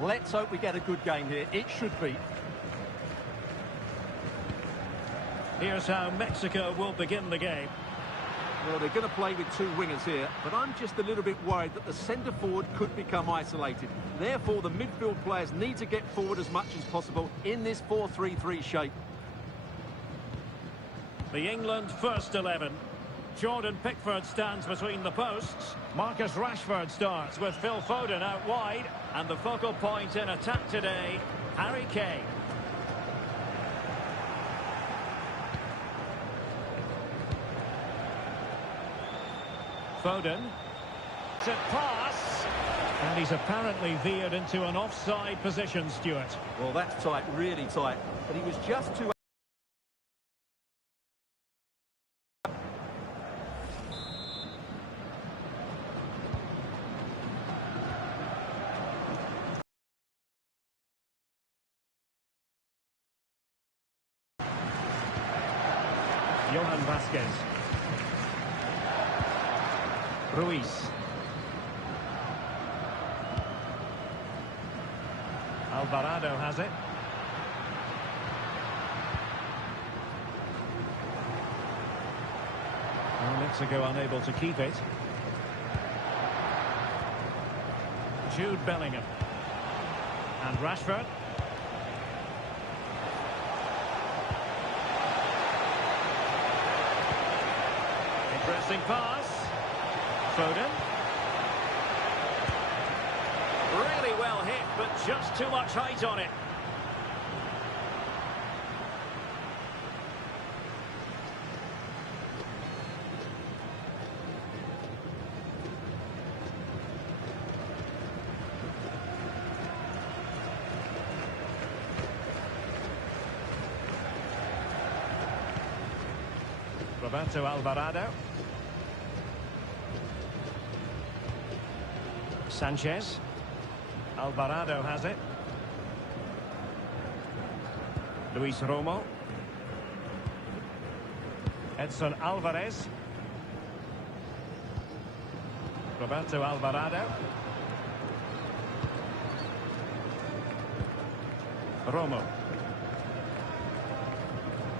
Let's hope we get a good game here. It should be. Here's how Mexico will begin the game. Well, they're going to play with two wingers here, but I'm just a little bit worried that the centre-forward could become isolated. Therefore, the midfield players need to get forward as much as possible in this 4-3-3 shape. The England first 11. Jordan Pickford stands between the posts. Marcus Rashford starts with Phil Foden out wide. And the focal point in attack today, Harry Kane. Foden. To pass. And he's apparently veered into an offside position, Stuart. Well, that's tight, really tight. But he was just too... Johan Vasquez. Ruiz. Alvarado has it. Well, Mexico unable to keep it. Jude Bellingham. And Rashford. Interesting pass. Foden. Really well hit, but just too much height on it. Roberto Alvarado. Sanchez. Alvarado has it. Luis Romo. Edson Alvarez. Roberto Alvarado. Romo.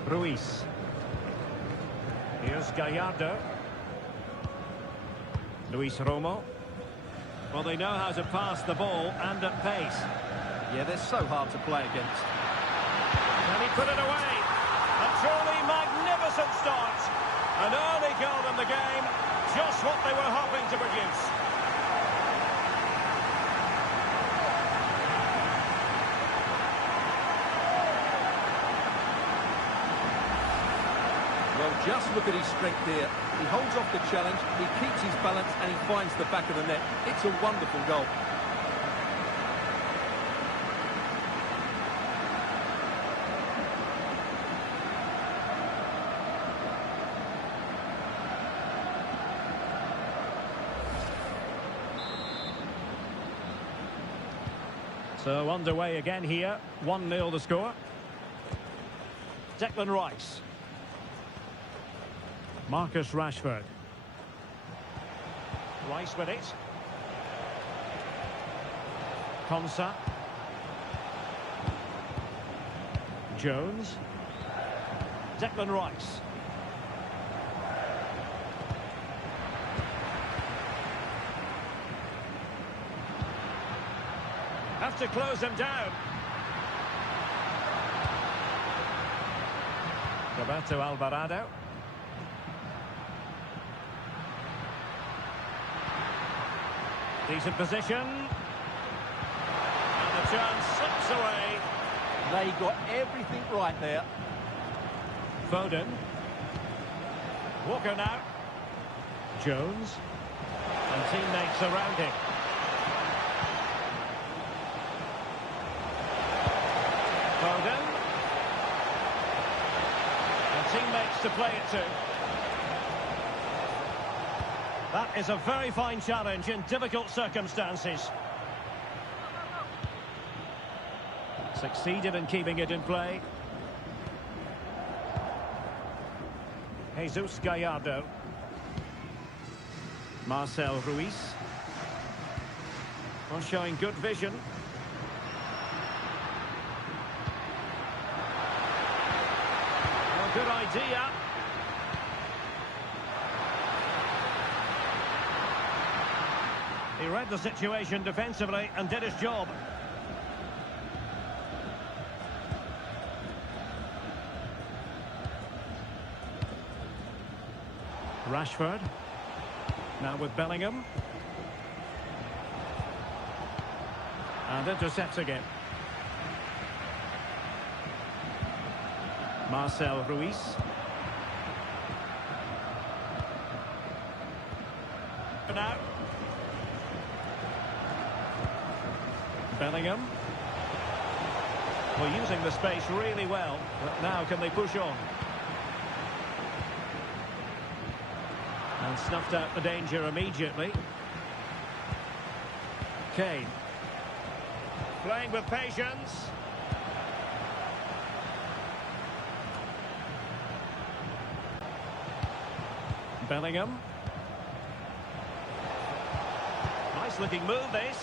Ruiz. Here's Gallardo. Luis Romo. Well, they know how to pass the ball and at pace. Yeah, they're so hard to play against. And he put it away. A truly magnificent start. An early goal in the game. Just what they were hoping to produce. Well, just look at his strength here. He holds off the challenge, he keeps his balance, and he finds the back of the net. It's a wonderful goal. So underway again here. 1-0 the score. Declan Rice. Marcus Rashford. Rice with it. Konsa. Jones. Declan Rice. Have to close him down. Roberto Alvarado. Decent position. And the chance slips away. They got everything right there. Foden. Walker now. Jones. And teammates around him. Foden. And teammates to play it to. That is a very fine challenge in difficult circumstances. Succeeded in keeping it in play. Jesus Gallardo. Marcel Ruiz. Well, showing good vision. Good idea. He read the situation defensively and did his job. Rashford. Now with Bellingham. And intercepts again. Marcel Ruiz. Now. Bellingham. Well, using the space really well. But now can they push on? And snuffed out the danger immediately. Kane. Playing with patience. Bellingham. Nice looking move this.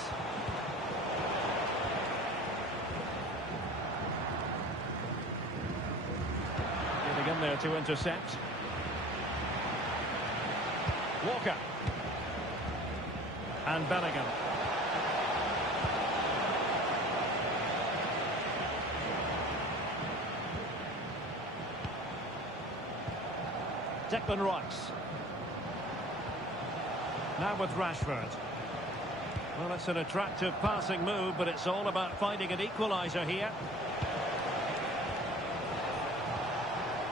Getting in there to intercept. Walker. And Bellingham. Declan Rice. Now with Rashford. Well, it's an attractive passing move, but it's all about finding an equaliser here.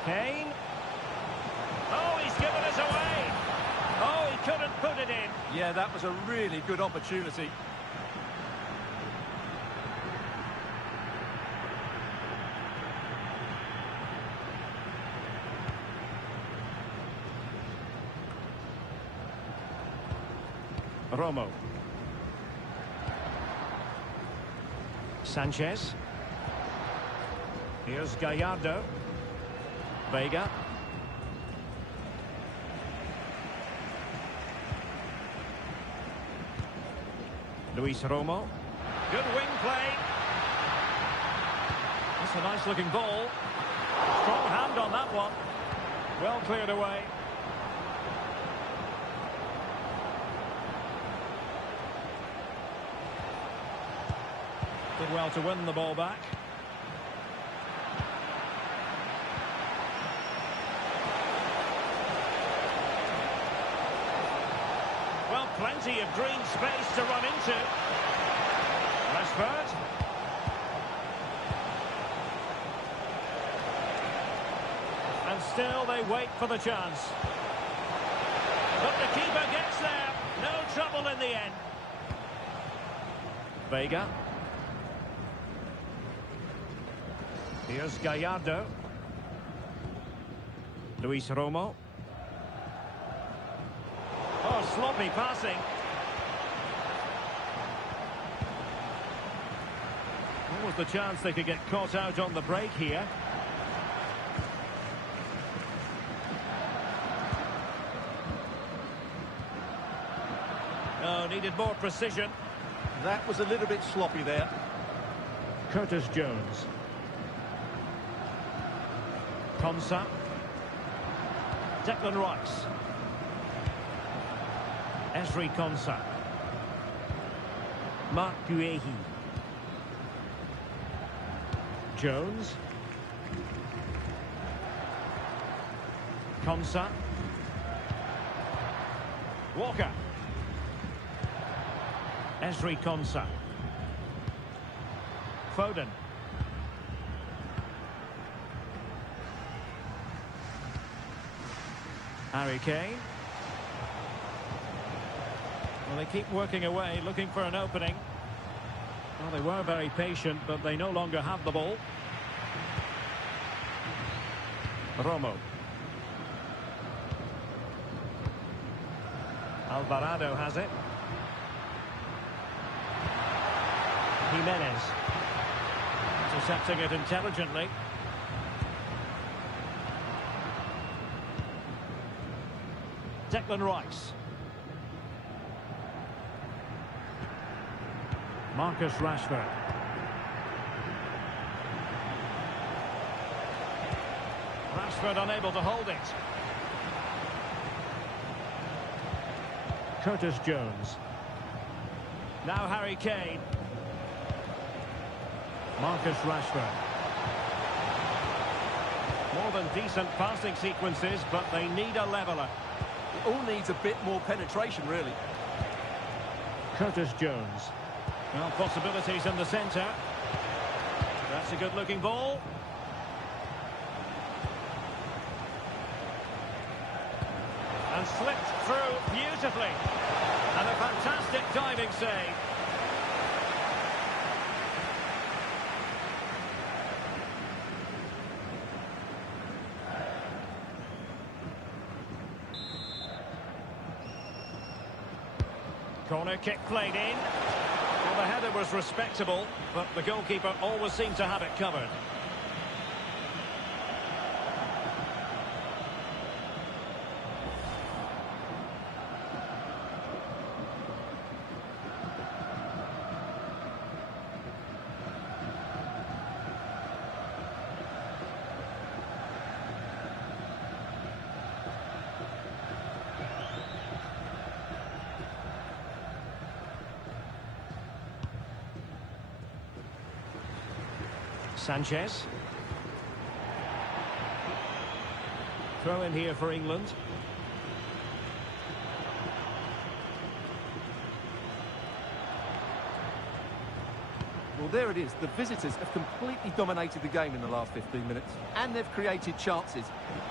Kane. Oh, he's given us away. Oh, he couldn't put it in. Yeah, that was a really good opportunity. Romo. Sanchez. Here's Gallardo. Vega. Luis Romo. Good wing play. That's a nice looking ball. Strong hand on that one. Well cleared away. Did well to win the ball back. Well, plenty of green space to run into. Rashford. And still they wait for the chance. But the keeper gets there. No trouble in the end. Vega. Here's Gallardo. Luis Romo. Oh, sloppy passing. What was the chance they could get caught out on the break here? Oh, needed more precision. That was a little bit sloppy there. Curtis Jones. Konsa. Declan Rice. Esri Konsa. Mark Guehi. Jones. Konsa. Walker. Esri Konsa. Foden. Harry Kane. Well, they keep working away, looking for an opening. Well, they were very patient, but they no longer have the ball. Romo. Alvarado has it. Jimenez. Intercepting it intelligently. Declan Rice. Marcus Rashford. Rashford unable to hold it. Curtis Jones. Now Harry Kane. Marcus Rashford. More than decent passing sequences, but they need a leveller. It all needs a bit more penetration, really. Curtis Jones. Well, possibilities in the centre. That's a good-looking ball. And slipped through beautifully. And a fantastic diving save. Corner kick played in. Well, the header was respectable, but the goalkeeper always seemed to have it covered. Sanchez. Throw in here for England. Well, there it is. The visitors have completely dominated the game in the last 15 minutes. And they've created chances.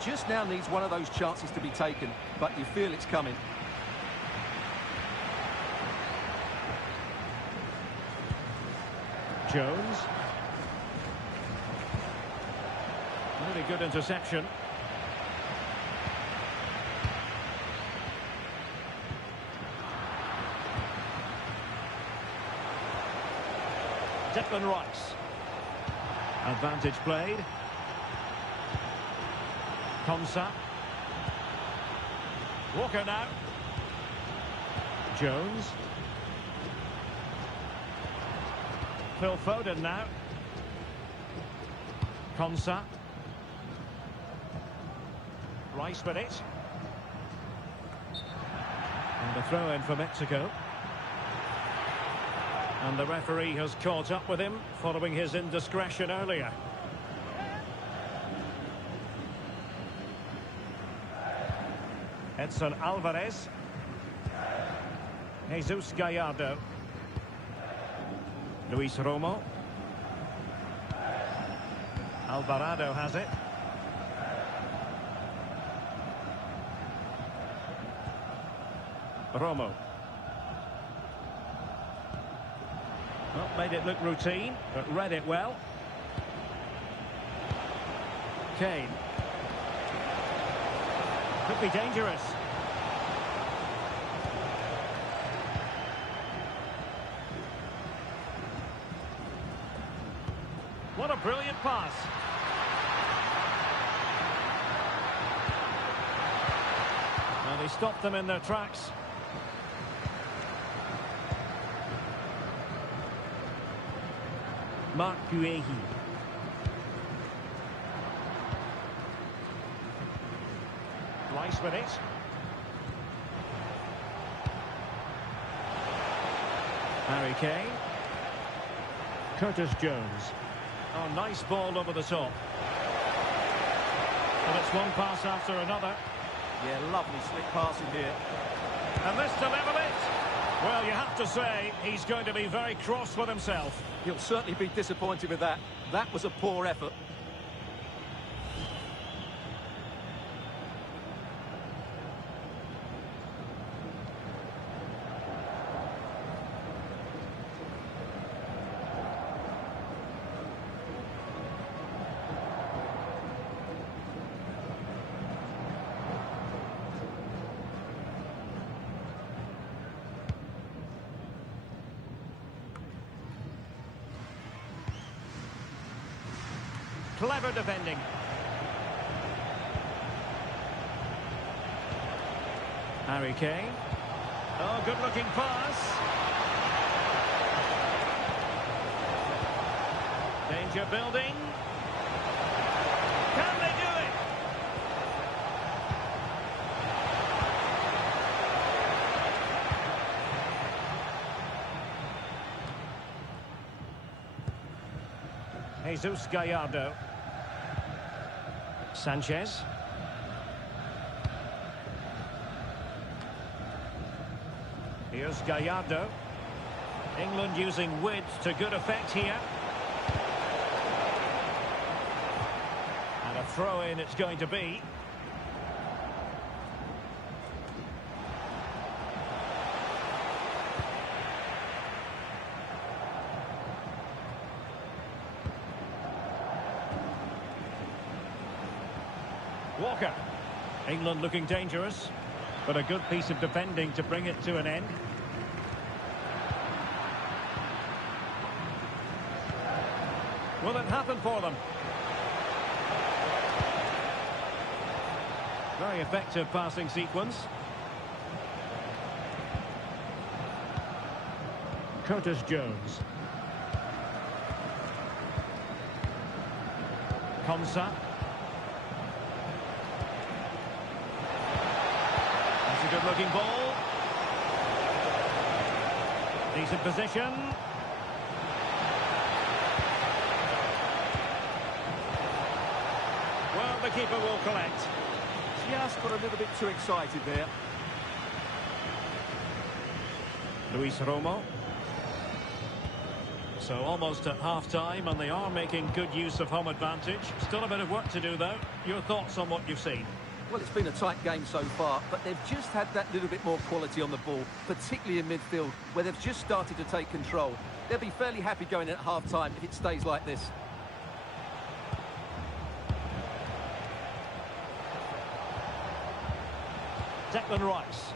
Just now needs one of those chances to be taken, but you feel it's coming. Jones. Really good interception. Declan Rice. Advantage played. Konsa. Walker now. Jones. Phil Foden now. Konsa. Rice with it. And a throw in for Mexico. And the referee has caught up with him following his indiscretion earlier. Edson Alvarez. Jesus Gallardo. Luis Romo. Alvarado has it. Romo. Well, made it look routine, but read it well. Kane. Could be dangerous. What a brilliant pass. And he stopped them in their tracks. Mark Guehi. Rice with it. Harry Kane. Curtis Jones. Oh, nice ball over the top. And it's one pass after another. Yeah, lovely slick passing here. And this to level it. Well, you have to say, he's going to be very cross with himself. He'll certainly be disappointed with that. That was a poor effort. Clever defending. Harry Kane. Oh, good-looking pass. Danger building. Can they do it? Jesus Gallardo. Sanchez. Here's Gallardo. England using width to good effect here. And a throw-in it's going to be. Walker. England looking dangerous, but a good piece of defending to bring it to an end. Will it happen for them? Very effective passing sequence. Curtis Jones. Konsa. That's a good-looking ball. Decent position. Well, the keeper will collect. Just got a little bit too excited there. Luis Romo. So almost at half-time, and they are making good use of home advantage. Still a bit of work to do, though. Your thoughts on what you've seen? Well, it's been a tight game so far, but they've just had that little bit more quality on the ball, particularly in midfield, where they've just started to take control. They'll be fairly happy going in at half-time if it stays like this. Declan Rice.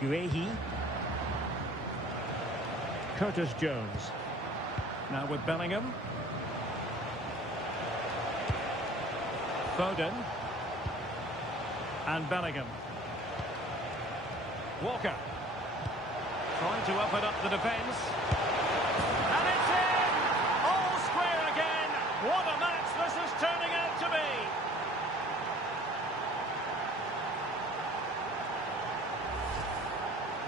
Guehi. Curtis Jones. Now with Bellingham. Foden. And Bellingham. Walker. Trying to open up the defence. And it's in! All square again! What a match this is turning out to be!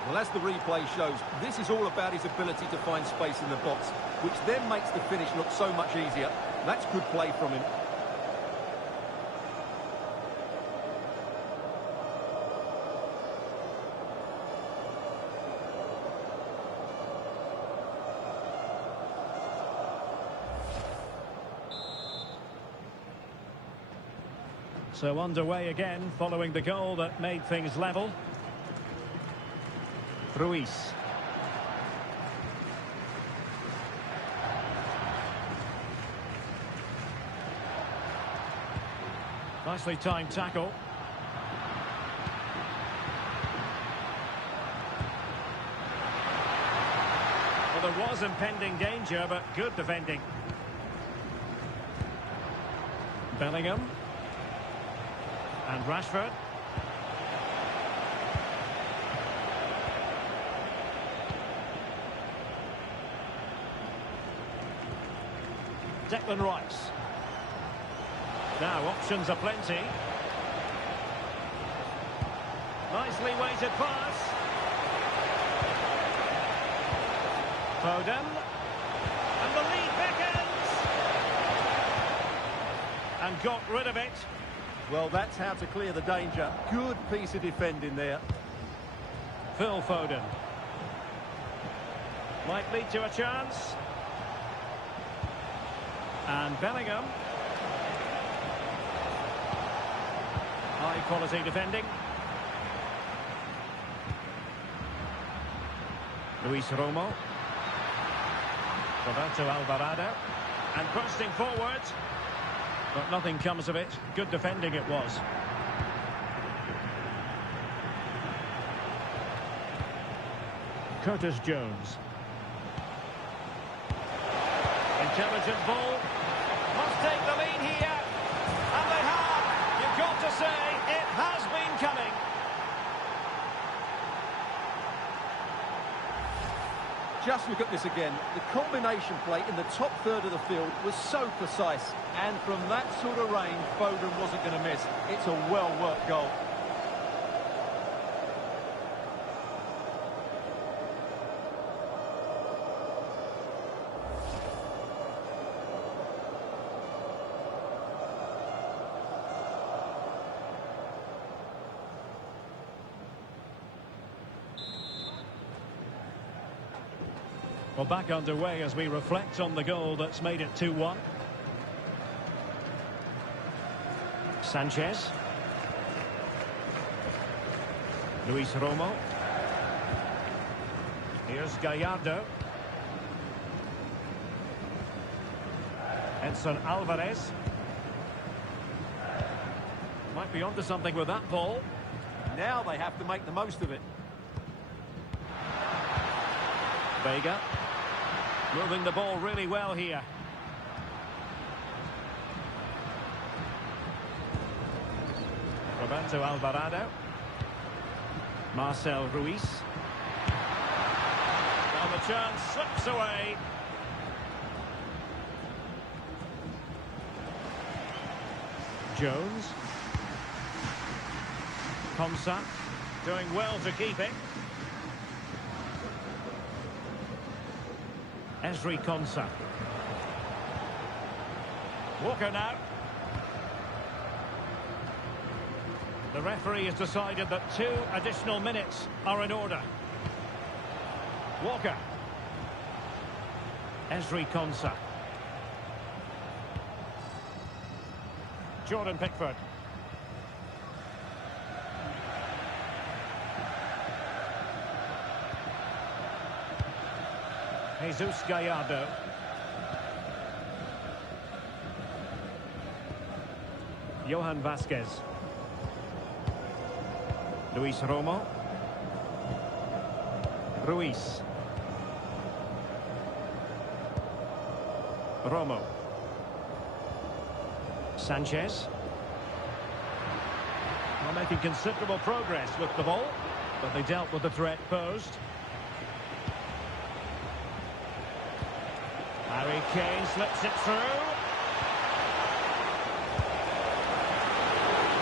Well, as the replay shows, this is all about his ability to find space in the box, which then makes the finish look so much easier. That's good play from him. So underway again, following the goal that made things level. Ruiz. Nicely timed tackle. Well, there was impending danger, but good defending. Bellingham. And Rashford. Declan Rice. Now options are plenty. Nicely weighted pass. Foden. And the lead beckons. And got rid of it. Well, that's how to clear the danger. Good piece of defending there. Phil Foden. Might lead to a chance. And Bellingham. High quality defending. Luis Romo. Roberto Alvarado. And bursting forward. But nothing comes of it. Good defending it was. Curtis Jones. Intelligent ball. Must take the lead here. And they have. You've got to say, it has been coming. Just look at this again. The combination play in the top third of the field was so precise. And from that sort of range, Foden wasn't going to miss. It's a well-worked goal. Well, back underway as we reflect on the goal that's made it 2-1. Sanchez. Luis Romo. Here's Gallardo. Edson Alvarez. Might be onto something with that ball. Now they have to make the most of it. Vega. Moving the ball really well here. Roberto Alvarado. Marcel Ruiz. And the chance slips away. Jones. Konsa doing well to keep it. Ezri Konsa. Walker now. The referee has decided that 2 additional minutes are in order. Walker. Ezri Konsa. Jordan Pickford. Jesus Gallardo. Johan Vasquez. Luis Romo. Ruiz. Romo. Sanchez. Well, making considerable progress with the ball, but they dealt with the threat posed. Harry Kane slips it through.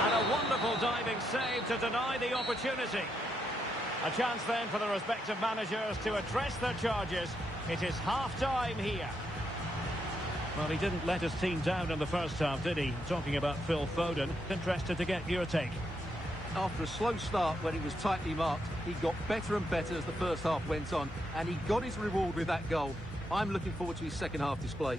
And a wonderful diving save to deny the opportunity. A chance then for the respective managers to address their charges. It is half-time here. Well, he didn't let his team down in the first half, did he? Talking about Phil Foden. Interested to get your take. After a slow start when he was tightly marked, he got better and better as the first half went on, and he got his reward with that goal. I'm looking forward to his second half display.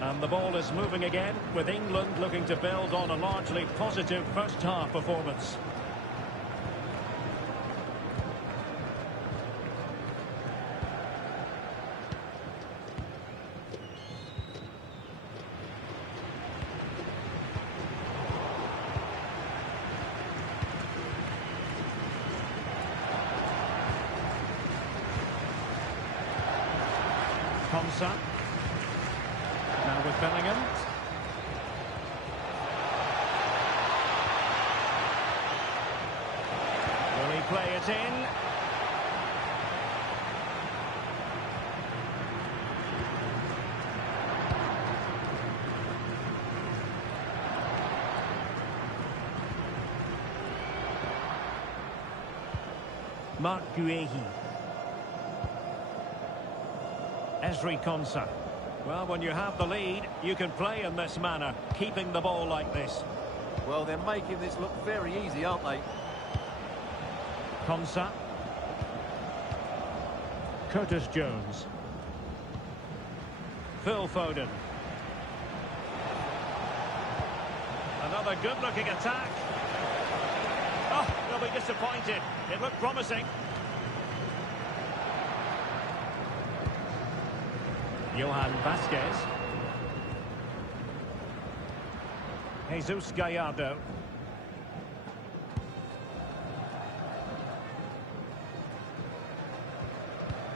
And the ball is moving again, with England looking to build on a largely positive first half performance. Konsa. Now with Bellingham. Will he play it in? Marc Guehi. Ezri Konsa. Well, when you have the lead, you can play in this manner, keeping the ball like this. Well, they're making this look very easy, aren't they? Konsa. Curtis Jones. Phil Foden. Another good-looking attack. Oh, they'll be disappointed. It looked promising. Johan Vasquez. Jesus Gallardo.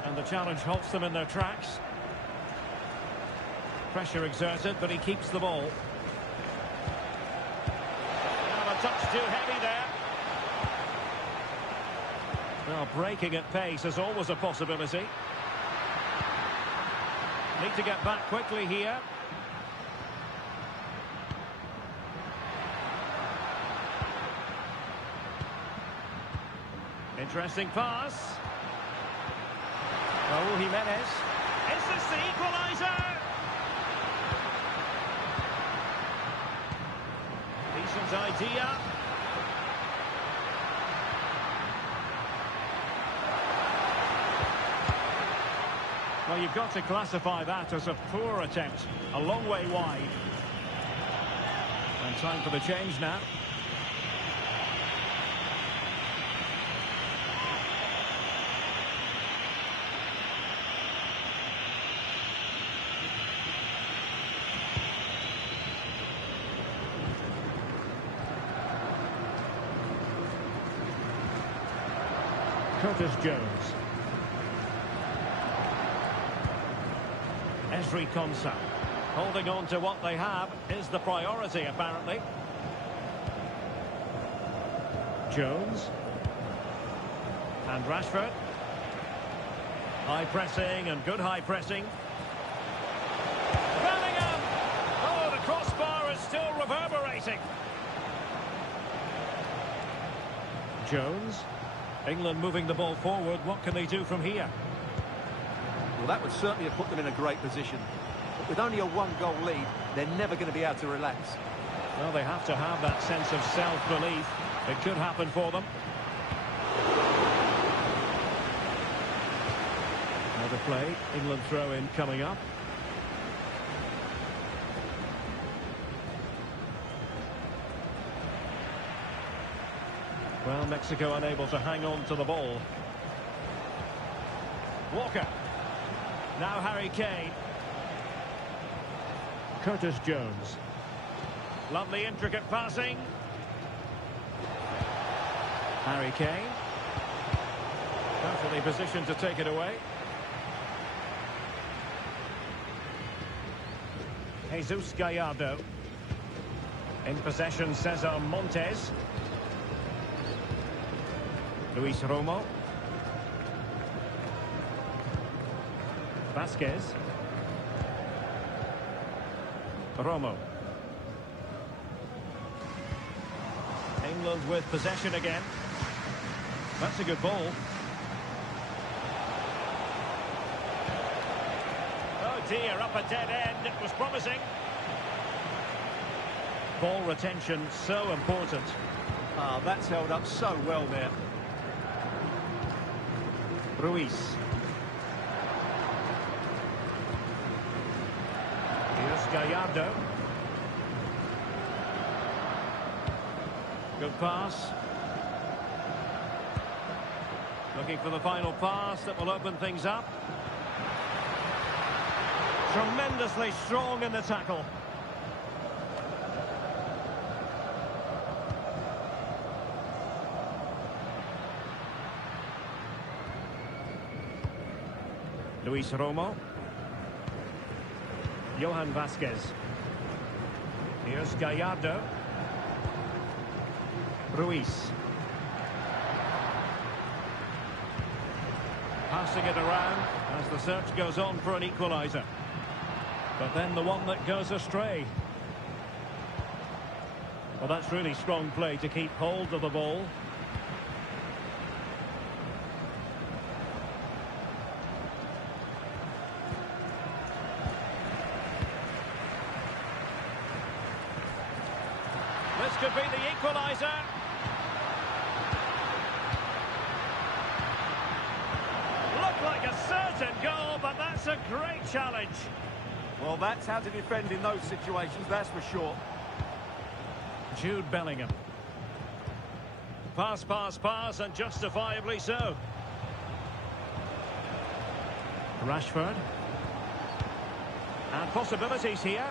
And the challenge halts them in their tracks. Pressure exerted, but he keeps the ball. Now a touch too heavy there. Well, breaking at pace is always a possibility. Need to get back quickly here. Interesting pass. Raúl Jiménez. Is this the equaliser? idea. Well, you've got to classify that as a poor attempt. A long way wide. And time for the change now. Curtis Jones. Esri Konsa. Holding on to what they have is the priority, apparently. Jones. And Rashford. High pressing and good high pressing. Bellingham! Oh, the crossbar is still reverberating. Jones. England moving the ball forward. What can they do from here? Well, that would certainly have put them in a great position. But with only a one-goal lead, they're never going to be able to relax. Well, they have to have that sense of self-belief. It could happen for them. Another play. England throw-in coming up. Well, Mexico unable to hang on to the ball. Walker. Now Harry Kane. Curtis Jones. Lovely intricate passing. Harry Kane. Perfectly positioned to take it away. Jesus Gallardo. In possession, Cesar Montes. Luis Romo. Vasquez. Romo. England with possession again. That's a good ball. Oh dear, up a dead end. It was promising. Ball retention so important. Ah, that's held up so well there. Ruiz. Here's Gallardo. Good pass. Looking for the final pass that will open things up. Tremendously strong in the tackle. Luis Romo. Johan Vasquez. Here's Gallardo. Ruiz. Passing it around as the search goes on for an equaliser. But then the one that goes astray. Well, that's really strong play to keep hold of the ball. This could be the equaliser. Looked like a certain goal, but that's a great challenge. Well, that's how to defend in those situations, that's for sure. Jude Bellingham. Pass, pass, pass, and justifiably so. Rashford. And possibilities here.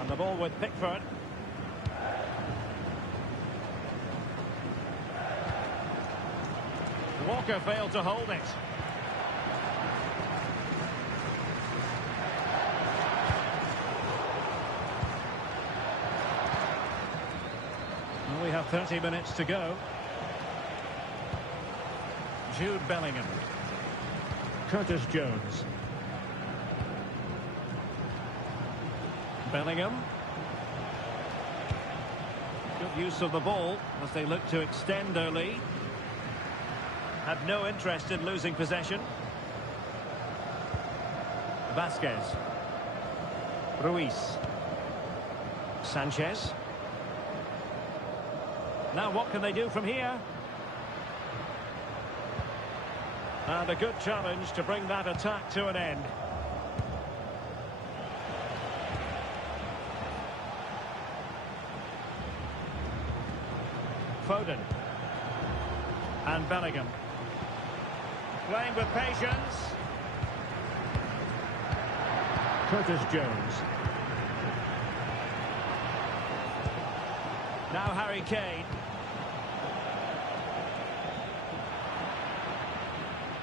And the ball with Pickford. Walker failed to hold it. Well, we have 30 minutes to go. Jude Bellingham. Curtis Jones. Bellingham. Good use of the ball as they look to extend their lead. Have no interest in losing possession. Vasquez. Ruiz. Sanchez. Now what can they do from here? And a good challenge to bring that attack to an end. Foden. And Bellingham. Playing with patience. Curtis Jones. Now Harry Kane.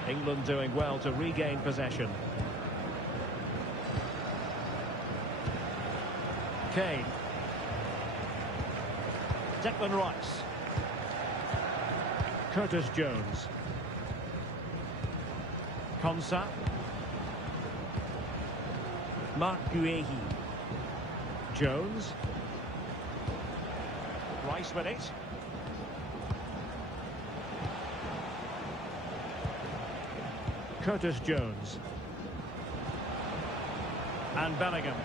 England doing well to regain possession. Kane. Declan Rice. Curtis Jones. Konsa. Mark Guehi. Jones. Rice with it. Curtis Jones. And Bellingham.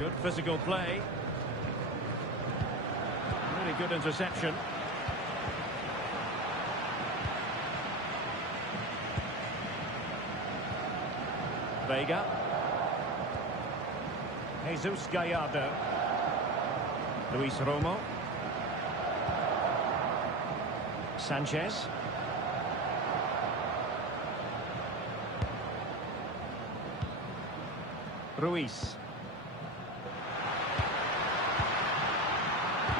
Good physical play. Really good interception. Vega. Jesus Gallardo. Luis Romo. Sanchez. Ruiz.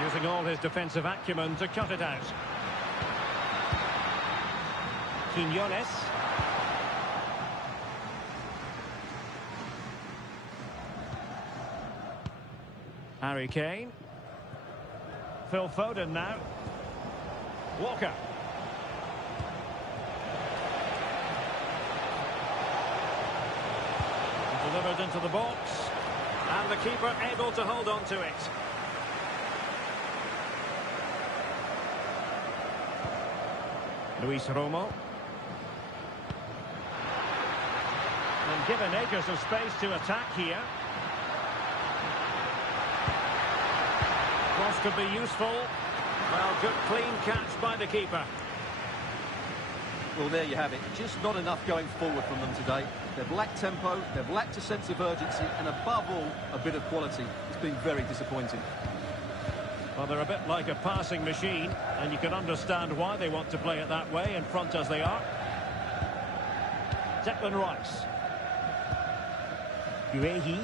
Using all his defensive acumen to cut it out. Quinones. Harry Kane. Phil Foden now. Walker. Delivered into the box. And the keeper able to hold on to it. Luis Romo. And given acres of space to attack here. Cross could be useful. Well, good clean catch by the keeper. Well, there you have it. Just not enough going forward from them today. They've lacked tempo, they've lacked a sense of urgency, and above all, a bit of quality. It's been very disappointing. Well, they're a bit like a passing machine, and you can understand why they want to play it that way, in front as they are. Declan Rice. Guehi.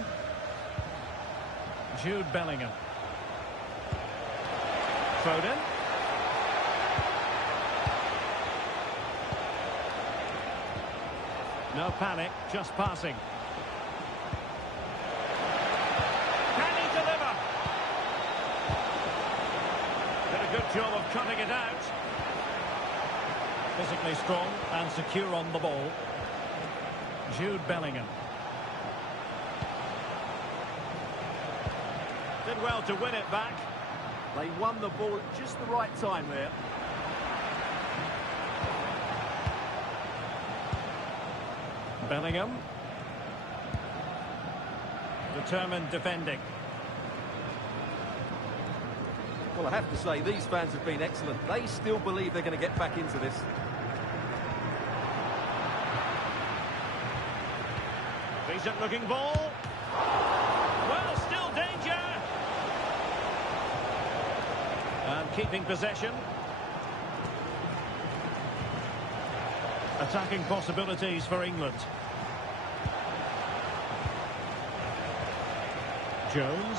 Jude Bellingham. Foden. No panic, just passing. Can he deliver? Did a good job of cutting it out. Physically strong and secure on the ball. Jude Bellingham. Did well to win it back. They won the ball at just the right time there. Bellingham. Determined defending. Well, I have to say, these fans have been excellent. They still believe they're going to get back into this. Decent looking ball. Well, still danger. And keeping possession. Attacking possibilities for England. Jones.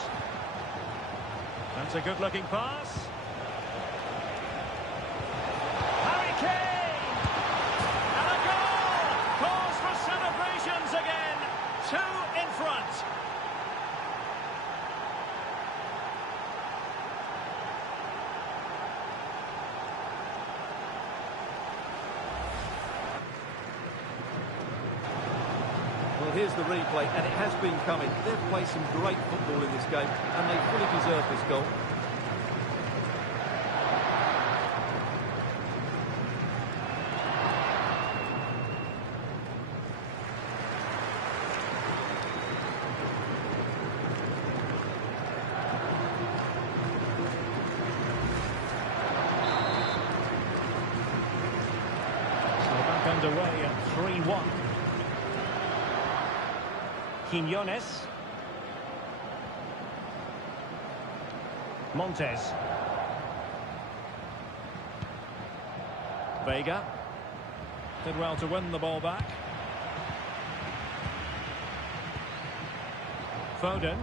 That's a good looking pass. Harry Kane! And a goal! Cause for celebrations again. 2 in front. Well, here's the replay, and it has been coming. They've played some great football in this game, and they fully deserve this goal. underway at 3-1. Quinones. Montes. Vega. Did well to win the ball back. Foden.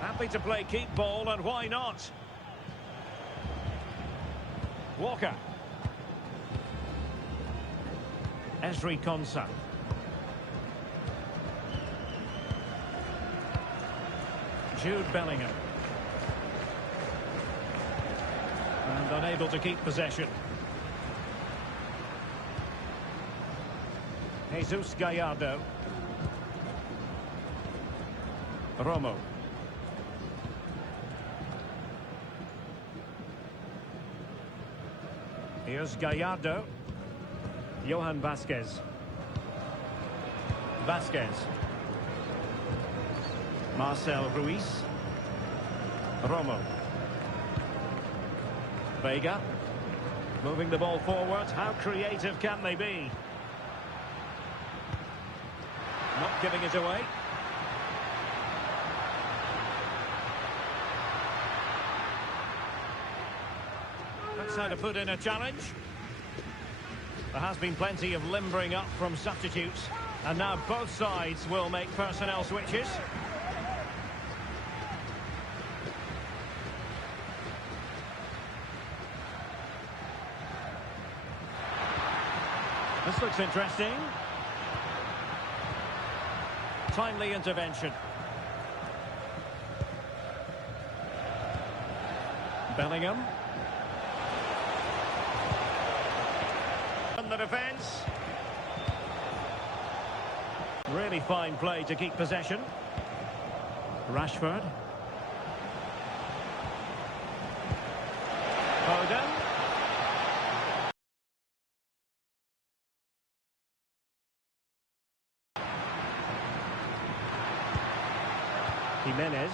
Happy to play keep ball, and why not? Walker. Ezri Konsa. Jude Bellingham. And unable to keep possession. Jesus Gallardo. Romo. Here's Gallardo. Johan Vasquez. Vasquez. Marcel Ruiz. Romo. Vega. Moving the ball forward. How creative can they be? Not giving it away. That's how to put in a challenge. There has been plenty of limbering up from substitutes, and now both sides will make personnel switches. This looks interesting. Timely intervention. Bellingham. The defence. Really fine play to keep possession. Rashford. Foden. Jimenez.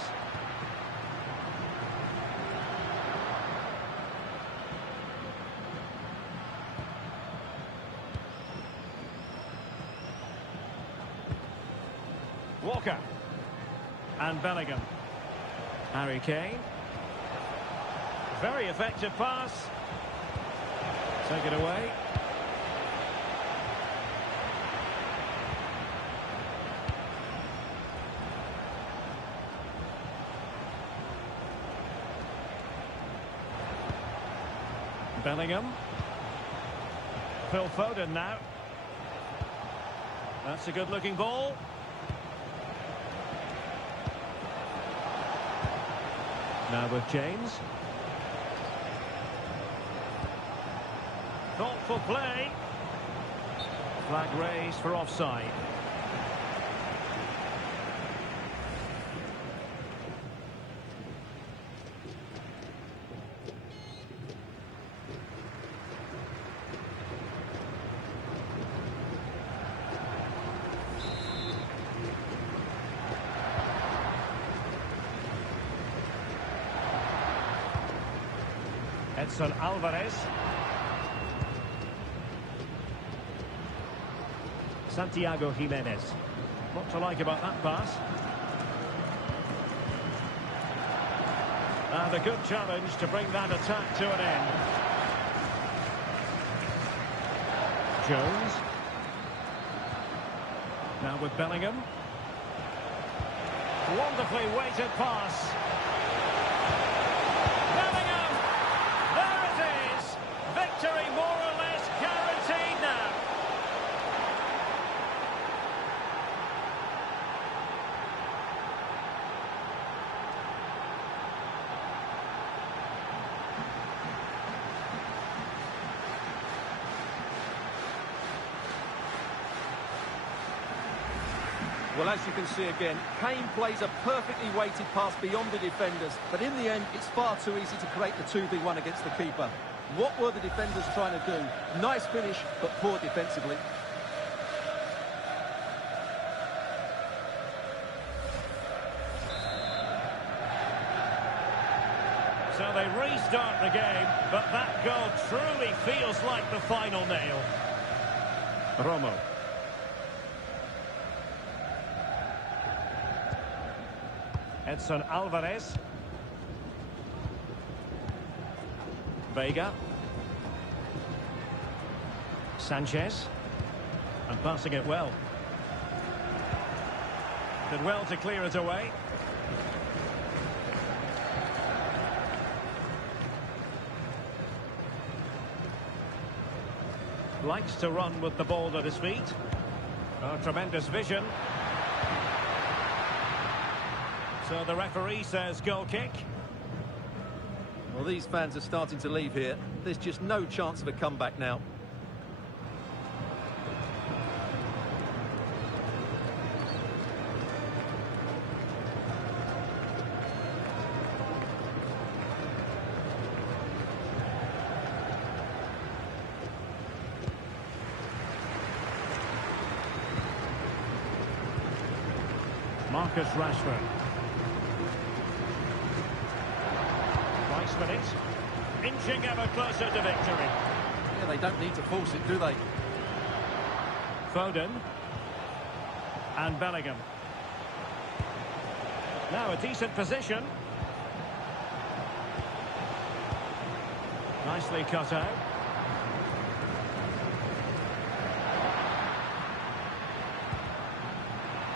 Walker. And Bellingham. Harry Kane. Very effective pass. Take it away. Bellingham. Phil Foden now. That's a good-looking ball. Now with James. Thoughtful play. Flag raised for offside. Edson Alvarez. Santiago Jimenez. What to like about that pass? And a good challenge to bring that attack to an end. Jones. Now with Bellingham. Wonderfully weighted pass. Victory more or less guaranteed now. Well, as you can see again, Kane plays a perfectly weighted pass beyond the defenders, but in the end, it's far too easy to create the 2v1 against the keeper. What were the defenders trying to do? Nice finish, but poor defensively. So they restart the game, but that goal truly feels like the final nail. Romo. Edson Alvarez. Vega. Sanchez. And passing it well. Did well to clear it away. Likes to run with the ball at his feet. Oh, tremendous vision. So the referee says goal kick. Well, these fans are starting to leave here. There's just no chance of a comeback now. Marcus Rashford. Nice minute. Inching ever closer to victory. Yeah, they don't need to force it, do they? Foden. And Bellingham. Now a decent position. Nicely cut out.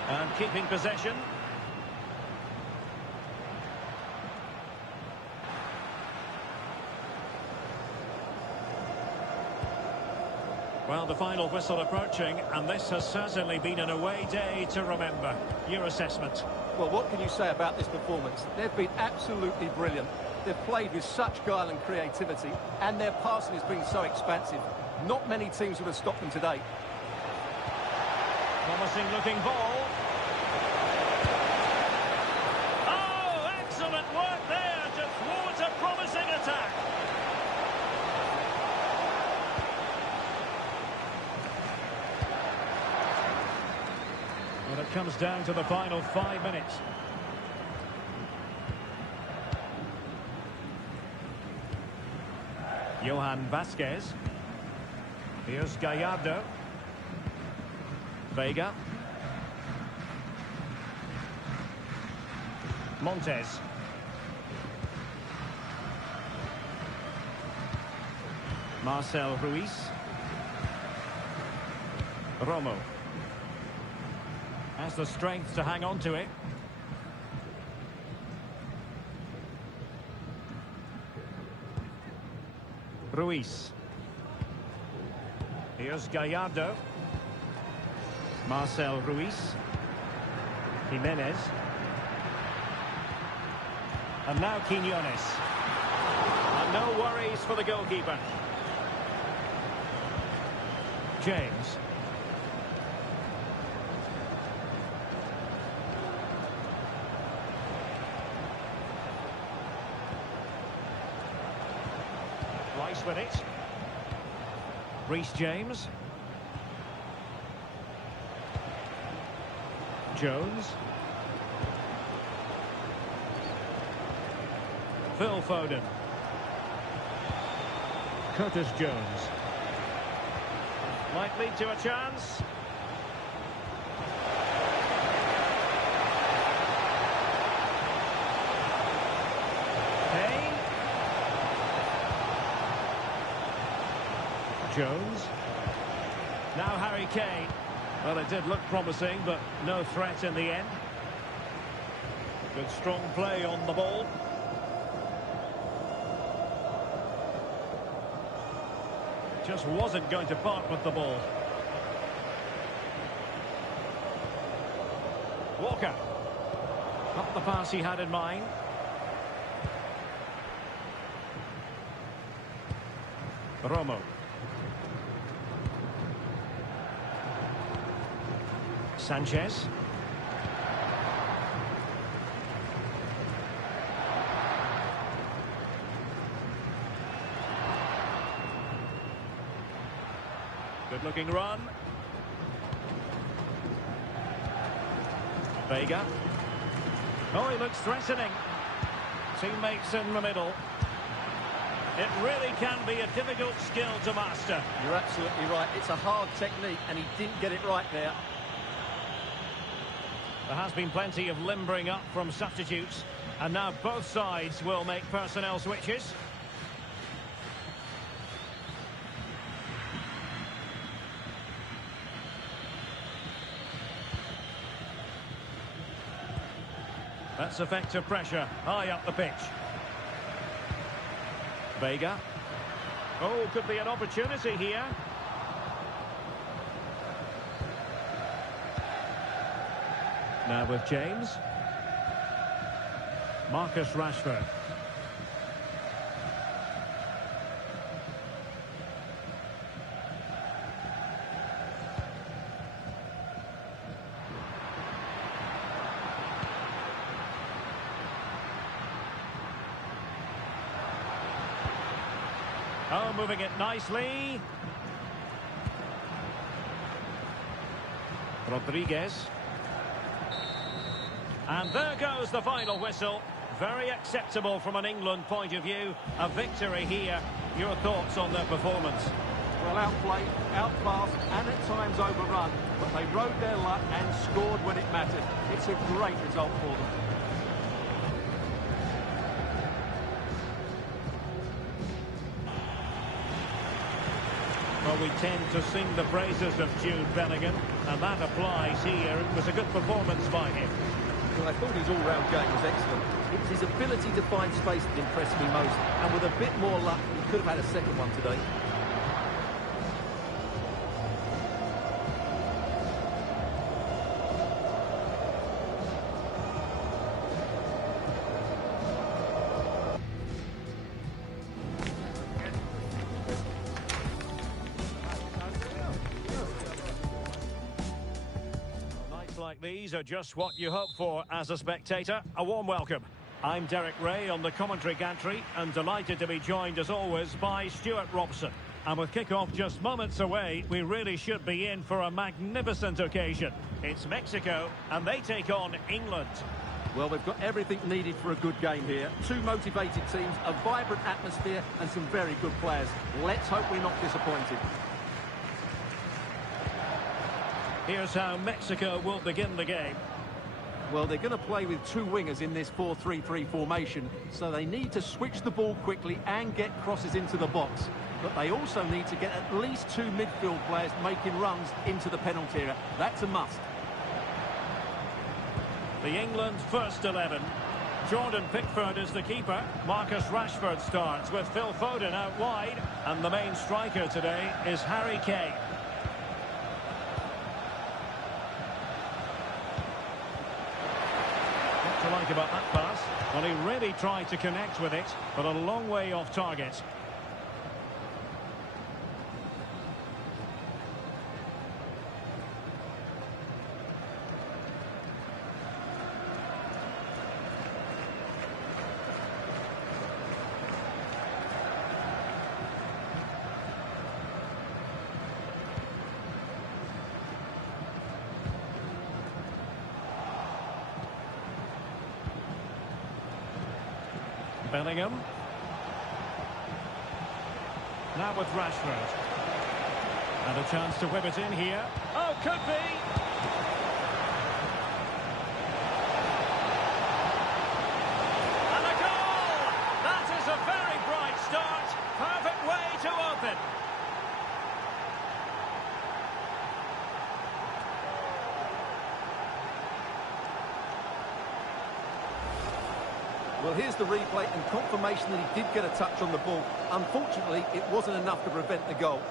And keeping possession. Well, the final whistle approaching, and this has certainly been an away day to remember. Your assessment? Well, what can you say about this performance? They've been absolutely brilliant. They've played with such guile and creativity, and their passing has been so expansive. Not many teams would have stopped them today. Promising looking ball. Oh, excellent work there to thwart a promising attack. Well, it comes down to the final 5 minutes. Johan Vasquez. Here's Gallardo. Vega. Montes. Marcel Ruiz. Romo. Has the strength to hang on to it. Ruiz. Here's Gallardo. Marcel Ruiz. Jimenez. And now Quiñones. And no worries for the goalkeeper. James. Rice with it. Reece James. Jones. Phil Foden. Curtis Jones. Might lead to a chance. Kane. Jones. Now Harry Kane. Well, it did look promising, but no threat in the end. Good strong play on the ball. Just wasn't going to part with the ball. Walker. Not the pass he had in mind. Romo. Sanchez. Good looking run. Vega. Oh, he looks threatening. Teammates in the middle. It really can be a difficult skill to master. You're absolutely right. It's a hard technique, and he didn't get it right there. There has been plenty of limbering up from substitutes, and now both sides will make personnel switches. That's effective pressure, high up the pitch. Vega. Oh, could be an opportunity here. Now with James. Marcus Rashford. Oh, moving it nicely. Rodriguez. And there goes the final whistle. Very acceptable from an England point of view. A victory here. Your thoughts on their performance? Well, outplayed, outclassed, and at times overrun. But they rode their luck and scored when it mattered. It's a great result for them. Well, we tend to sing the praises of Jude Bellingham, and that applies here. It was a good performance by him. Well, I thought his all-round game was excellent. It was his ability to find space that impressed me most, and with a bit more luck, he could have had a second one today. Like these are just what you hope for as a spectator. A warm welcome. I'm Derek Ray on the commentary gantry and delighted to be joined as always by Stuart Robson. And with kick-off just moments away, we really should be in for a magnificent occasion. It's Mexico and they take on England. Well, they've got everything needed for a good game here. Two motivated teams, a vibrant atmosphere and some very good players. Let's hope we're not disappointed. Here's how Mexico will begin the game. Well, they're going to play with two wingers in this 4-3-3 formation, so they need to switch the ball quickly and get crosses into the box. But they also need to get at least two midfield players making runs into the penalty area. That's a must. The England first 11. Jordan Pickford is the keeper. Marcus Rashford starts with Phil Foden out wide. And the main striker today is Harry Kane. What to like about that pass? Well, he really tried to connect with it, but a long way off target. Bellingham. Now with Rashford. And a chance to whip it in here. Oh, could be! And a goal! That is a very bright start. Perfect way to open. Well, here's the replay and confirmation that he did get a touch on the ball. Unfortunately, it wasn't enough to prevent the goal.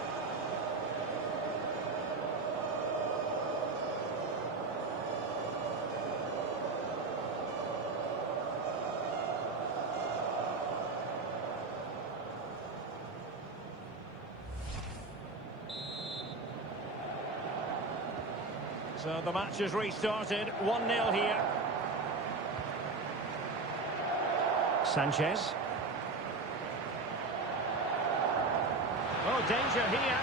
So the match has restarted. 1-0 here. Sanchez. Oh, danger here.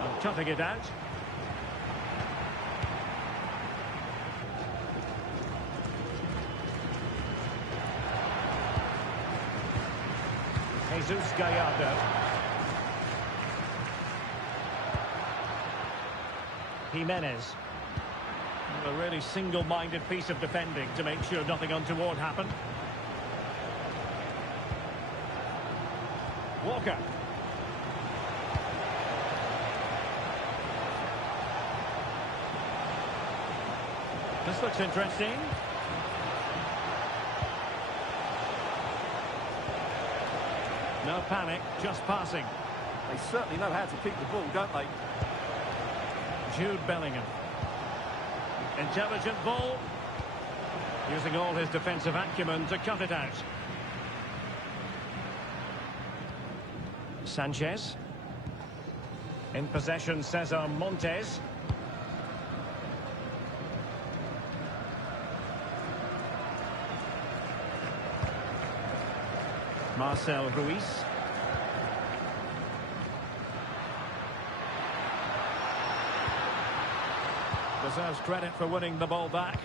And cutting it out. Jesus Gallardo. Jimenez. A really single-minded piece of defending to make sure nothing untoward happened. Walker. This looks interesting. No panic, just passing. They certainly know how to keep the ball, don't they? Jude Bellingham. Intelligent ball. Using all his defensive acumen to cut it out. Sanchez. In possession, Cesar Montes. Marcel Ruiz. Deserves credit for winning the ball back.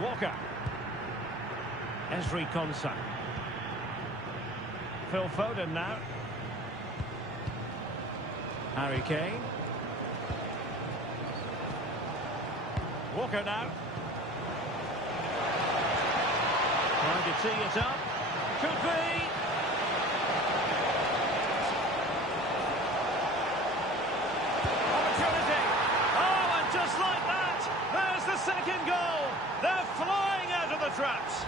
Walker. Ezri Konsa. Phil Foden now. Harry Kane. Walker now. Trying to tee it up. Could be. Opportunity. Oh, and just like that, there's the second goal. They're flying out of the traps.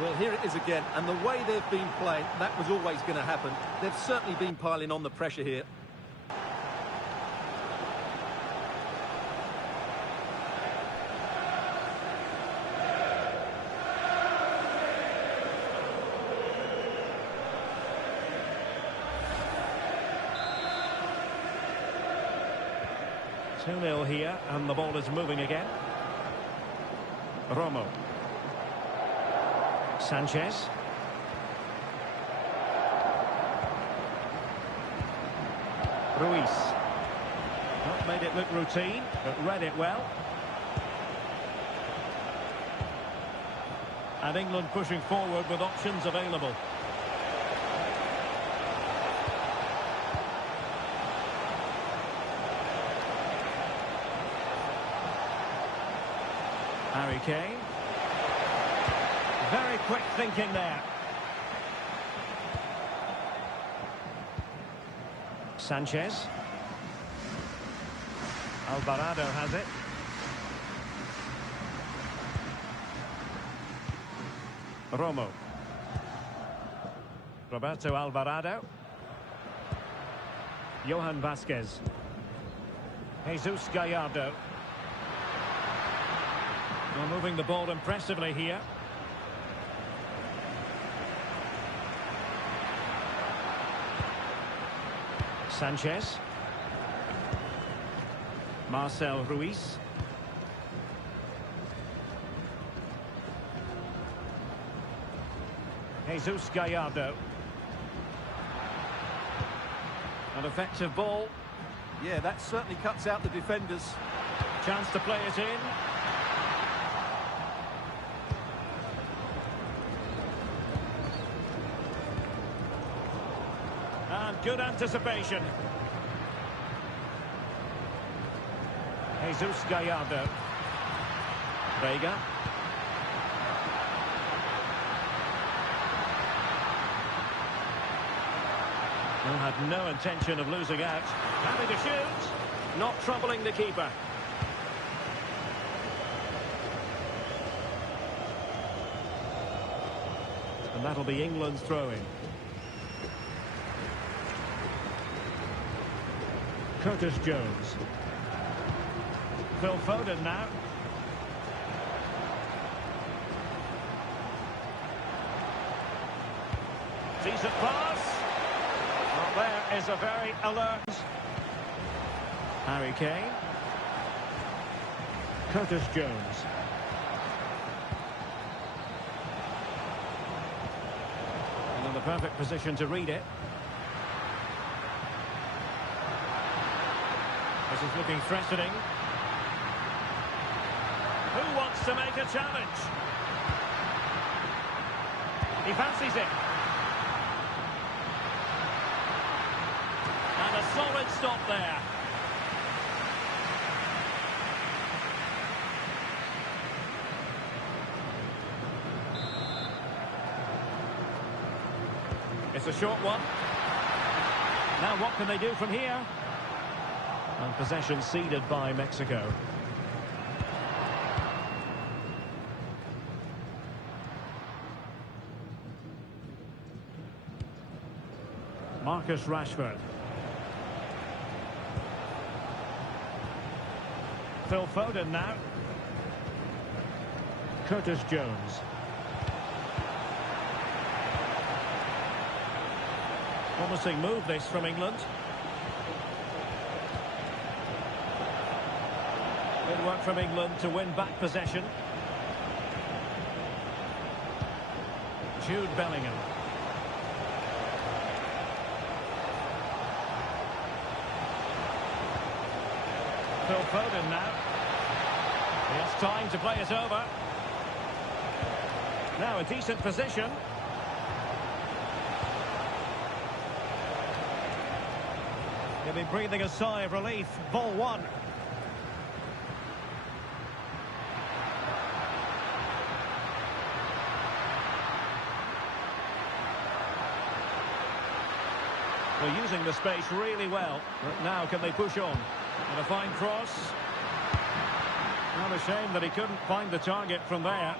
Well, here it is again, and the way they've been playing, that was always going to happen. They've certainly been piling on the pressure here. 2-0 here, and the ball is moving again. Romo. Sanchez. Ruiz. Not made it look routine, but read it well. And England pushing forward with options available. Harry Kane. Very quick thinking there. Sanchez. Alvarado has it. Romo. Roberto Alvarado. Johan Vasquez. Jesus Gallardo. Well, moving the ball impressively here. Sanchez. Marcel Ruiz. Jesus Gallardo. An effective ball. Yeah, that certainly cuts out the defenders. Chance to play it in. And good anticipation. Jesus Gallardo. Vega. Who had no intention of losing out. Happy to shoot. Not troubling the keeper. And that'll be England's throw-in. Curtis Jones. Phil Foden now. Decent pass. Well, there is a very alert Harry Kane. Curtis Jones. And in the perfect position to read it. This is looking threatening. Who wants to make a challenge? He fancies it. And a solid stop there. It's a short one. Now what can they do from here? And possession ceded by Mexico. Marcus Rashford. Phil Foden now. Curtis Jones. Promising move this from England. Good work from England to win back possession. Jude Bellingham. Phil Foden now. He has time to play it over. Now a decent position. He'll be breathing a sigh of relief. Ball one. They're using the space really well. But now can they push on? And a fine cross. Not a shame that he couldn't find the target from there.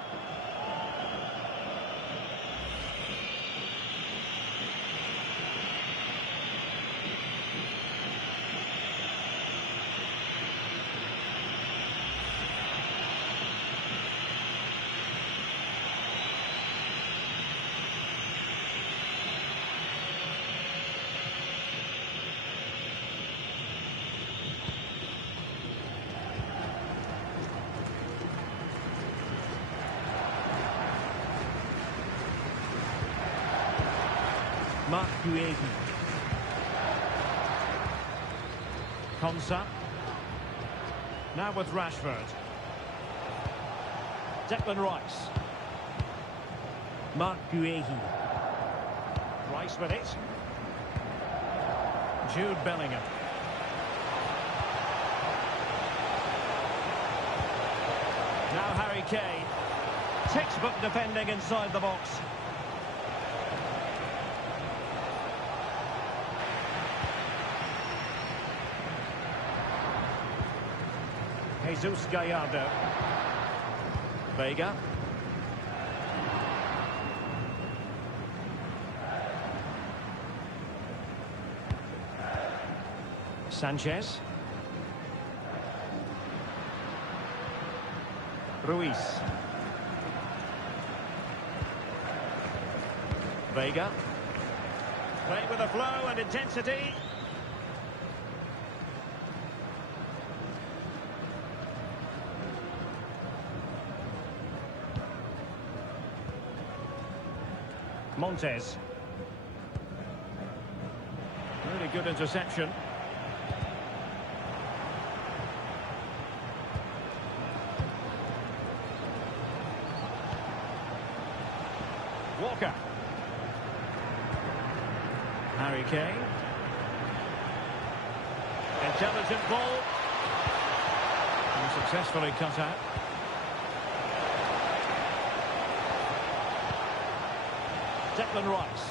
Mark Guehi. Konsa. Now with Rashford. Declan Rice. Mark Guehi. Rice with it. Jude Bellingham. Now Harry Kane. Textbook defending inside the box. Jesus Gallardo. Vega. Sanchez. Ruiz. Vega. Playing with a flow and intensity. Montes. Really good interception. Walker. Harry Kane. Intelligent ball. And successfully cut out. Declan Rice.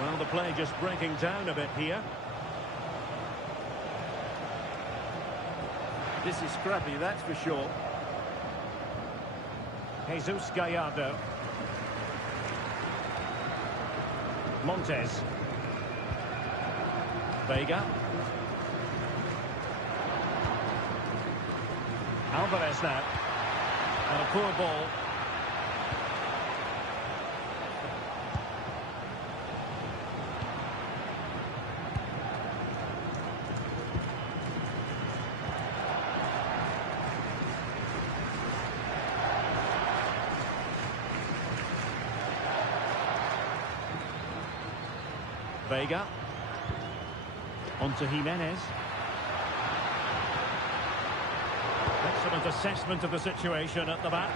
Well, the play just breaking down a bit here. This is scrappy, that's for sure. Jesus Gallardo. Montes. Vega. Alvarez now. And a poor ball. Vega. On to Jimenez. That's Excellent assessment of the situation at the back.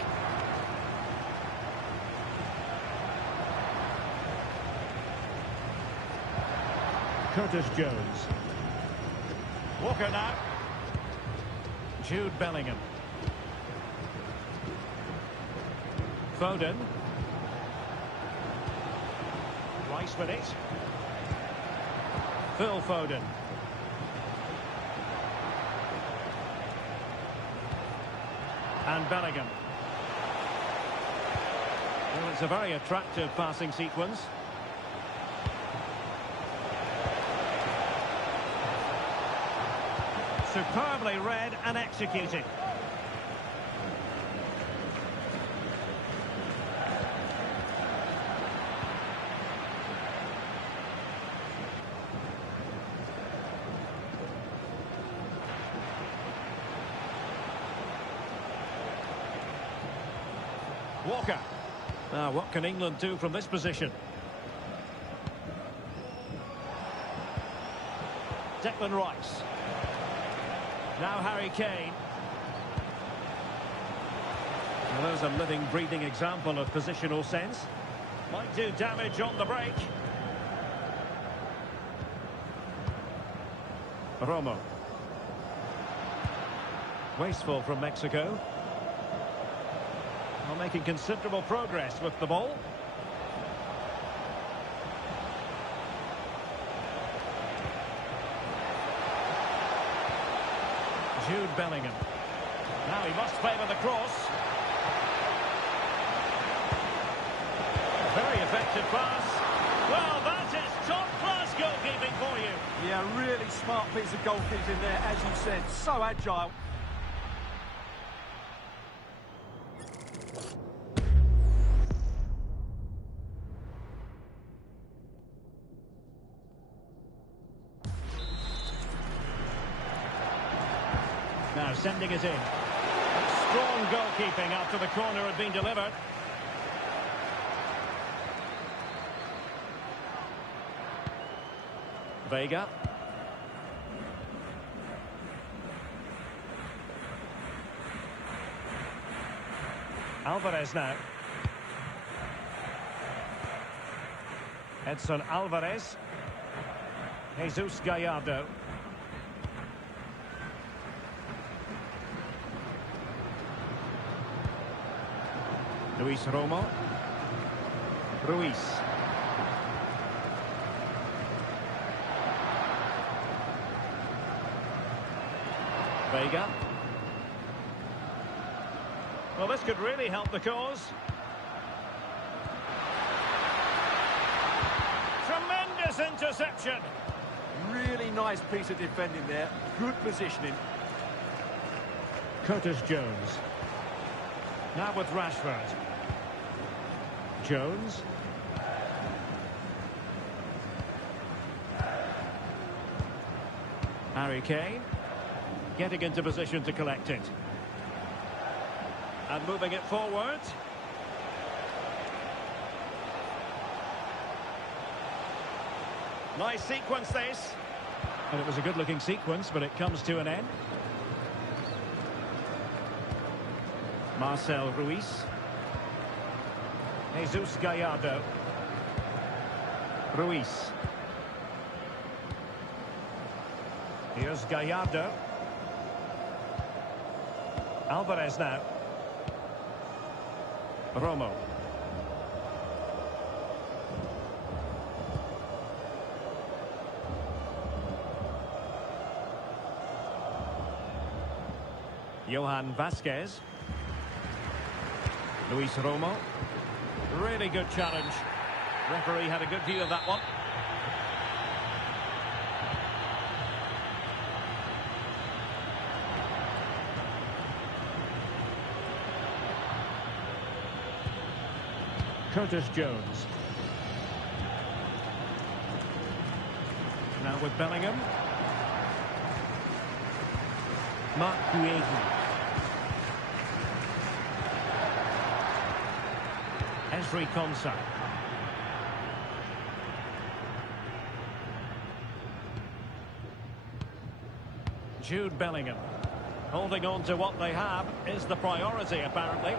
Curtis Jones. Walker now. Jude Bellingham. Foden. Rice with it. Phil Foden. And Bellingham. Well, it's a very attractive passing sequence. Superbly read and executed. Walker. Now, what can England do from this position? Declan Rice. Now Harry Kane. Well, there's a living, breathing example of positional sense. Might do damage on the break. Romo. Wasteful from Mexico. Well, making considerable progress with the ball. Jude Bellingham. Now he must favour the cross. Very effective pass. Well, that is top-class goalkeeping for you. Yeah, really smart piece of goalkeeping there, as you said. So agile. Now sending it in. Strong goalkeeping after the corner had been delivered. Vega. Alvarez now. Edson Alvarez. Jesus Gallardo. Luis Romo. Ruiz. Vega. Well, this could really help the cause. Tremendous interception. Really nice piece of defending there. Good positioning. Curtis Jones. Now with Rashford. Jones. Harry Kane. Getting into position to collect it. And moving it forward. Nice sequence this. And it was a good-looking sequence, but it comes to an end. Marcel Ruiz. Jesus Gallardo. Ruiz. Here's Gallardo. Alvarez now. Romo. Johan Vasquez. Luis Romo. Really good challenge. Referee had a good view of that one. Curtis Jones. Now with Bellingham. Mark Guehi. Esri Konsa. Jude Bellingham. Holding on to what they have is the priority, apparently.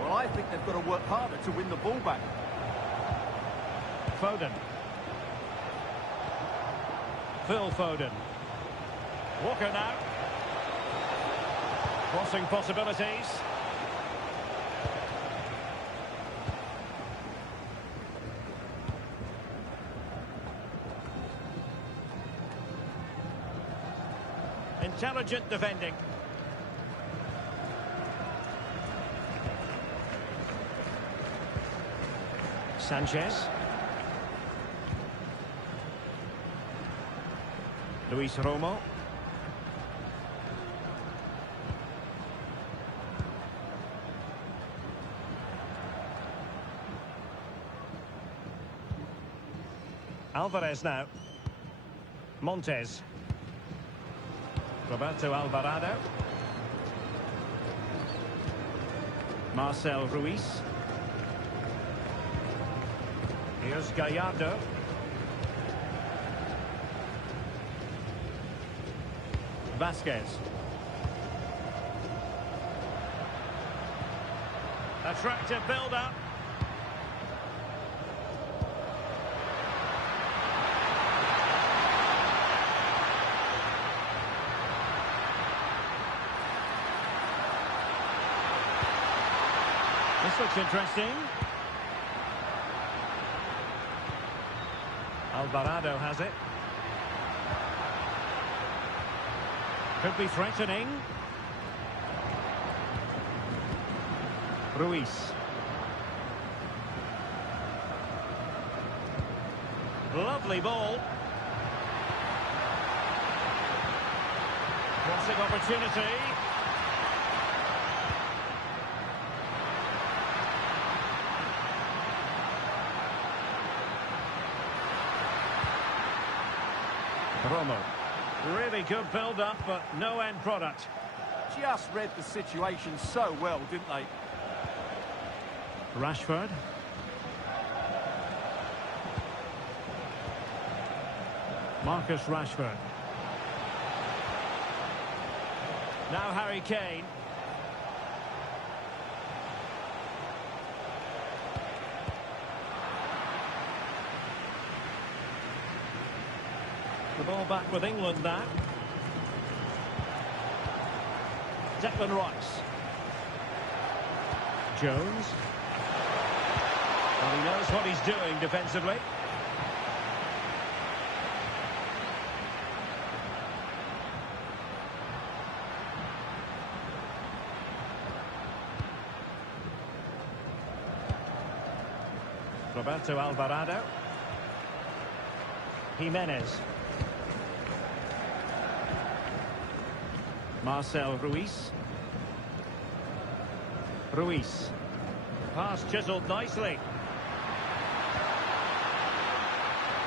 Well, I think they've got to work harder to win the ball back. Foden. Phil Foden. Walker now. Crossing possibilities. Intelligent defending. Sanchez. Luis Romo. Alvarez now. Montes. Roberto Alvarado. Marcel Ruiz. Here's Gallardo. Vasquez. Attractive build-up. This looks interesting. Alvarado has it. Could be threatening. Ruiz. Lovely ball. Crossing opportunity. Romo. Really good build-up, but no end product. Just read the situation so well, didn't they? Rashford. Marcus Rashford. Now Harry Kane. The ball back with England now. Declan Rice. Jones. Well, he knows what he's doing defensively. Roberto Alvarado. Jimenez. Marcel Ruiz. Ruiz. Pass chiselled nicely.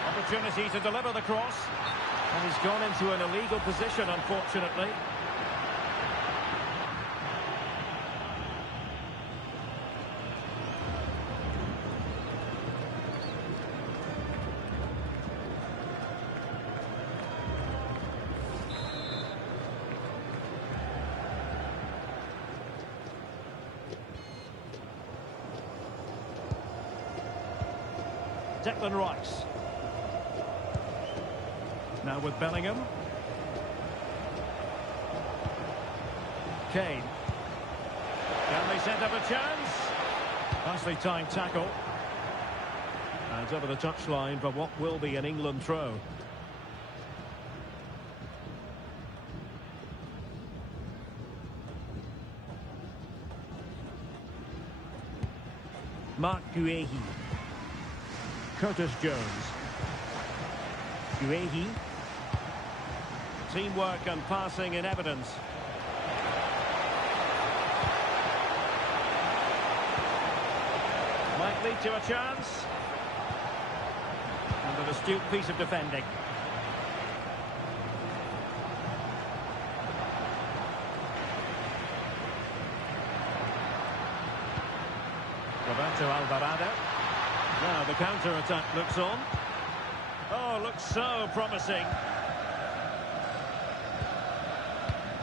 Opportunity to deliver the cross. And he's gone into an illegal position, unfortunately. Declan Rice. Now with Bellingham. Kane. Can they set up a chance? Nicely timed tackle. And over the touchline for what will be an England throw. Mark Guehi. Curtis Jones. Guehi. Teamwork and passing in evidence. Might lead to a chance. And an astute piece of defending. Roberto Alvarado. Now the counter-attack looks on. Oh, looks so promising.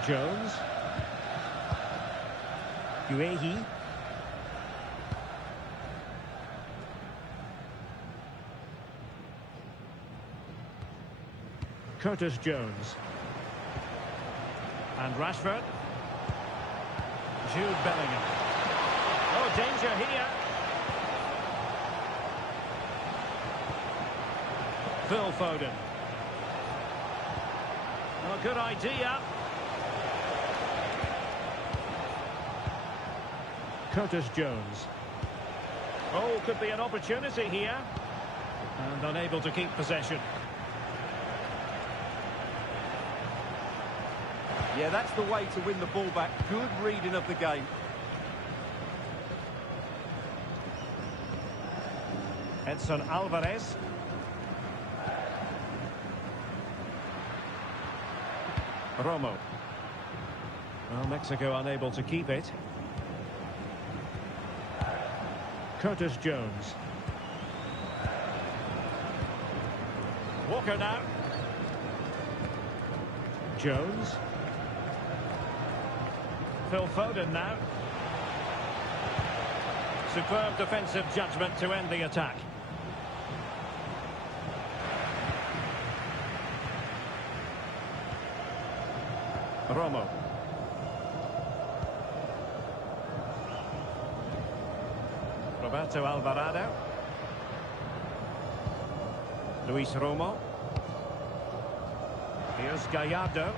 Jones. Guehi. Curtis Jones. And Rashford. Jude Bellingham. Oh, danger here. Phil Foden. Oh, good idea. Curtis Jones. Oh, could be an opportunity here. And unable to keep possession. Yeah, that's the way to win the ball back. Good reading of the game. Edson Alvarez. Romo. Well, Mexico unable to keep it. Curtis Jones. Walker now. Jones. Phil Foden now. Superb defensive judgment to end the attack. Romo. Roberto Alvarado. Luis Romo. Here's Gallardo.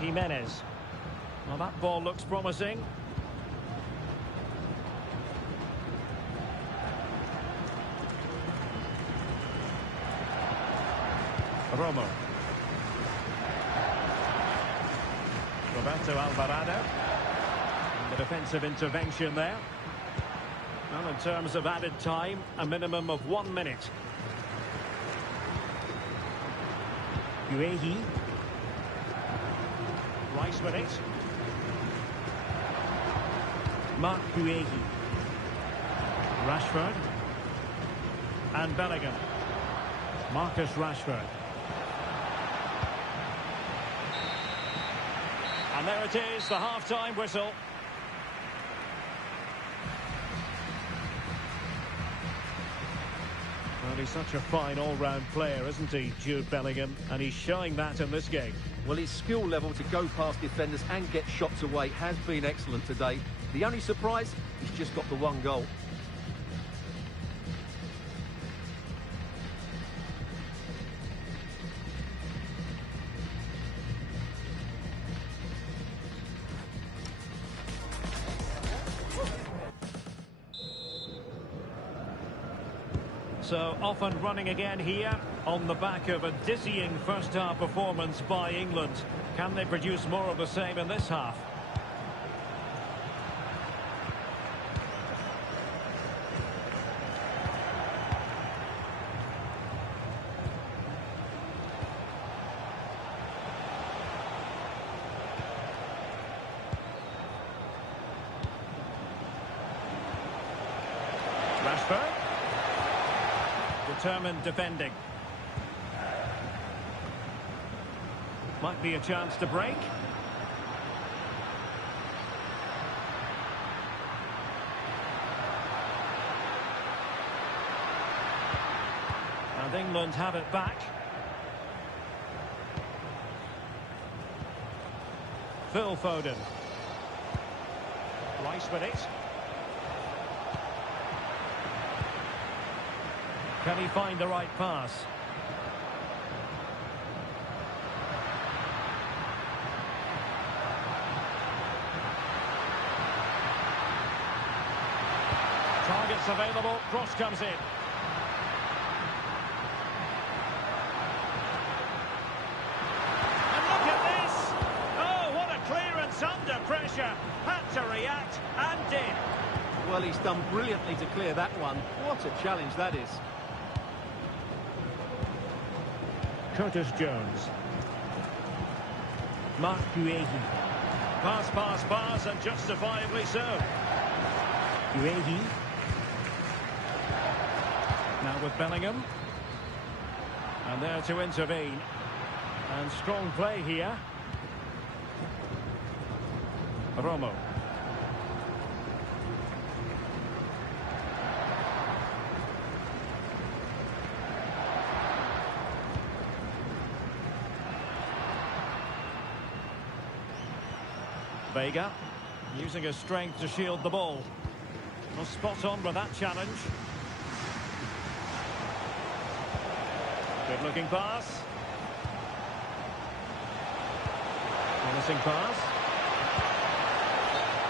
Jimenez. Well, that ball looks promising. Romo. Roberto Alvarado. And the defensive intervention there. Well, in terms of added time, a minimum of 1 minute. Guehi. Rice with it. Mark Guehi. Rashford. And Bellingham. Marcus Rashford. And there it is, the half-time whistle. Well, he's such a fine all-round player, isn't he, Jude Bellingham? And he's showing that in this game. Well, his skill level to go past defenders and get shots away has been excellent today. The only surprise, he's just got the one goal. So off and running again here on the back of a dizzying first-half performance by England. Can they produce more of the same in this half? Rashford. Determined defending. Might be a chance to break. And England have it back. Phil Foden. Rice with it. Can he find the right pass? Targets available, cross comes in. And look at this! Oh, what a clearance under pressure. Had to react and did. Well, he's done brilliantly to clear that one. What a challenge that is. Curtis Jones. Mark Guehi. Pass, and justifiably so. Guehi. Now with Bellingham. And there to intervene. And strong play here. Romo. Vega, using his strength to shield the ball. Well, spot on with that challenge. Good looking pass. Promising pass.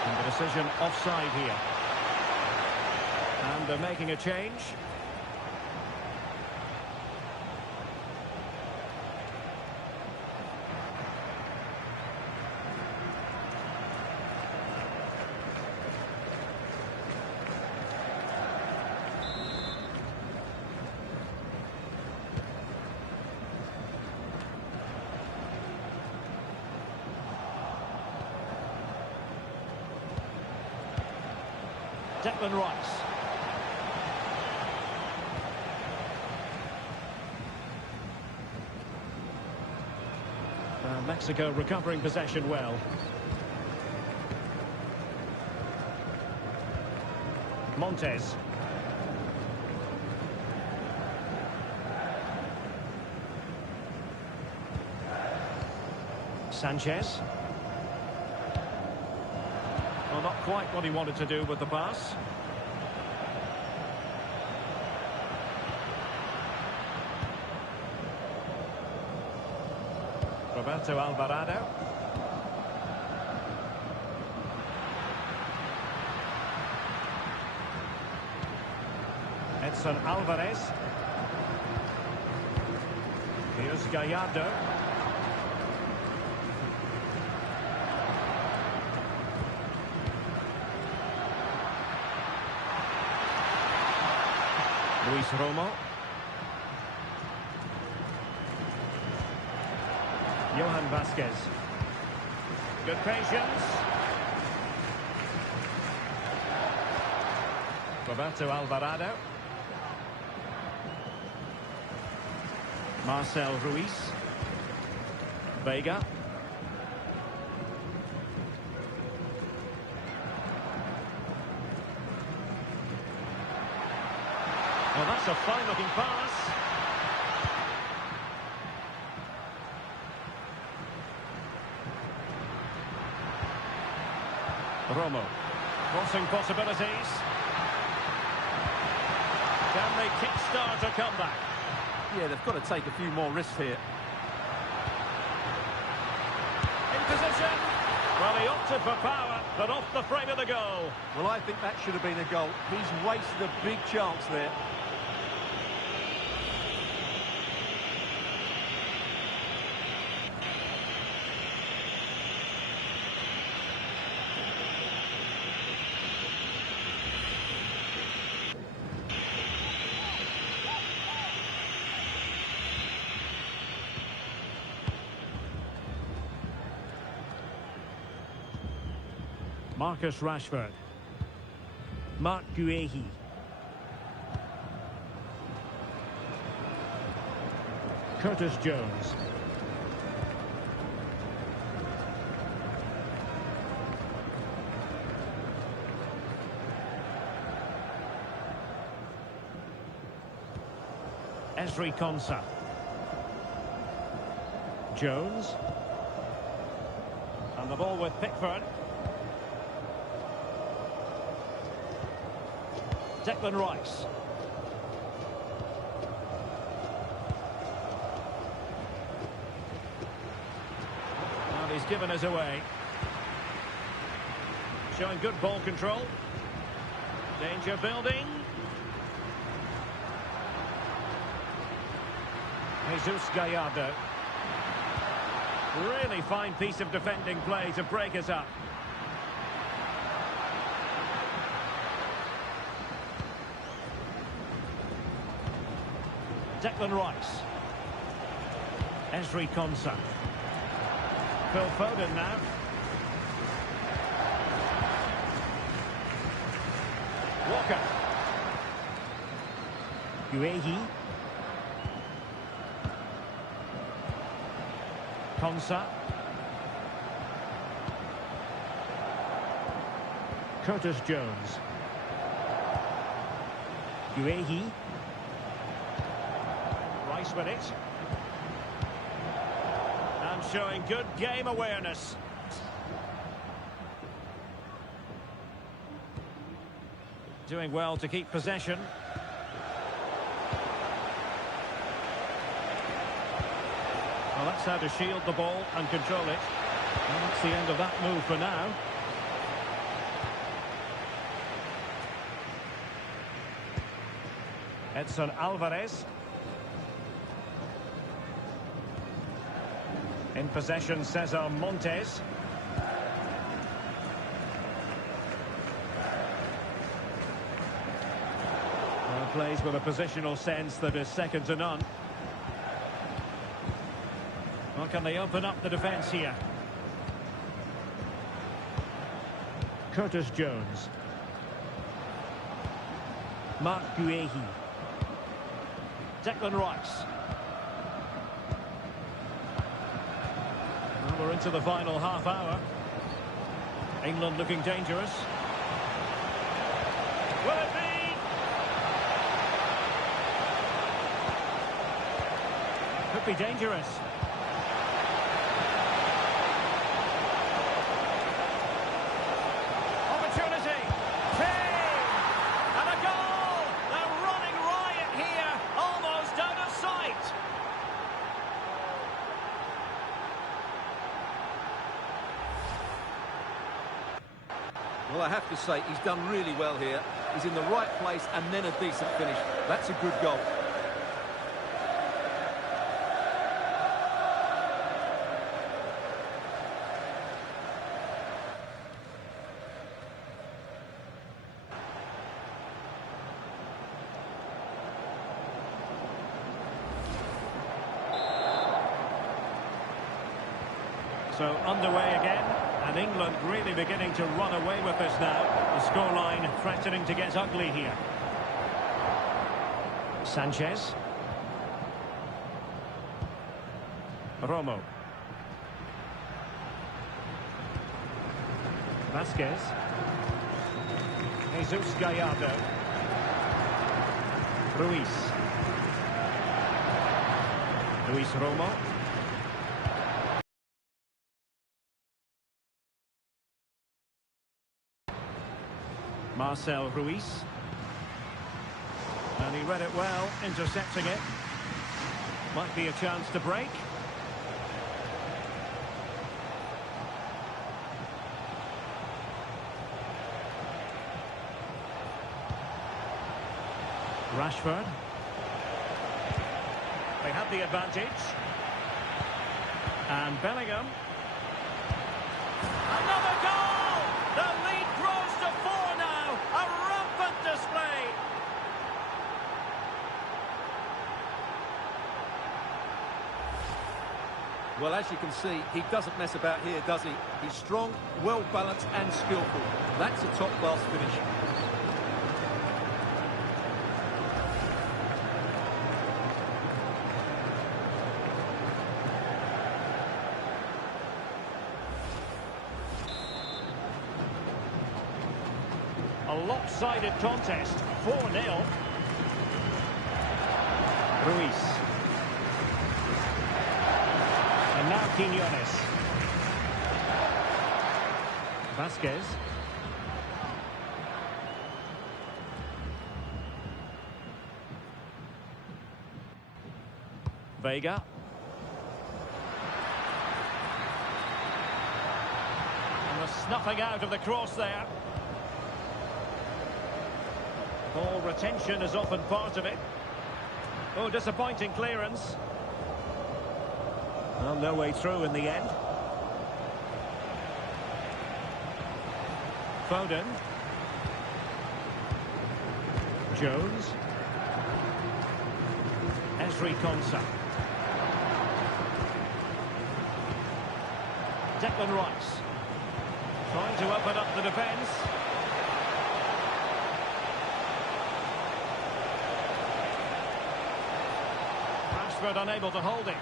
And the decision offside here. And they're making a change. Declan Rice. Mexico recovering possession well. Montes. Sanchez. Well, not quite what he wanted to do with the pass. Roberto Alvarado. Edson Alvarez. Here's Gallardo. Luis Romo. Johan Vasquez. Good patience. Roberto Alvarado. Marcel Ruiz. Vega. Well, that's a fine-looking pass. Romo. Crossing possibilities. Can they kickstart a comeback? Yeah, they've got to take a few more risks here. In position. Well, he opted for power, but off the frame of the goal. Well, I think that should have been a goal. He's wasted a big chance there. Marcus Rashford. Mark Guehi. Curtis Jones. Ezri Konsa. Jones. And the ball with Pickford. Declan Rice. Well, he's given us away. Showing good ball control. Danger building. Jesus Gallardo. Really fine piece of defending play to break us up. Declan Rice. Ezri Konsa. Phil Foden now. Walker. Guehi. Konsa. Curtis Jones. Guehi. Rice with it. And showing good game awareness. Doing well to keep possession. Well, that's how to shield the ball and control it. Well, that's the end of that move for now. Edson Alvarez. In possession, Cesar Montes. Well, plays with a positional sense that is second to none. Well, can they open up the defence here? Curtis Jones. Mark Guehi. Declan Rice. Well, we're into the final half hour. England looking dangerous. Will it be? Could be dangerous. Opportunity. Kane! And a goal! They're running riot here, almost out of sight. Well, I have to say, he's done really well here. He's in the right place and then a decent finish. That's a good goal. So underway again, and England really beginning to run away with this now. The scoreline threatening to get ugly here. Sanchez. Romo. Vasquez. Jesus Gallardo. Ruiz. Luis Romo. Marcel Ruiz. And he read it well, intercepting it. Might be a chance to break. Rashford. They have the advantage. And Bellingham. Another goal! The lead grows to 4 now. A rampant display. Well, as you can see, he doesn't mess about here, does he? He's strong, well-balanced and skillful. That's a top-class finish. A lopsided contest, 4-0. Ruiz. And now Quiñones. Vasquez. Vega. And the snuffing out of the cross there. Ball retention is often part of it. Oh, disappointing clearance. Well, no way through in the end. Foden. Jones. Ezri Konsa. Declan Rice. Trying to open up the defence. Rashford unable to hold it.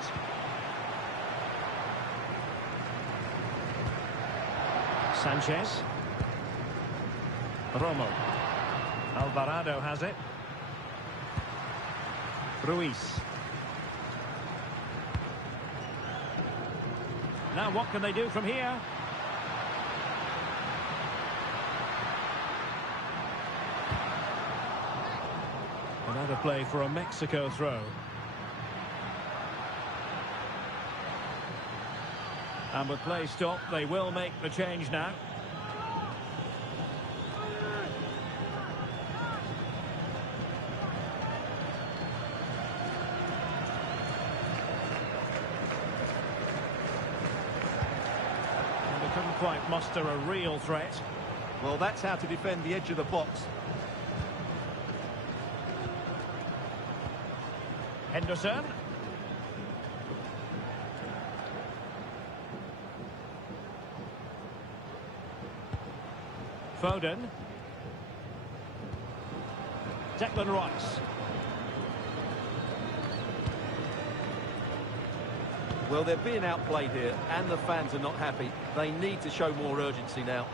Sanchez. Romo. Alvarado has it. Ruiz. Now what can they do from here? And out of play for a Mexico throw. And with play stopped, they will make the change now. And they couldn't quite muster a real threat. Well, that's how to defend the edge of the box. Henderson. Foden. Declan Rice. Well, they're being outplayed here, and the fans are not happy. They need to show more urgency now.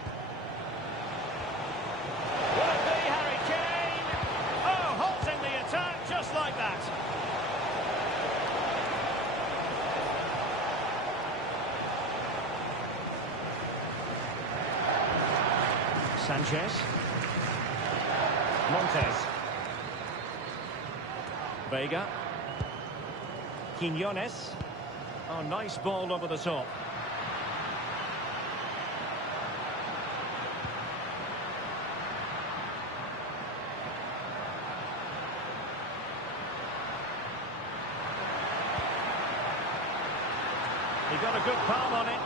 Will it be Harry Kane? Oh, halting the attack just like that. Sanchez. Montes. Vega. Quinones. Oh, nice ball over the top. He got a good palm on it.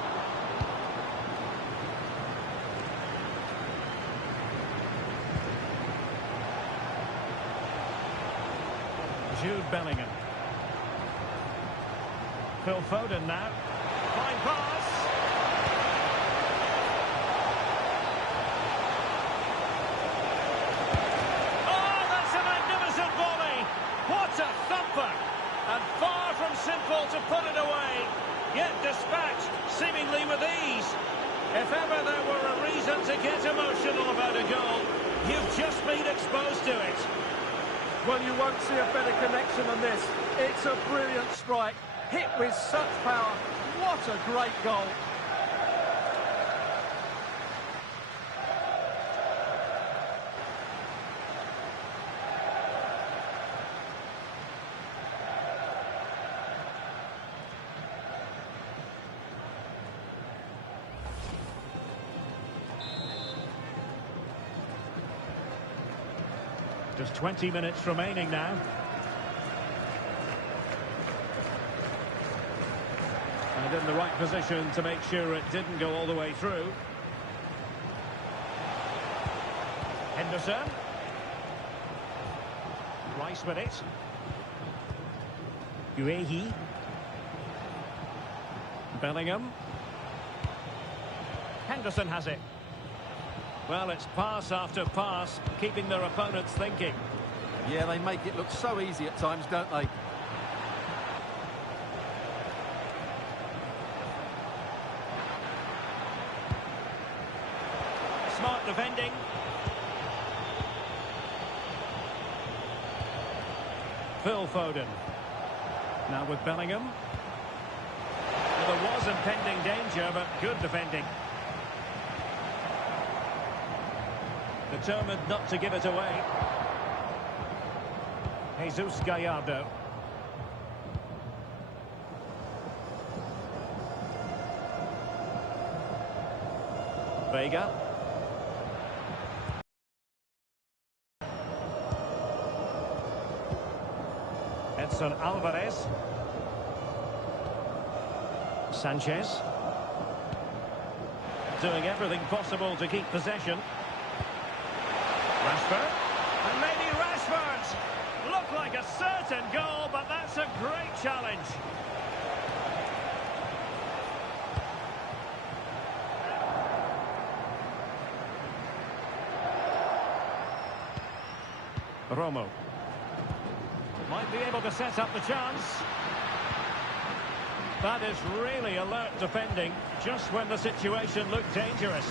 Jude Bellingham. Phil Foden now. Fine pass. Oh, that's a magnificent volley. What a thumper. And far from simple to put it away. Yet dispatched, seemingly with ease. If ever there were a reason to get emotional about a goal, you've just been exposed to it. Well, you won't see a better connection than this. It's a brilliant strike, hit with such power. What a great goal. Just 20 minutes remaining now. And in the right position to make sure it didn't go all the way through. Henderson. Rice with it. Uehi. Bellingham. Henderson has it. Well, it's pass after pass, keeping their opponents thinking. Yeah, they make it look so easy at times, don't they? Smart defending. Phil Foden. Now with Bellingham. Well, there was impending danger, but good defending. Determined not to give it away. Jesus Gallardo. Vega. Edson Alvarez. Sanchez. Doing everything possible to keep possession. Rashford. And maybe Rashford. Looked like a certain goal, but that's a great challenge. Romo. Might be able to set up the chance. That is really alert defending, just when the situation looked dangerous.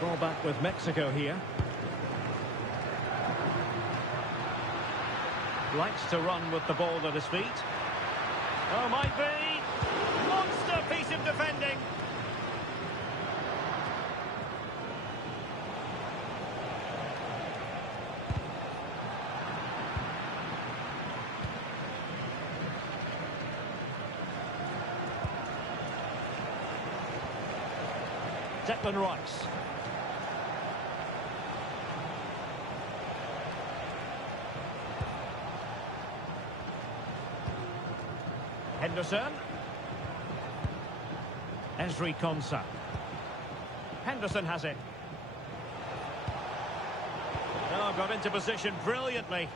Ball back with Mexico here. Likes to run with the ball at his feet. Oh, might be. Monster piece of defending. Declan Rice. Henderson. Ezri Konsa. Henderson has it. Oh, got into position brilliantly.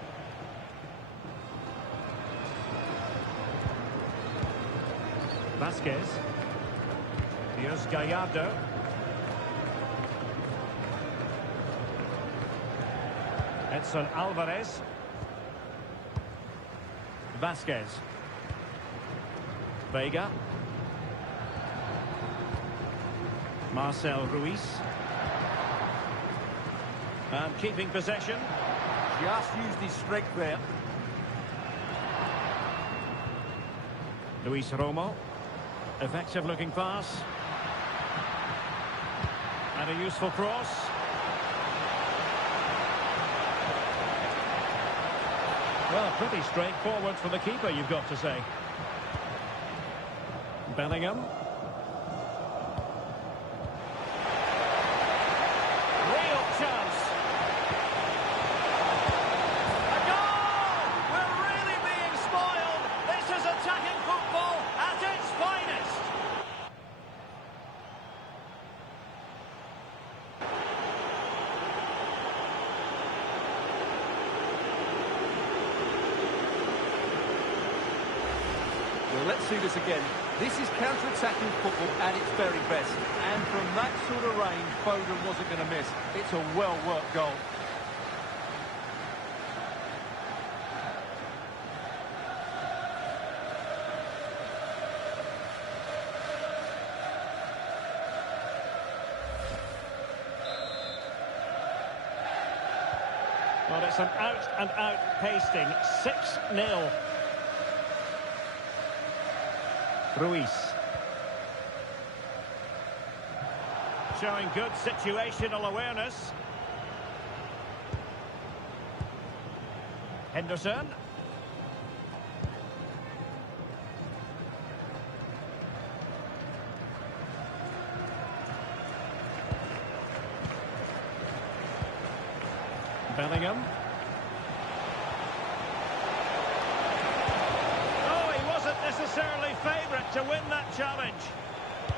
Vasquez. Here's Gallardo. Edson Alvarez. Vasquez. Vega. Marcel Ruiz. And keeping possession. Just used his strength there. Luis Romo. Effective looking pass. And a useful cross. Well, pretty straightforward for the keeper, you've got to say. Bellingham. Real chance. A goal! We're really being spoiled. This is attacking football at its finest. Well, let's see this again. This is counter-attacking football at its very best. And from that sort of range, Foden wasn't going to miss. It's a well-worked goal. Well, it's an out-and-out pasting. 6-0. Ruiz. Showing good situational awareness. Henderson. Bellingham. Necessarily favourite to win that challenge.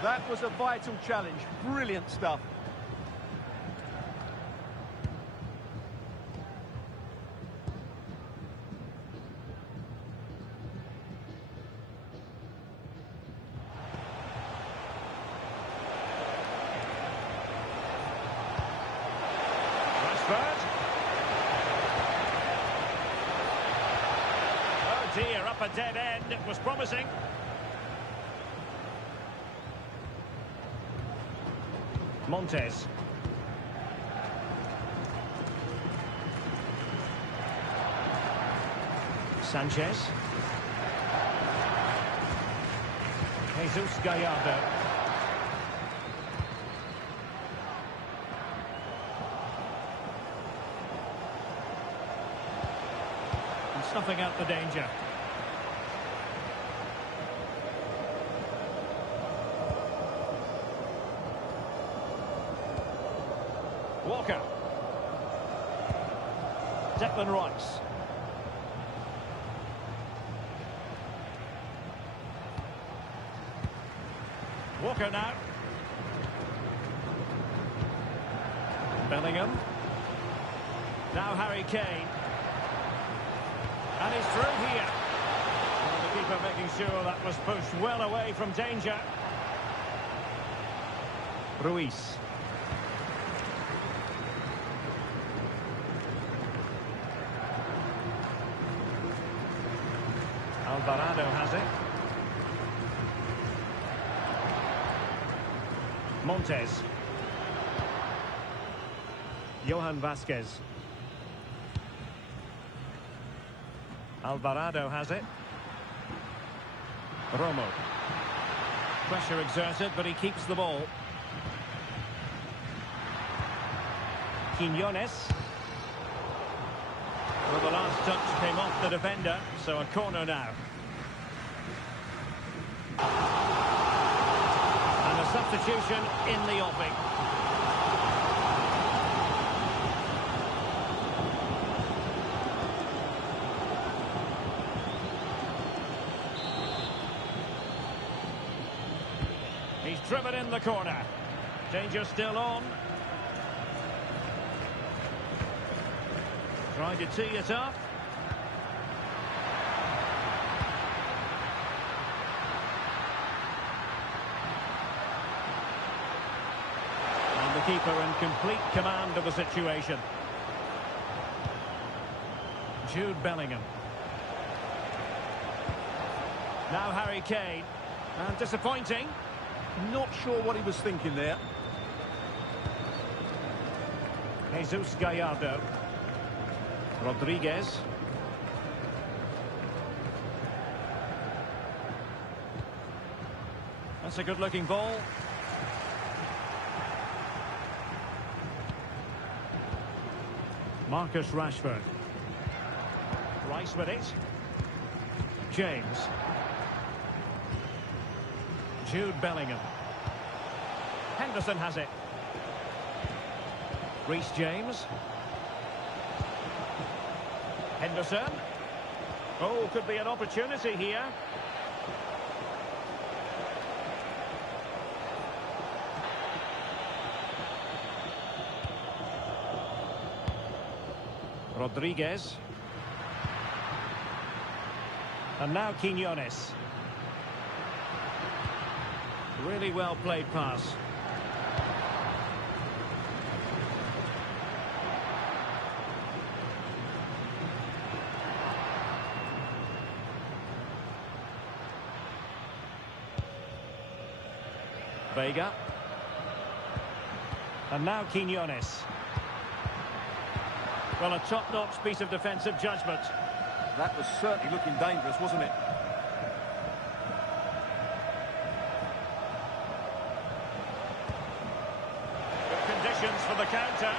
That was a vital challenge. Brilliant stuff. Rashford. Oh dear, up a dead end. It was promising. Montes. Sanchez. Jesus Gallardo. And snuffing out the danger. Walker. Declan Rice. Walker now. Bellingham. Now Harry Kane. And he's through here. Well, the keeper making sure that was pushed well away from danger. Ruiz. Alvarado has it. Montes. Johan Vasquez. Alvarado has it. Romo. Pressure exerted, but he keeps the ball. Quinones. Well, the last touch came off the defender, so a corner now. And a substitution in the offing. He's driven in the corner. Danger still on. Trying to tee it up. And the keeper in complete command of the situation. Jude Bellingham. Now Harry Kane. And disappointing. Not sure what he was thinking there. Jesus Gallardo. Rodriguez. That's a good-looking ball. Marcus Rashford. Rice with it. James. Jude Bellingham. Henderson has it. Reece James. Henderson. Oh, could be an opportunity here. Rodriguez. And now Quinones. Really well played pass. Vega. And now Quinones. Well, a top-notch piece of defensive judgment. That was certainly looking dangerous, wasn't it? Good conditions for the counter.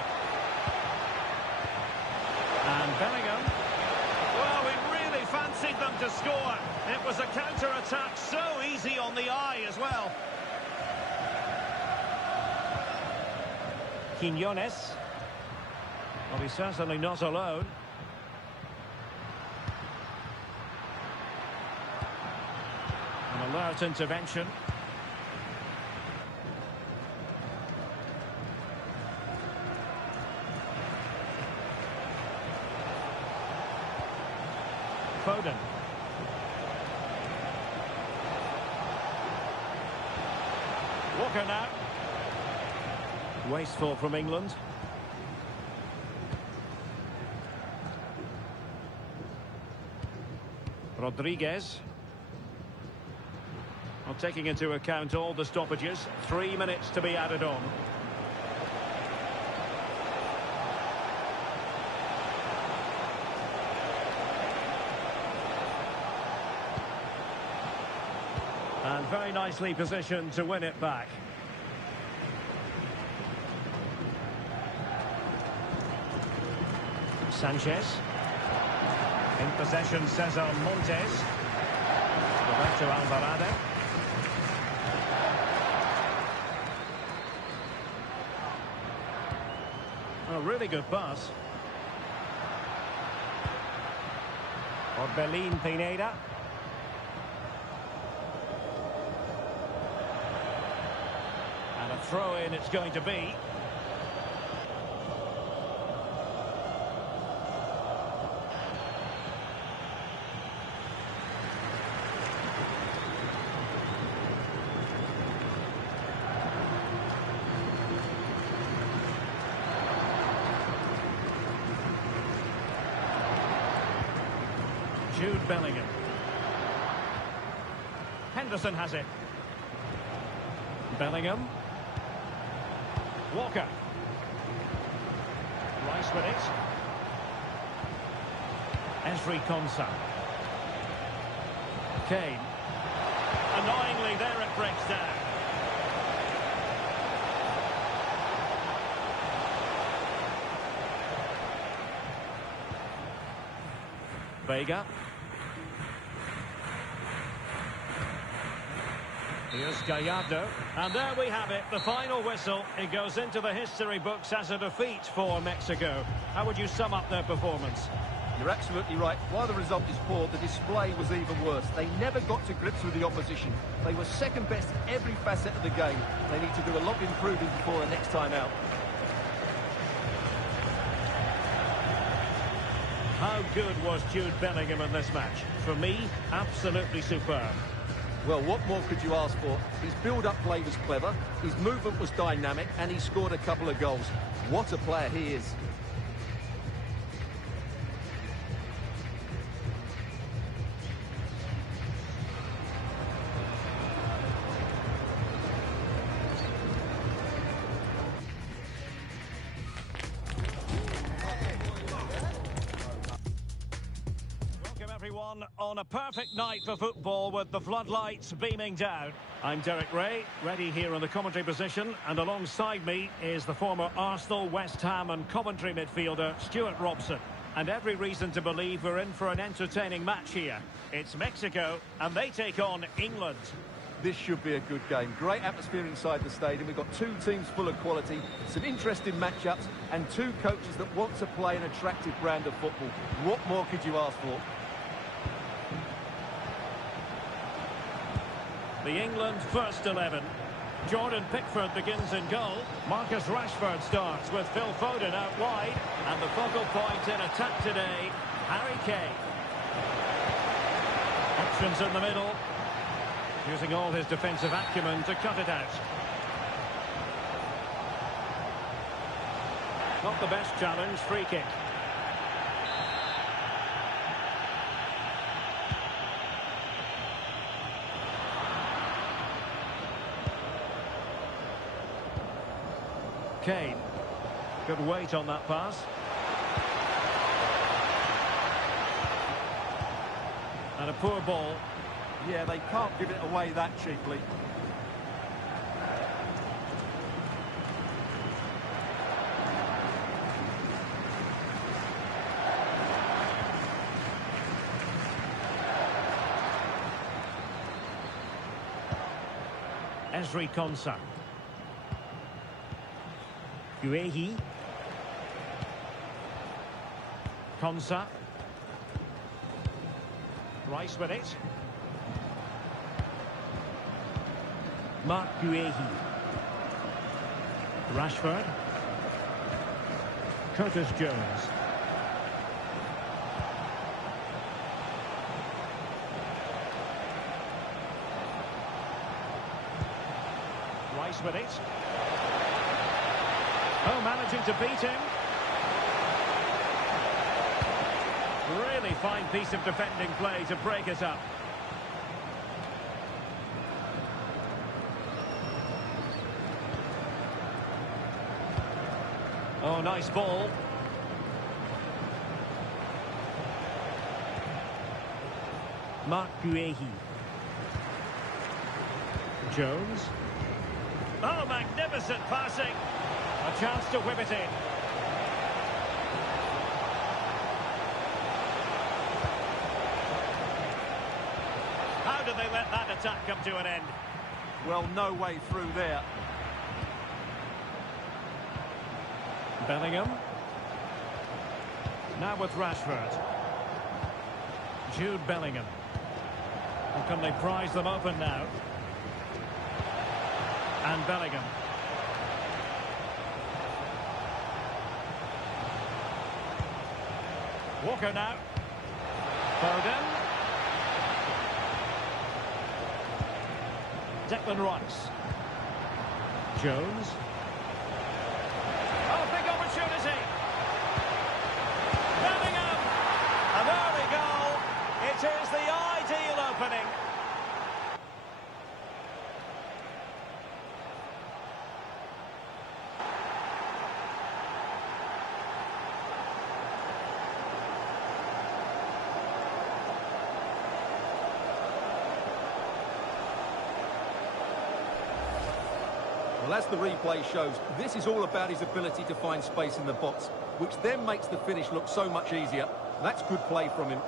And Bellingham. Well, we really fancied them to score. It was a counter-attack so easy on the eye as well. Quinones. Well, he's certainly not alone. An alert intervention. Foden. Walker now. Wasteful from England. Rodriguez. Well, taking into account all the stoppages, 3 minutes to be added on. And very nicely positioned to win it back. Sanchez. In possession, Cesar Montes. Roberto Alvarado. A really good pass. Orbelín Pineda. And a throw-in it's going to be. Jude Bellingham. Henderson has it. Bellingham. Walker. Rice with it. Esri Konsa. Kane. Annoyingly, there it breaks down. Vega. Here's Gallardo. And there we have it, the final whistle. It goes into the history books as a defeat for Mexico. How would you sum up their performance? You're absolutely right. While the result is poor, the display was even worse. They never got to grips with the opposition. They were second best in every facet of the game. They need to do a lot of improving before the next time out. How good was Jude Bellingham in this match? For me, absolutely superb. Well, what more could you ask for? His build-up play was clever, his movement was dynamic, and he scored a couple of goals. What a player he is. Everyone on a perfect night for football with the floodlights beaming down. I'm Derek Ray, ready here in the commentary position, and alongside me is the former Arsenal, West Ham and Coventry midfielder Stuart Robson. And every reason to believe we're in for an entertaining match here. It's Mexico and they take on England. This should be a good game. Great atmosphere inside the stadium. We've got two teams full of quality, some interesting matchups, and two coaches that want to play an attractive brand of football. What more could you ask for? The England first 11. Jordan Pickford begins in goal. Marcus Rashford starts with Phil Foden out wide. And the focal point in attack today, Harry Kane. Options in the middle. Using all his defensive acumen to cut it out. Not the best challenge, free kick. Kane. Good weight on that pass. And a poor ball. Yeah, they can't give it away that cheaply. Ezri Konsa. Guehi. Konsa. Rice with it. Mark Guehi. Rashford. Curtis Jones. Rice with it. Oh, managing to beat him. Really fine piece of defending play to break it up. Oh, nice ball. Mark Guehi. Jones. Oh, magnificent passing. A chance to whip it in. How did they let that attack come to an end? Well, no way through there. Bellingham. Now with Rashford. Jude Bellingham. Or can they prize them open now? And Bellingham. Walker now. Foden. Declan Rice. Jones. Oh, big opportunity. Bellingham. And there we go. It is the ideal opening. Well, as the replay shows, this is all about his ability to find space in the box, which then makes the finish look so much easier. That's good play from him.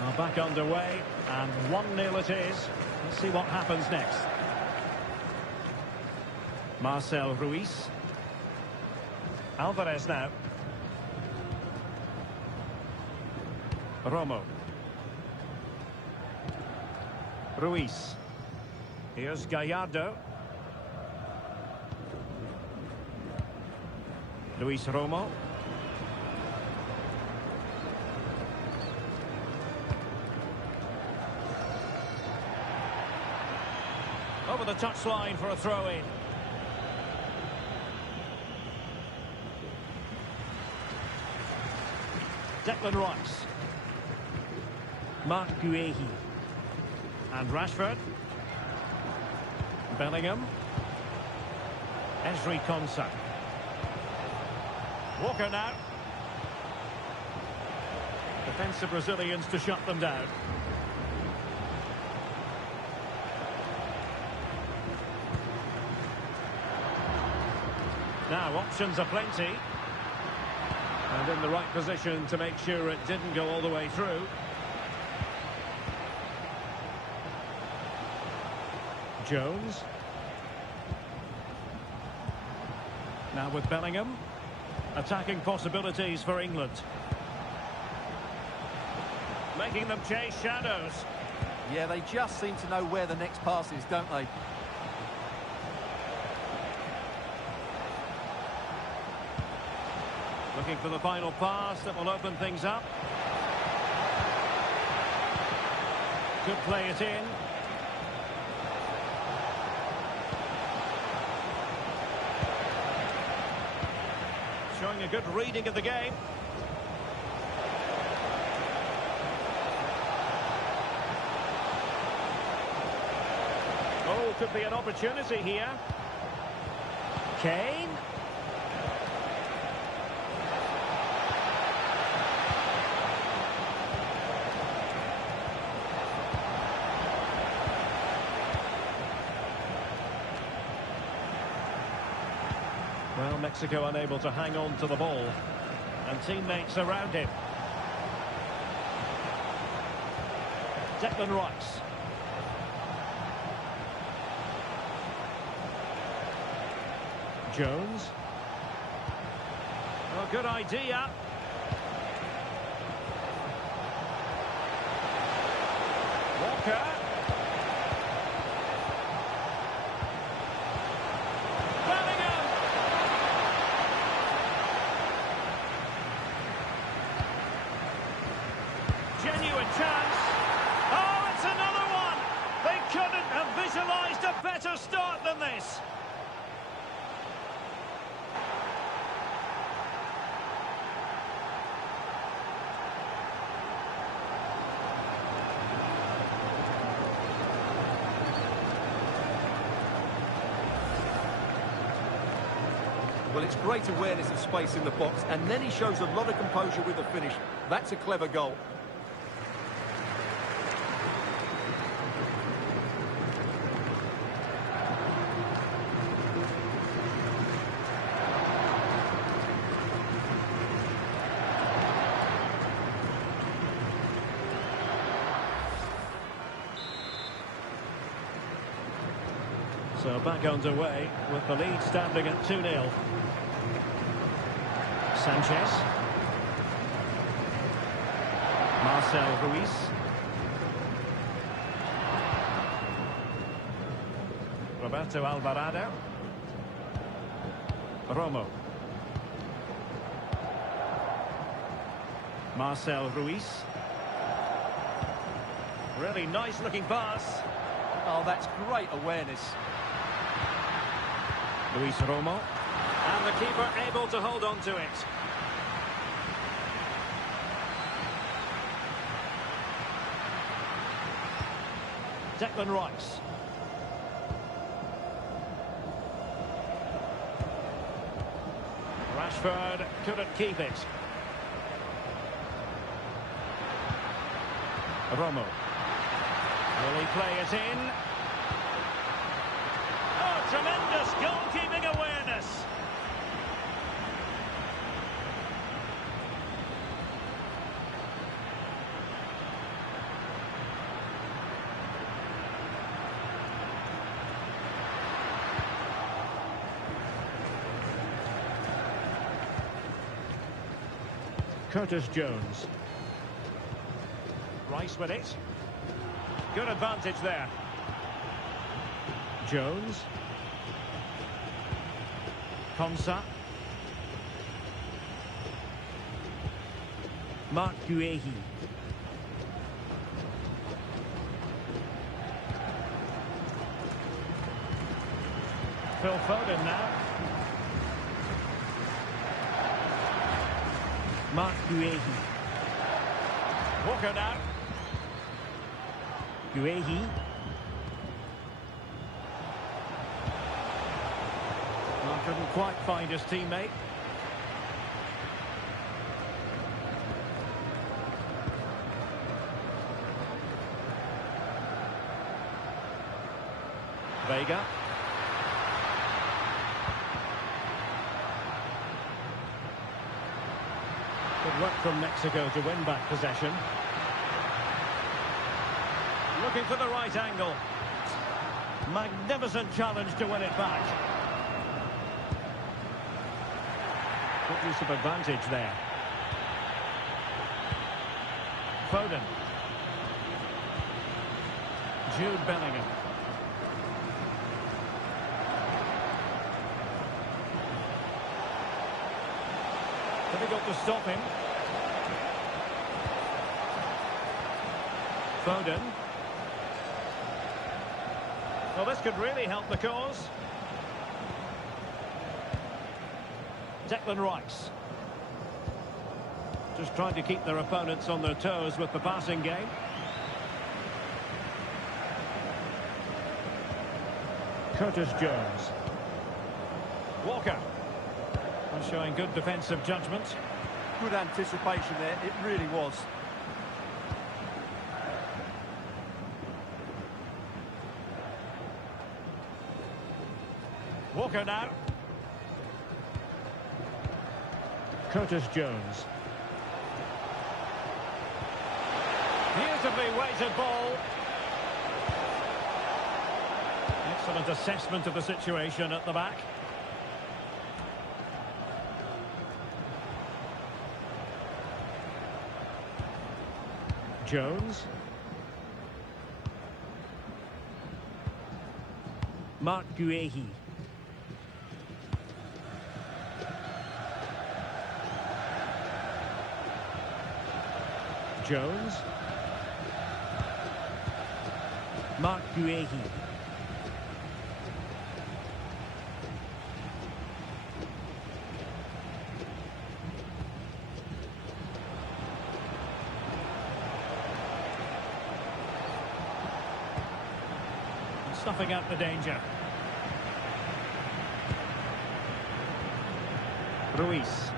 Well, back underway, and 1-0 it is. Let's see what happens next. Marcel Ruiz. Alvarez now. Romo. Ruiz. Here's Gallardo. Luis Romo. Over the touchline for a throw-in. Declan Rice. Mark Guehi. And Rashford. Bellingham. Ezri Konsa. Walker now. Defensive Brazilians to shut them down. Now options are plenty. And in the right position to make sure it didn't go all the way through. Jones. Now with Bellingham. Attacking possibilities for England. Making them chase shadows. Yeah, they just seem to know where the next pass is, don't they? Looking for the final pass that will open things up. Could play it in. Showing a good reading of the game. Oh, could be an opportunity here. Kane. Well, Mexico unable to hang on to the ball. And teammates around him. Declan Rice. Jones. Oh, good idea. Walker. Bellingham. Genuine chance. Oh, it's another one. They couldn't have visualised a better start than this. Well, it's great awareness of space in the box, and then he shows a lot of composure with the finish. That's a clever goal. So back underway with the lead standing at 2-0. Sanchez. Marcel Ruiz. Roberto Alvarado. Romo. Marcel Ruiz. Really nice looking pass. Oh, that's great awareness. Luis Romo. And the keeper able to hold on to it. Declan Rice. Rashford couldn't keep it. Romo. Will he play it in? Oh, tremendous goalkeeping awareness. Curtis Jones. Rice with it. Good advantage there. Jones. Konsa. Mark Guehi. Phil Foden now. Mark Guehi. Walker now. Guehi. Well, couldn't quite find his teammate. Vega. Good work from Mexico to win back possession. Looking for the right angle. Magnificent challenge to win it back. Good use of advantage there. Foden. Jude Bellingham. Difficult to stop him. Foden. Well, this could really help the cause. Declan Rice. Just trying to keep their opponents on their toes with the passing game. Curtis Jones. Walker. And showing good defensive judgment. Good anticipation there, it really was. Walker now. Curtis Jones. Beautifully weighted ball. Excellent assessment of the situation at the back. Jones. Mark Guehi. Jones. Mark Guehi. Snuffing out the danger. Ruiz.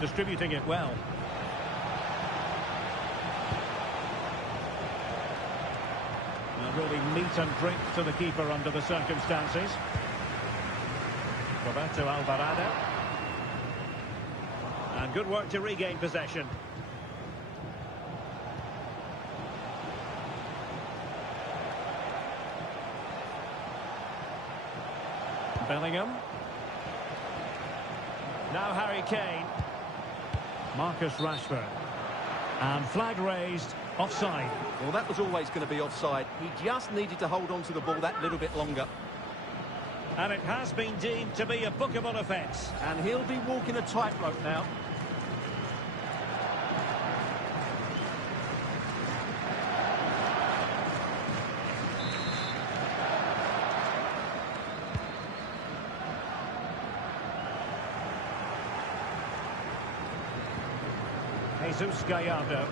Distributing it well. Really meat and drink to the keeper under the circumstances. Roberto Alvarado. And good work to regain possession. Bellingham. Now Harry Kane. Marcus Rashford. And flag raised, offside. Well, that was always going to be offside. He just needed to hold on to the ball that little bit longer. And it has been deemed to be a bookable offence. And he'll be walking a tightrope now. Jesus Gallardo.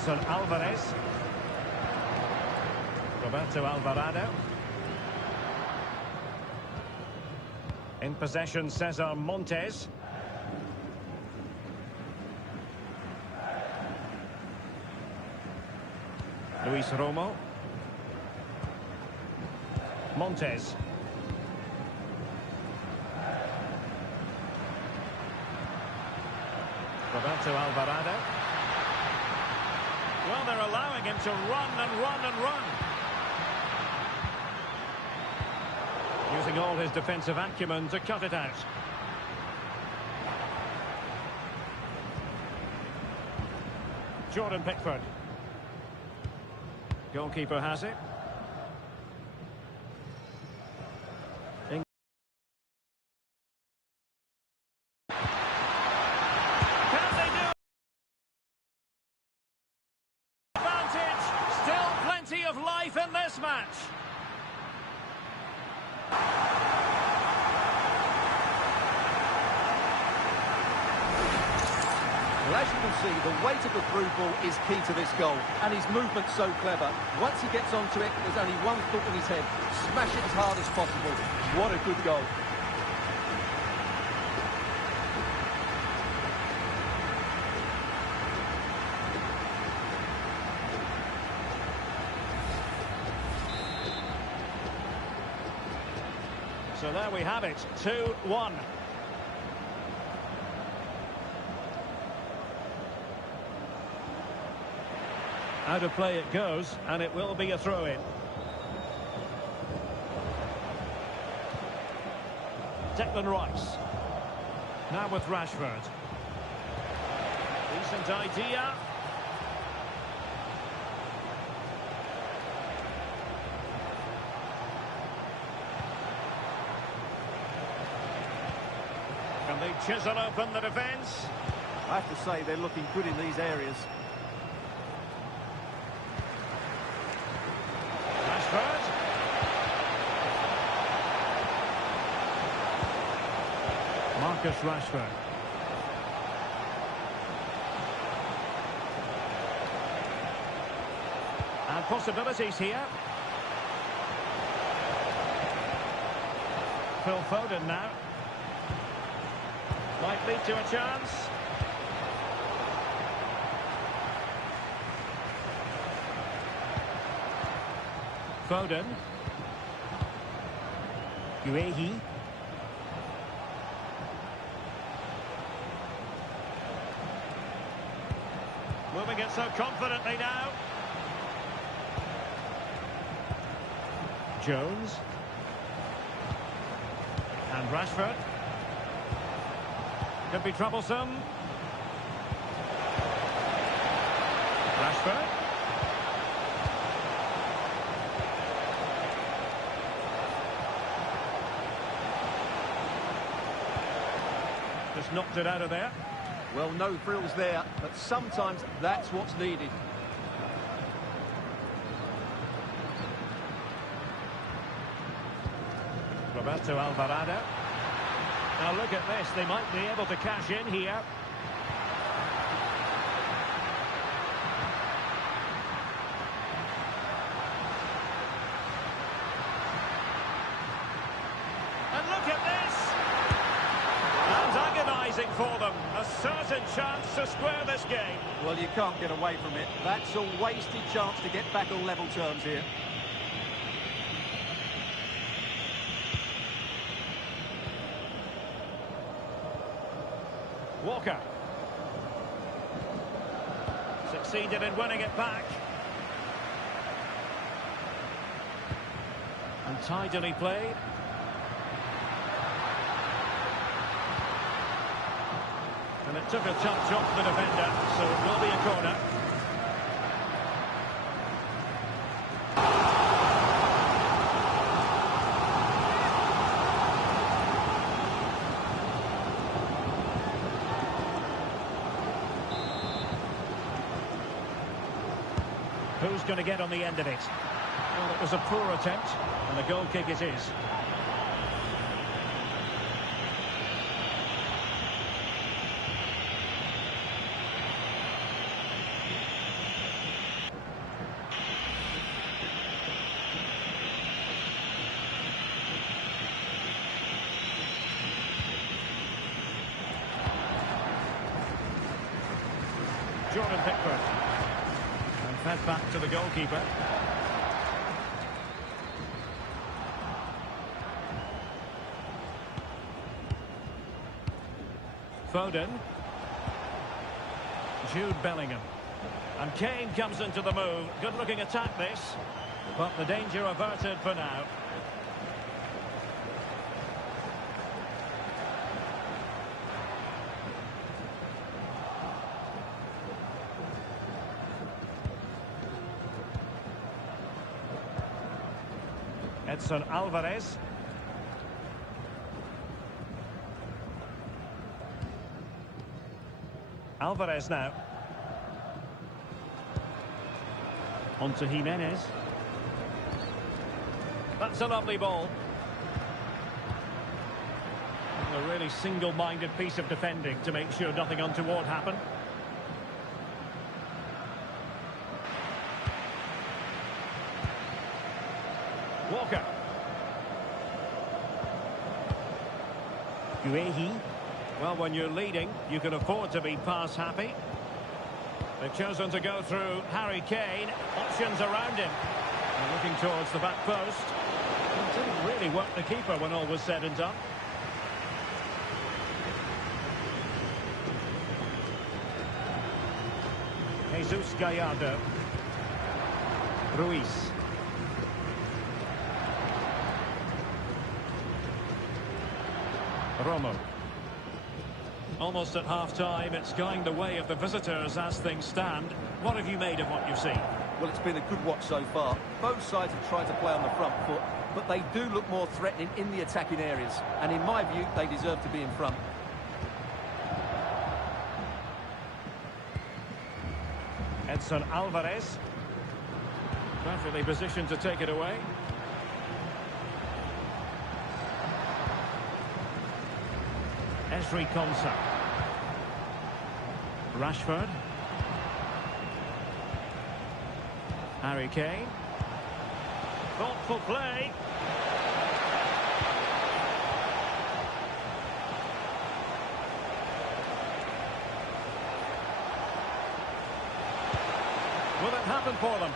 Edson Alvarez. Roberto Alvarado. In possession, Cesar Montes. Luis Romo. Montes. Roberto Alvarado. Well, they're allowing him to run and run and run. Using all his defensive acumen to cut it out. Jordan Pickford. Goalkeeper has it. Can they do it? Advantage. Still plenty of life in this match. Well, as you can see, the weight of the through ball is key to this goal, and his movement's so clever. Once he gets onto it, there's only one thought in his head: smash it as hard as possible. What a good goal. So there we have it, 2-1. Out of play it goes, and it will be a throw-in. Declan Rice. Now with Rashford. Decent idea. Can they chisel open the defence? I have to say, they're looking good in these areas. Rashford. Marcus Rashford. And possibilities here. Phil Foden now. Might lead to a chance. Foden. Guehi. Moving it so confidently now. Jones. And Rashford. Could be troublesome. Rashford. Just knocked it out of there. Well, no thrills there, but sometimes that's what's needed. Roberto Alvarado. Now look at this, they might be able to cash in here. And look at this! And agonising for them. A certain chance to square this game. Well, you can't get away from it. That's a wasted chance to get back on level terms here. Walker. Succeeded in winning it back. And tidily played. And it took a touch off the defender, so it will be a corner. Who's going to get on the end of it? Well, it was a poor attempt, and a goal kick it is. Pickford. And fed back to the goalkeeper. Foden. Jude Bellingham. And Kane comes into the move. Good-looking attack, this. But the danger averted for now. Edson Alvarez. Alvarez now. On to Jimenez. That's a lovely ball. A really single-minded piece of defending to make sure nothing untoward happened. Walker. Guehi. Well, when you're leading, you can afford to be pass happy. They've chosen to go through Harry Kane. Options around him. And looking towards the back post. It didn't really work the keeper when all was said and done. Jesus Gallardo. Ruiz. Romo. Almost at half-time, it's going the way of the visitors as things stand. What have you made of what you've seen? Well, it's been a good watch so far. Both sides have tried to play on the front foot, but they do look more threatening in the attacking areas. And in my view, they deserve to be in front. Edson Alvarez. Perfectly positioned to take it away. Ezri Konsa. Rashford. Harry Kane. Thoughtful play. Will it happen for them?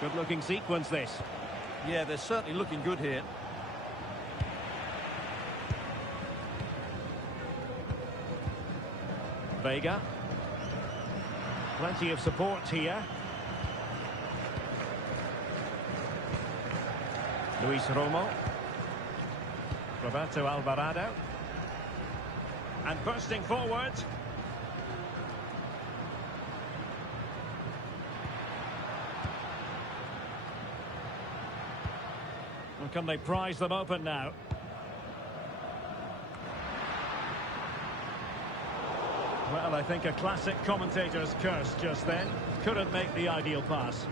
Good looking sequence this. Yeah, they're certainly looking good here. Vega. Plenty of support here. Luis Romo. Roberto Alvarado. And bursting forward. Well, can they prize them open now? Well, I think a classic commentator's curse just then. Couldn't make the ideal pass.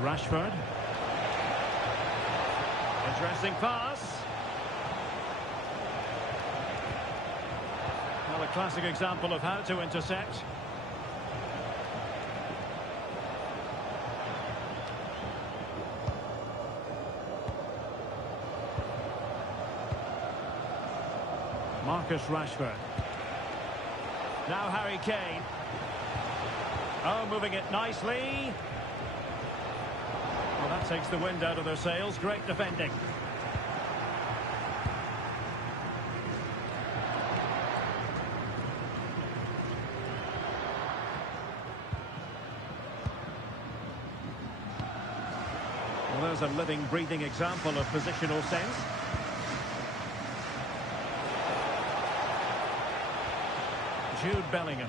Rashford. Interesting pass. Well, a classic example of how to intercept. Marcus Rashford. Now Harry Kane. Oh, moving it nicely. Well, that takes the wind out of their sails. Great defending. Well, there's a living, breathing example of positional sense. Jude Bellingham.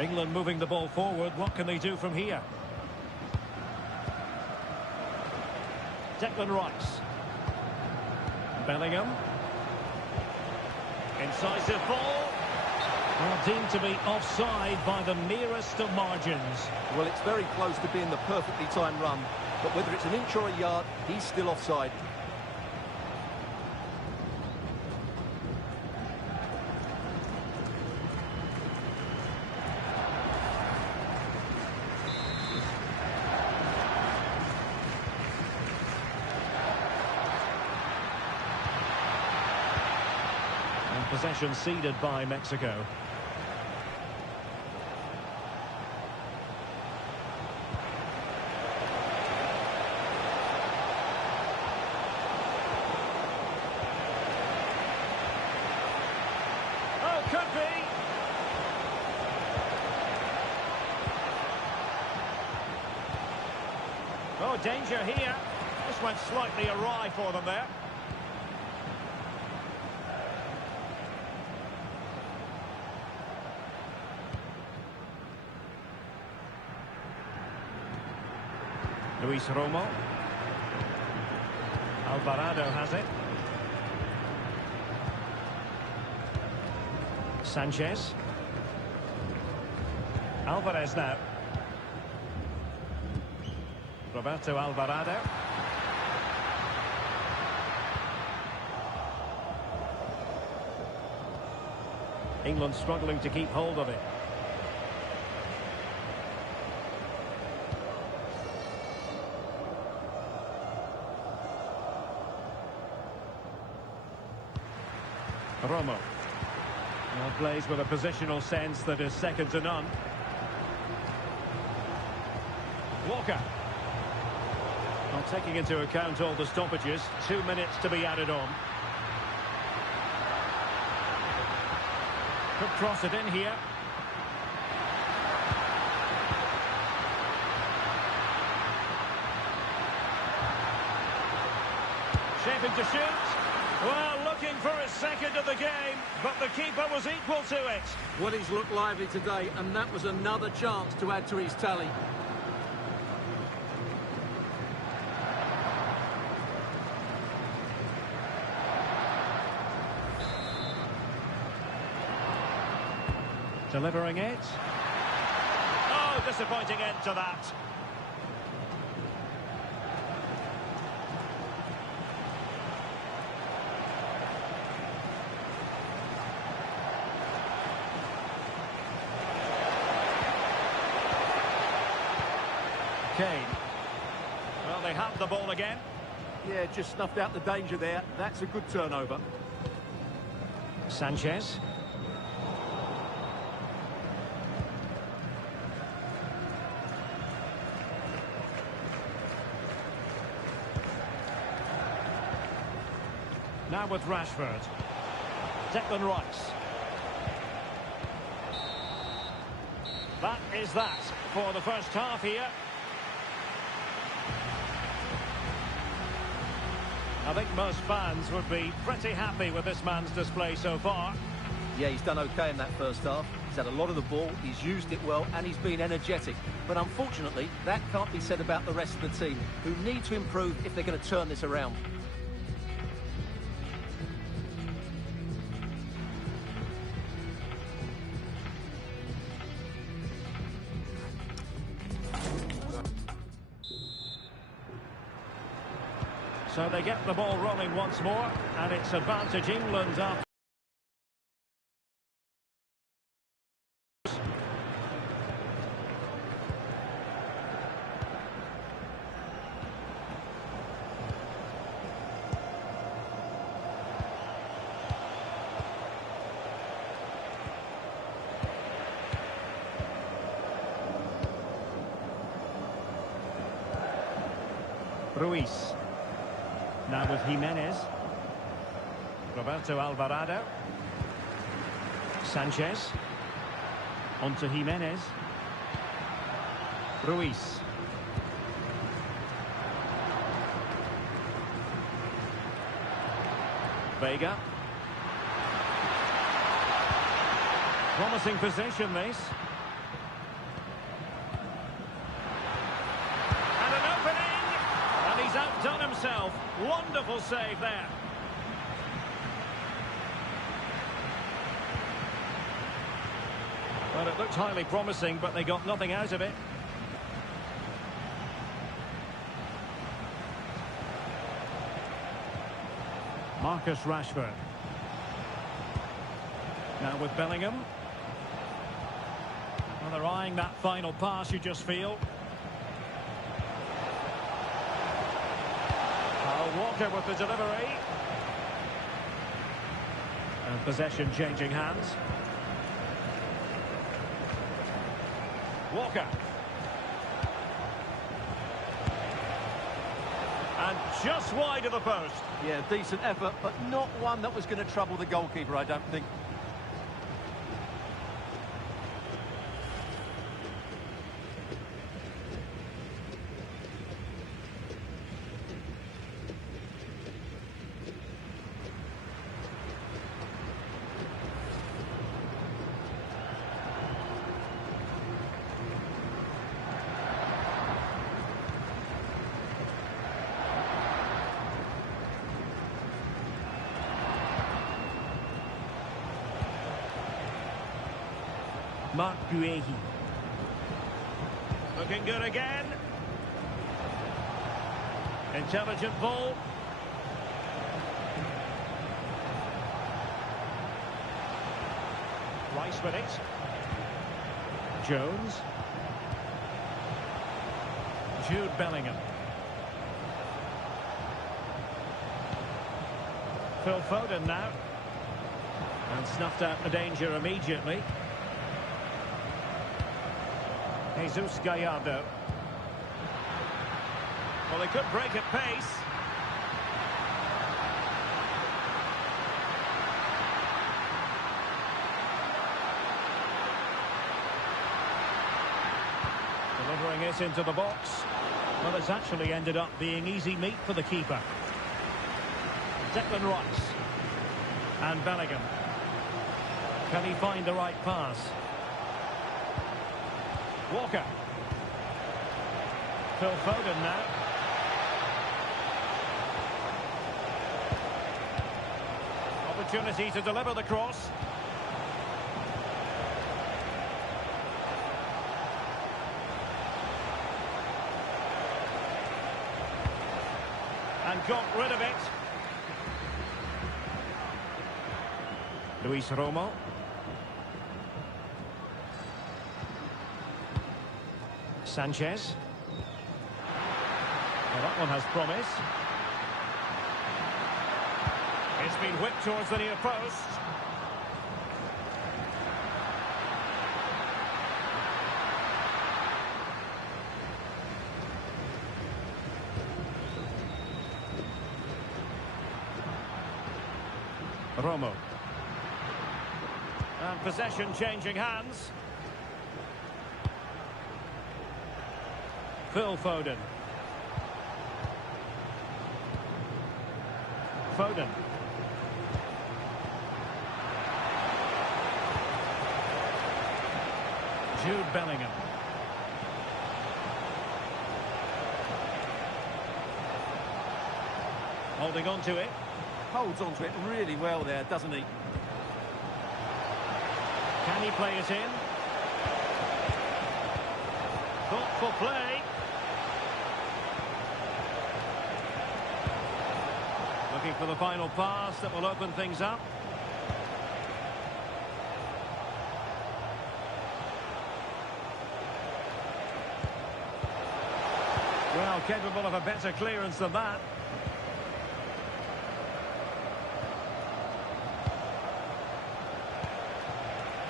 England moving the ball forward. What can they do from here? Declan Rice. Bellingham. Incisive ball. Well, deemed to be offside by the merest of margins. Well, it's very close to being the perfectly timed run, but whether it's an inch or a yard, he's still offside. Possession ceded by Mexico. Oh, could be. Oh, danger here. This went slightly awry for them there. Luis Romo. Alvarado has it. Sanchez. Alvarez now. Roberto Alvarado. England struggling to keep hold of it. Romo. Well, plays with a positional sense that is second to none. Walker. Well, taking into account all the stoppages, 2 minutes to be added on. Could cross it in here. Shaping to shoot. Well, looking for his second of the game, but the keeper was equal to it. Well, he's looked lively today, and that was another chance to add to his tally. Delivering it. Oh, disappointing end to that. Kane. Well, they have the ball again. Yeah, just snuffed out the danger there. That's a good turnover. Sanchez. Now with Rashford. Declan Rice. That is that for the first half here. I think most fans would be pretty happy with this man's display so far. Yeah, he's done okay in that first half. He's had a lot of the ball, he's used it well, and he's been energetic. But unfortunately, that can't be said about the rest of the team, who need to improve if they're going to turn this around. So they get the ball rolling once more, and it's advantage England up. Ruiz. Now with Jimenez. Roberto Alvarado. Sanchez. On to Jimenez. Ruiz. Vega. Promising position, this. And an opening! And he's outdone himself. Wonderful save there. Well, it looked highly promising, but they got nothing out of it. Marcus Rashford. Now with Bellingham. Well, they're eyeing that final pass, you just feel. Walker with the delivery. And possession changing hands. Walker. And just wide of the post. Yeah, decent effort, but not one that was going to trouble the goalkeeper, I don't think. Mark Guehi. Looking good again. Intelligent ball. Rice with it. Jones. Jude Bellingham. Phil Foden now. And snuffed out the danger immediately. Jesus Gallardo. Well, they could break at pace. Delivering it into the box. Well, it's actually ended up being easy meat for the keeper. Declan Rice. And Bellingham. Can he find the right pass? Walker. Phil Foden now. Opportunity to deliver the cross. And got rid of it. Luis Romo. Sanchez. Well, that one has promise. It's been whipped towards the near post. Romo. And possession changing hands. Phil Foden. Foden. Jude Bellingham. Holding on to it. Holds on to it really well there, doesn't he? Can he play it in? Thoughtful play. Looking for the final pass that will open things up. Well, capable of a better clearance than that.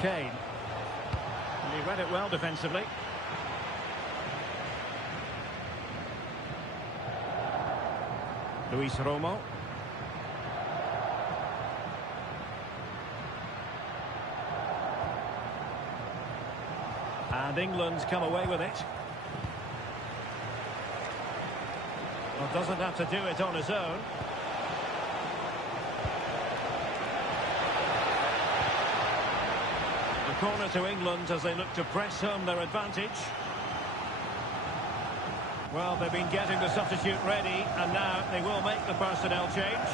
Kane. And he read it well defensively. Luis Romo. And England's come away with it. Well, doesn't have to do it on his own. The corner to England as they look to press home their advantage. Well, they've been getting the substitute ready, and now they will make the personnel change.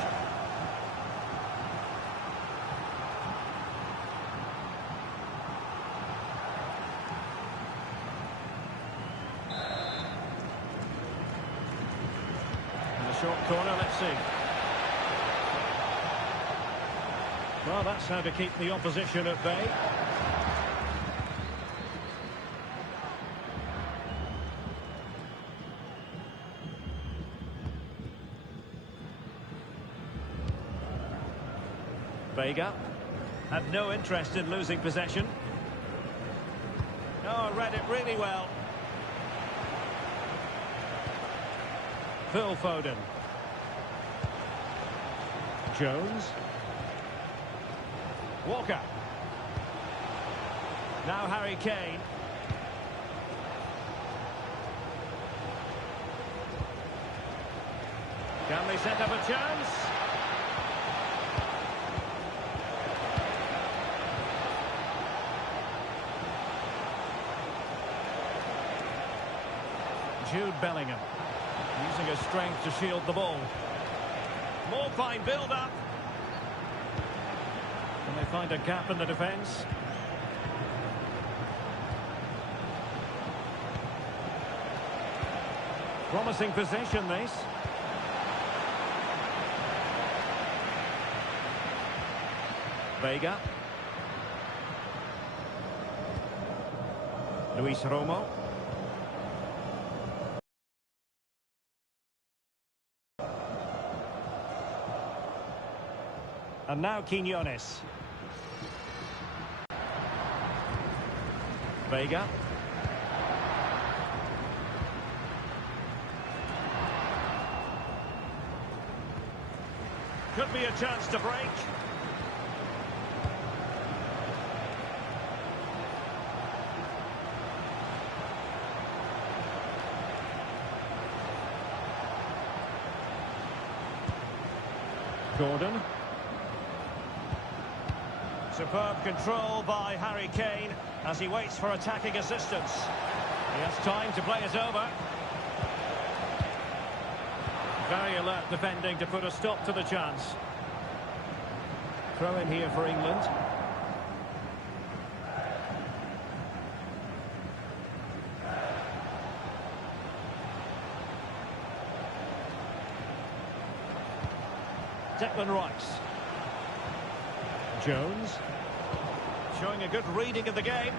In the short corner, let's see. Well, that's how to keep the opposition at bay. Vega. Had no interest in losing possession. Oh, read it really well. Phil Foden. Jones. Walker. Now Harry Kane. Can they set up a chance? Jude Bellingham. Using his strength to shield the ball. More fine build-up. Can they find a gap in the defence? Promising position, this. Vega. Luis Romo. And now Quiñones. Vega. Could be a chance to break. Gordon. Superb control by Harry Kane as he waits for attacking assistance. He has time to play it over. Very alert defending to put a stop to the chance. Throw in here for England. Declan Rice. Jones. Showing a good reading of the game.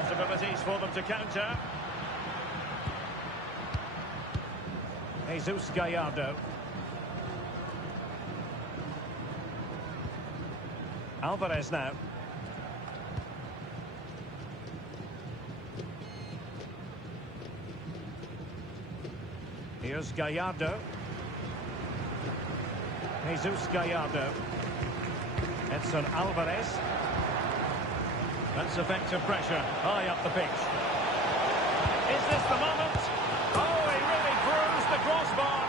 Possibilities for them to counter. Jesus Gallardo. Alvarez now. Here's Gallardo. Jesus Gallardo. Edson Alvarez. That's effective pressure. High up the pitch. Is this the moment? Oh, he really bruised the crossbar.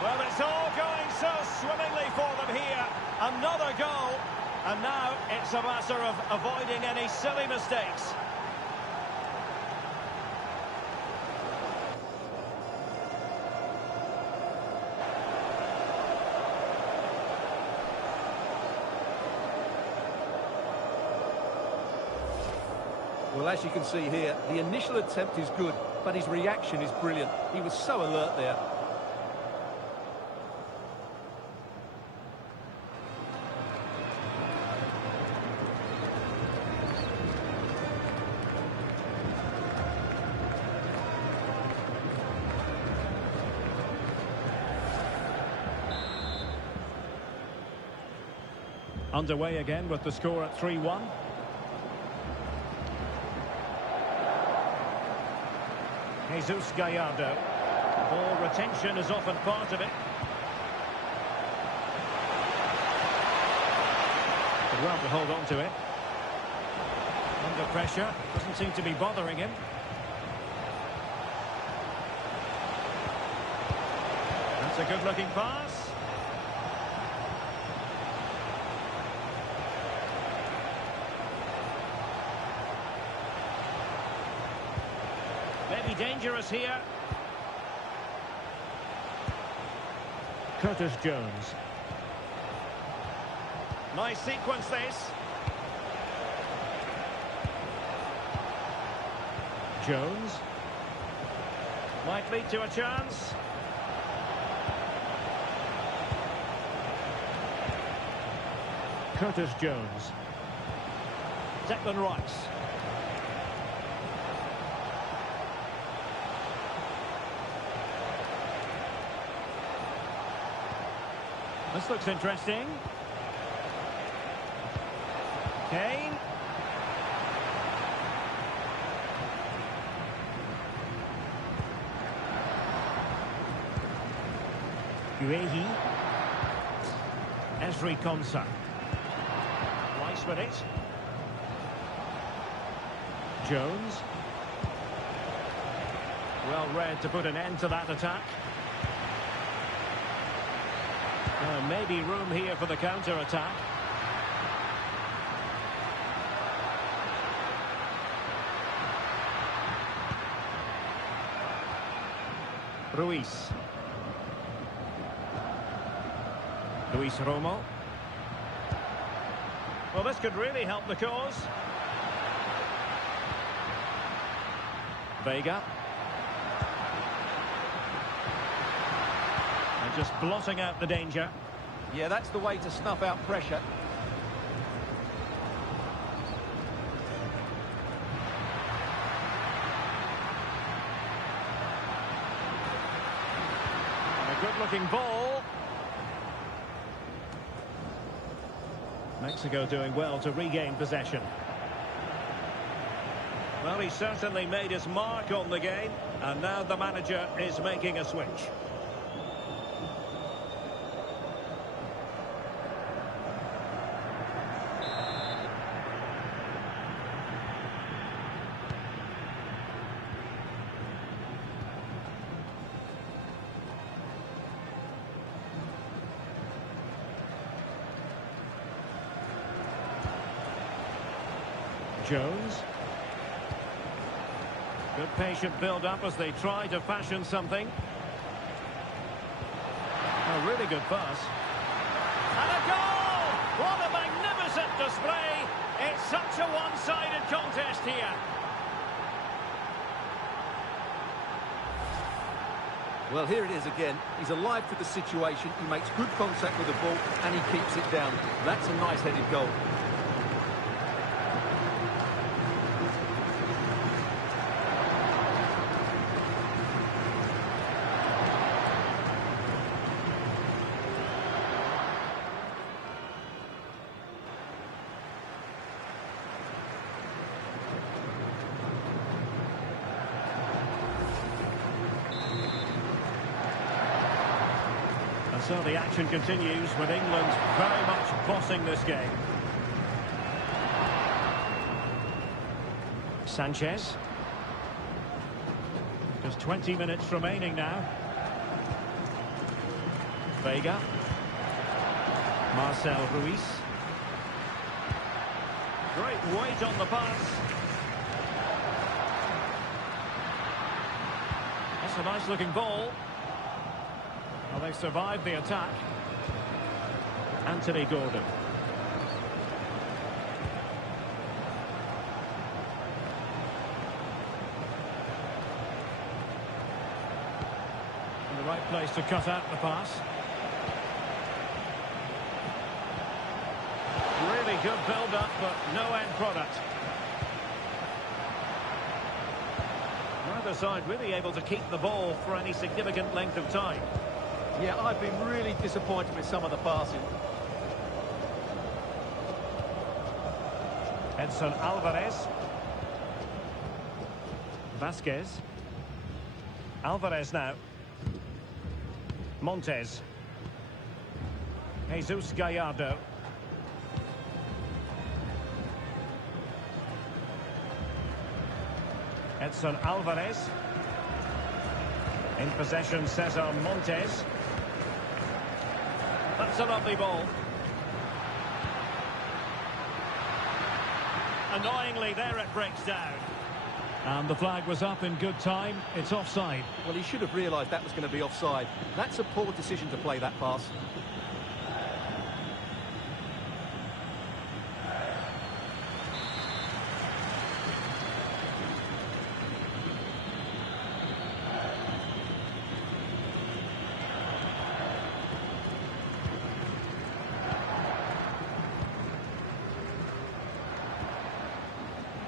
Well, it's all going so swimmingly for them here. Another goal. And now it's a matter of avoiding any silly mistakes. Well, as you can see here, the initial attempt is good, but his reaction is brilliant. He was so alert there. Underway again with the score at 3-1. Jesus Gallardo. Ball retention is often part of it. But well to hold on to it. Under pressure. Doesn't seem to be bothering him. That's a good-looking pass. Maybe dangerous here. Curtis Jones. Nice sequence this. Jones. Might lead to a chance. Curtis Jones. Declan Rice. This looks interesting. Kane. Guehi. Esri Konsa. Rice with it. Jones. Well read to put an end to that attack. Maybe room here for the counter-attack. Ruiz. Luis Romo. Well, this could really help the cause. Vega. And just blotting out the danger. Yeah, that's the way to snuff out pressure. And a good-looking ball. Mexico doing well to regain possession. Well, he certainly made his mark on the game, and now the manager is making a switch. Jones. Good patient build-up as they try to fashion something. A really good pass. And a goal! What a magnificent display! It's such a one-sided contest here. Well, here it is again. He's alive to the situation. He makes good contact with the ball and he keeps it down. That's a nice headed goal. So the action continues with England very much bossing this game. Sanchez. Just 20 minutes remaining now. Vega. Marcel Ruiz. Great weight on the pass. That's a nice looking ball. Well, they survived the attack. Anthony Gordon. In the right place to cut out the pass. Really good build-up, but no end product. Neither side really able to keep the ball for any significant length of time. Yeah, I've been really disappointed with some of the passing. Edson Alvarez. Vasquez. Alvarez now. Montes. Jesus Gallardo. Edson Alvarez. In possession, Cesar Montes. That's a lovely ball. Annoyingly, there it breaks down. And the flag was up in good time. It's offside. Well, he should have realised that was going to be offside. That's a poor decision to play that pass.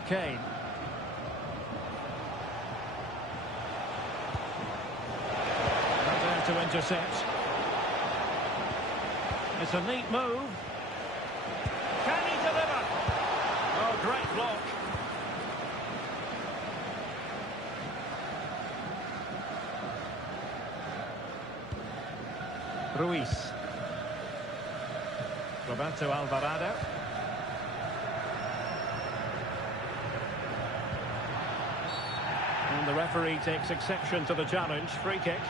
Kane. Not there to intercept. It's a neat move. Can he deliver? block. Ruiz. Roberto Alvarado. And the referee takes exception to the challenge. Free kick.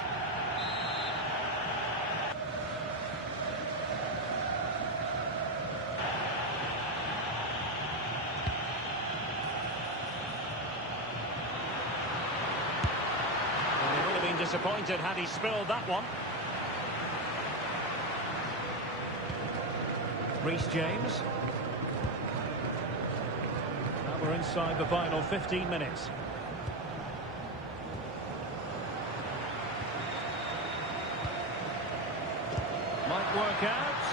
Well, he would have been disappointed had he spilled that one. Reece James. Now we're inside the final 15 minutes. Might work out.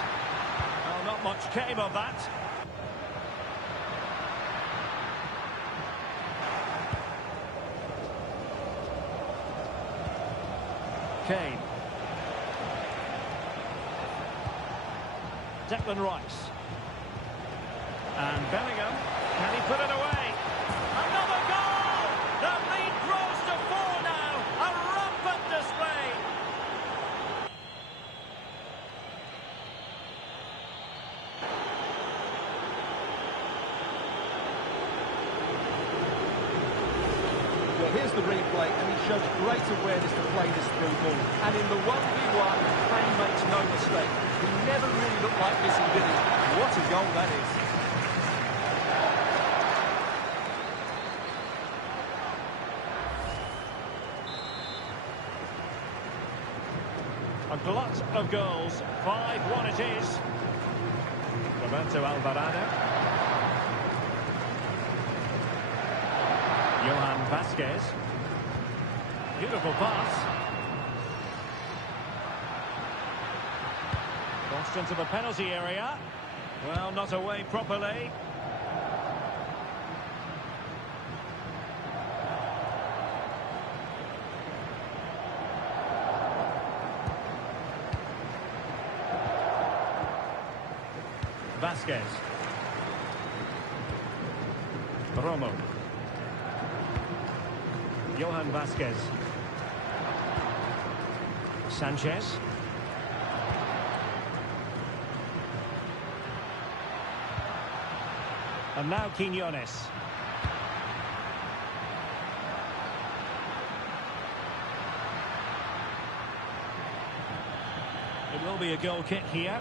Well, not much came of that. Kane. Declan Rice. And Bellingham. Can he put it away? Another goal! The lead grows to 4 now. A rampant display. Well, here's the replay, and he shows great awareness to play this through ball. And in the 1v1, Kane makes no mistake. He never really looked like missing, did he? What a goal that is. A glut of goals. 5-1 it is. Roberto Alvarado. Johan Vasquez. Beautiful pass. Crossed into the penalty area. Well, not away properly. Vasquez. Romo. Johan Vasquez. Sanchez. And now Quinones. It will be a goal kick here.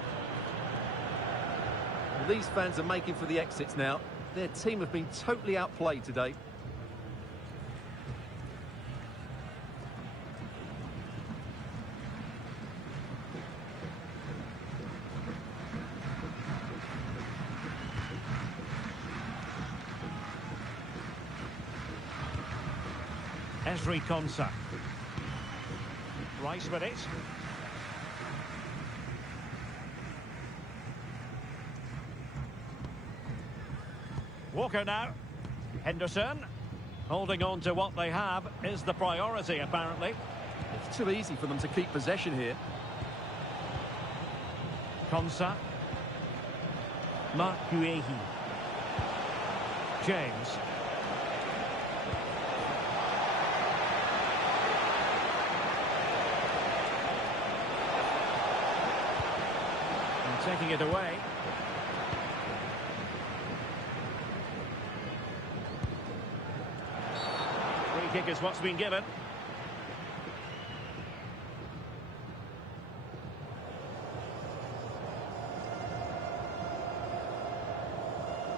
Well, these fans are making for the exits now. Their team have been totally outplayed today. Ezri Konsa. Rice with it. Walker now. Henderson. Holding on to what they have is the priority, apparently. It's too easy for them to keep possession here. Konsa. Mark Guehi. James. And taking it away. Free kick is what's been given.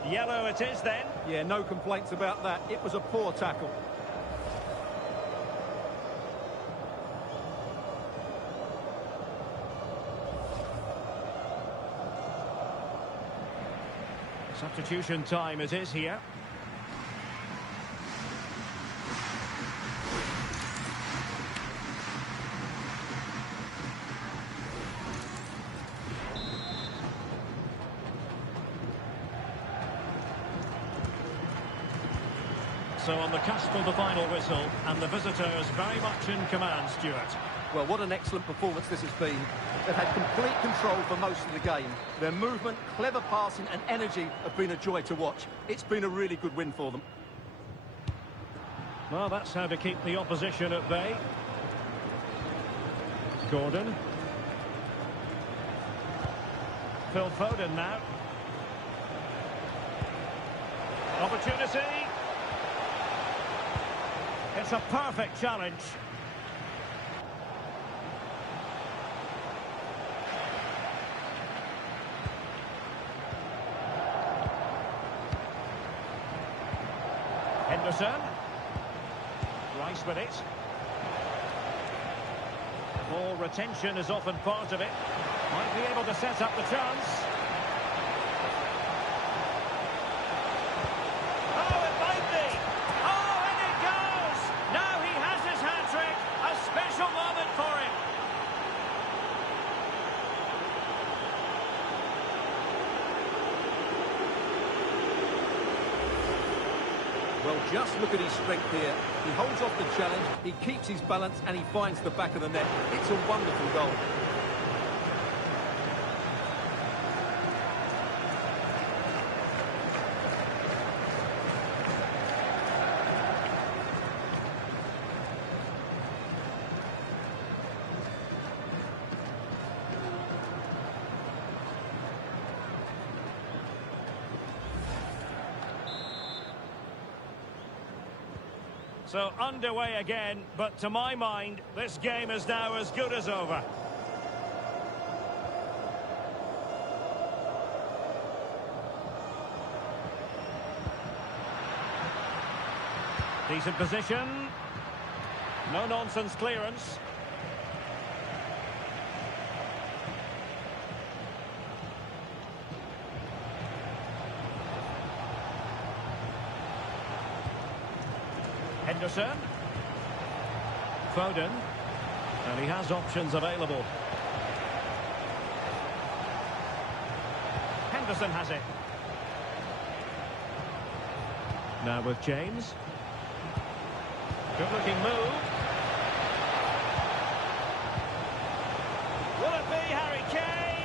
Yellow it is then. Yeah, no complaints about that. It was a poor tackle. Substitution time it is here. So on the cusp of the final whistle, and the visitors very much in command, Stuart. Well, what an excellent performance this has been. They've had complete control for most of the game. Their movement, clever passing and energy have been a joy to watch. It's been a really good win for them. Well, that's how to keep the opposition at bay. Gordon. Phil Foden now. Opportunity. It's a perfect challenge. Henderson. Rice with it. Ball retention is often part of it. Might be able to set up the chance. Oh, it might be. Oh, and it goes. Now he has his hat-trick. A special moment for him. Well, just look at his strength here. He holds off the challenge, he keeps his balance, and he finds the back of the net. It's a wonderful goal. So underway again, but to my mind, this game is now as good as over. Decent position. No nonsense clearance. Henderson. Foden. And he has options available. Henderson has it. Now with James. Good looking move. Will it be Harry Kane?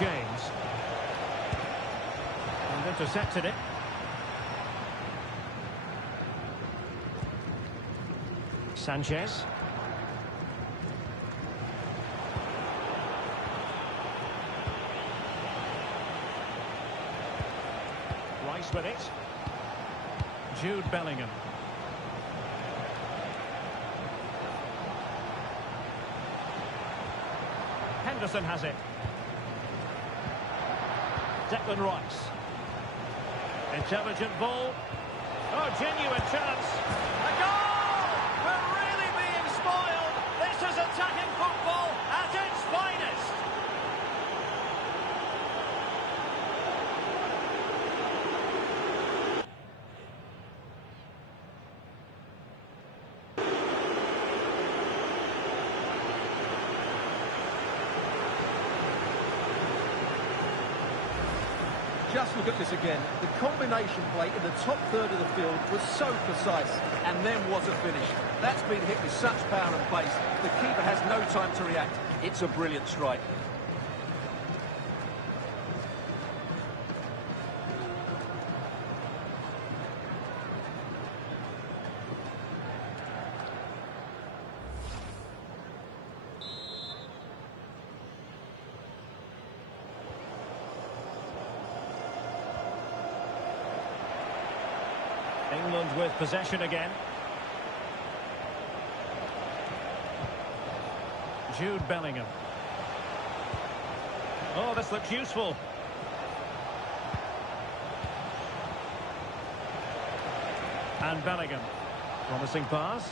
James. And intercepted it. Sanchez. Rice with it. Jude Bellingham. Henderson has it. Declan Rice. Intelligent ball. Oh, genuine chance. A goal! We're really being spoiled. This is attacking football at its finest. Just look at this again. The combination play in the top third of the field was so precise, and then what a finish. That's been hit with such power and pace. The keeper has no time to react. It's a brilliant strike. England with possession again. Jude Bellingham. Oh, this looks useful. And Bellingham. Promising pass.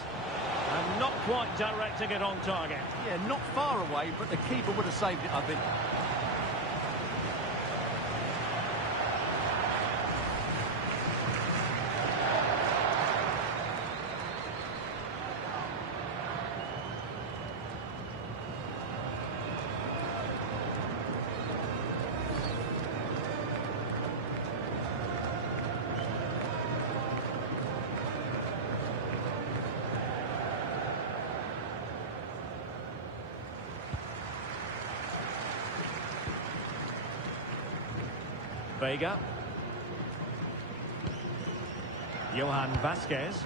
And not quite directing it on target. Yeah, not far away, but the keeper would have saved it, I think. Vega. Johan Vasquez.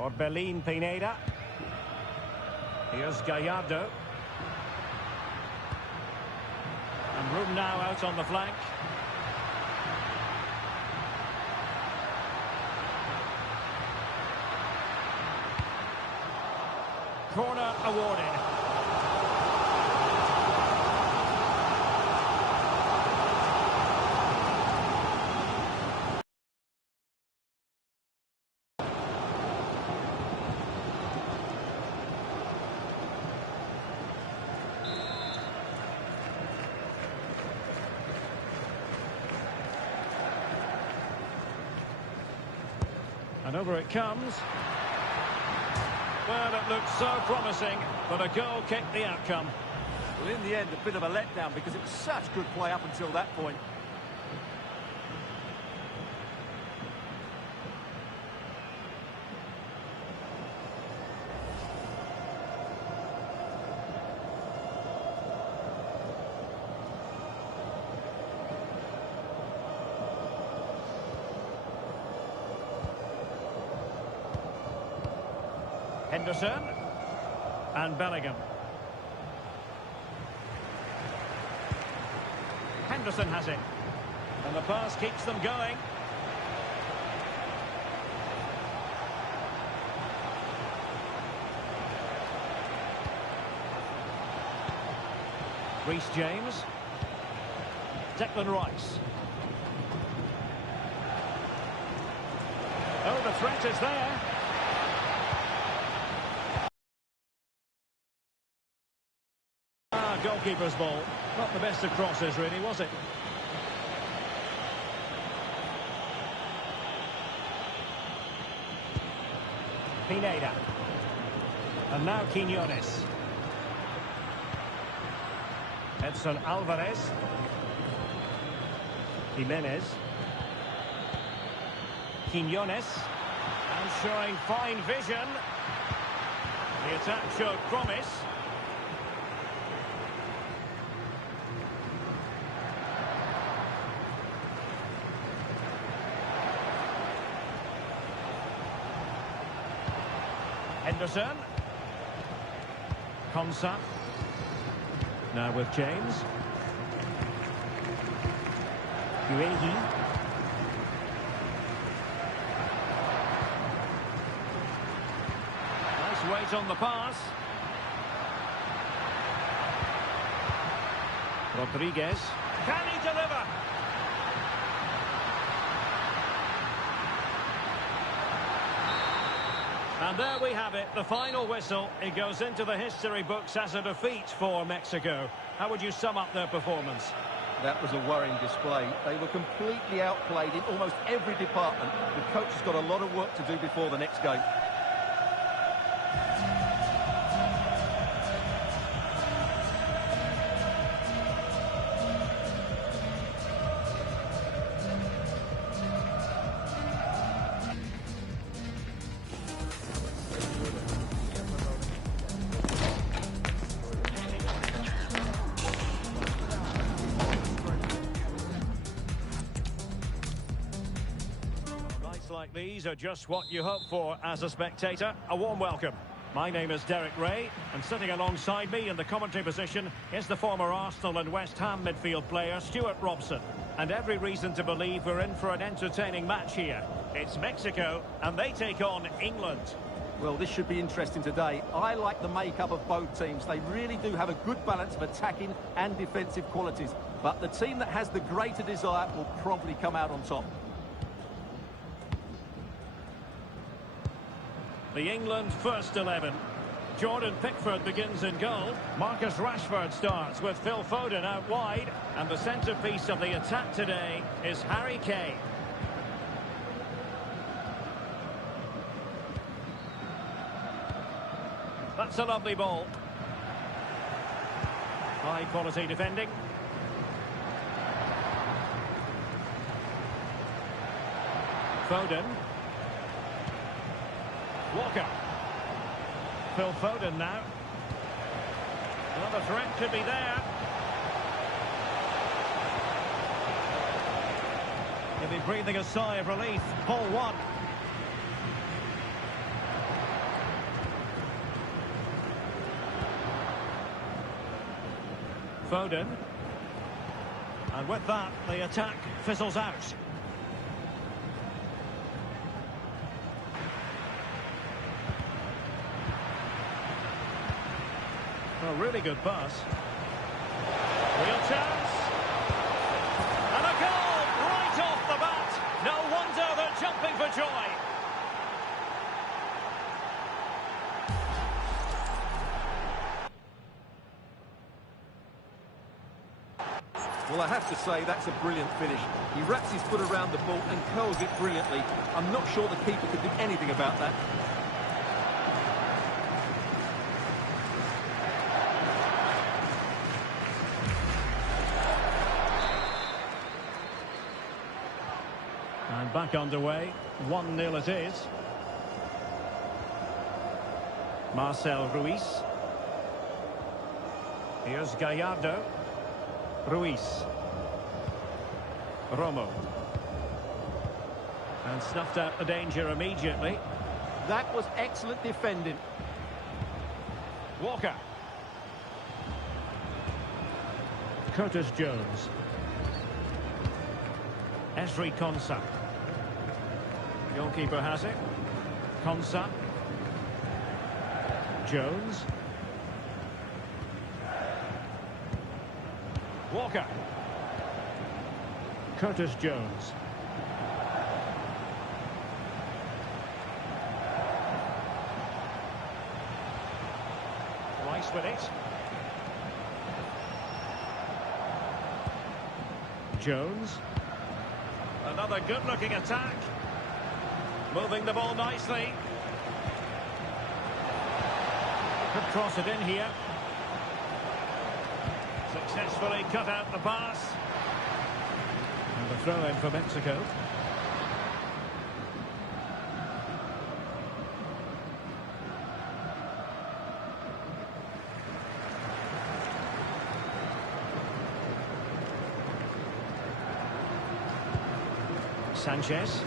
Orbelin Pineda. Here's Gallardo. And room now out on the flank. Corner awarded. And over it comes. Well, it looked so promising, but a goal kicked the outcome. Well, in the end, a bit of a letdown because it was such good play up until that point. Henderson and Bellingham. Henderson has it. And the pass keeps them going. Reece James. Declan Rice. Oh, the threat is there. Goalkeeper's ball. Not the best of crosses, really, was it? Pineda. And now Quiñones. Edson Alvarez. Jimenez. Quiñones. And showing fine vision. The attack showed promise. Henderson. Konsa. Now with James. Guehi. Nice weight on the pass. Rodriguez. Can he deliver? And there we have it, the final whistle. It goes into the history books as a defeat for Mexico. How would you sum up their performance? That was a worrying display. They were completely outplayed in almost every department. The coach has got a lot of work to do before the next game. Like these are just what you hope for as a spectator. A warm welcome. My name is Derek Ray, and sitting alongside me in the commentary position is the former Arsenal and West Ham midfield player Stuart Robson. And every reason to believe we're in for an entertaining match here. It's Mexico, and they take on England. Well, this should be interesting today. I like the makeup of both teams. They really do have a good balance of attacking and defensive qualities. But the team that has the greater desire will probably come out on top. The England first 11. Jordan Pickford begins in goal. Marcus Rashford starts with Phil Foden out wide. And the centrepiece of the attack today is Harry Kane. That's a lovely ball. High quality defending. Foden. Walker. Phil Foden now. Well, the threat could be there. He'll be breathing a sigh of relief. Ball one. Foden. And with that, the attack fizzles out. A really good pass. Real chance. And a goal right off the bat. No wonder they're jumping for joy. Well, I have to say, that's a brilliant finish. He wraps his foot around the ball and curls it brilliantly. I'm not sure the keeper could do anything about that. And back underway. 1-0 it is. Marcel Ruiz. Here's Gallardo. Ruiz. Romo. And snuffed out the danger immediately. That was excellent defending. Walker. Curtis Jones. Esri Konsa. Goalkeeper has it. Konsa. Jones. Walker. Curtis Jones. Rice with it. Jones. Another good-looking attack. Moving the ball nicely. Could cross it in here. Successfully cut out the pass. And the throw in for Mexico. Sanchez.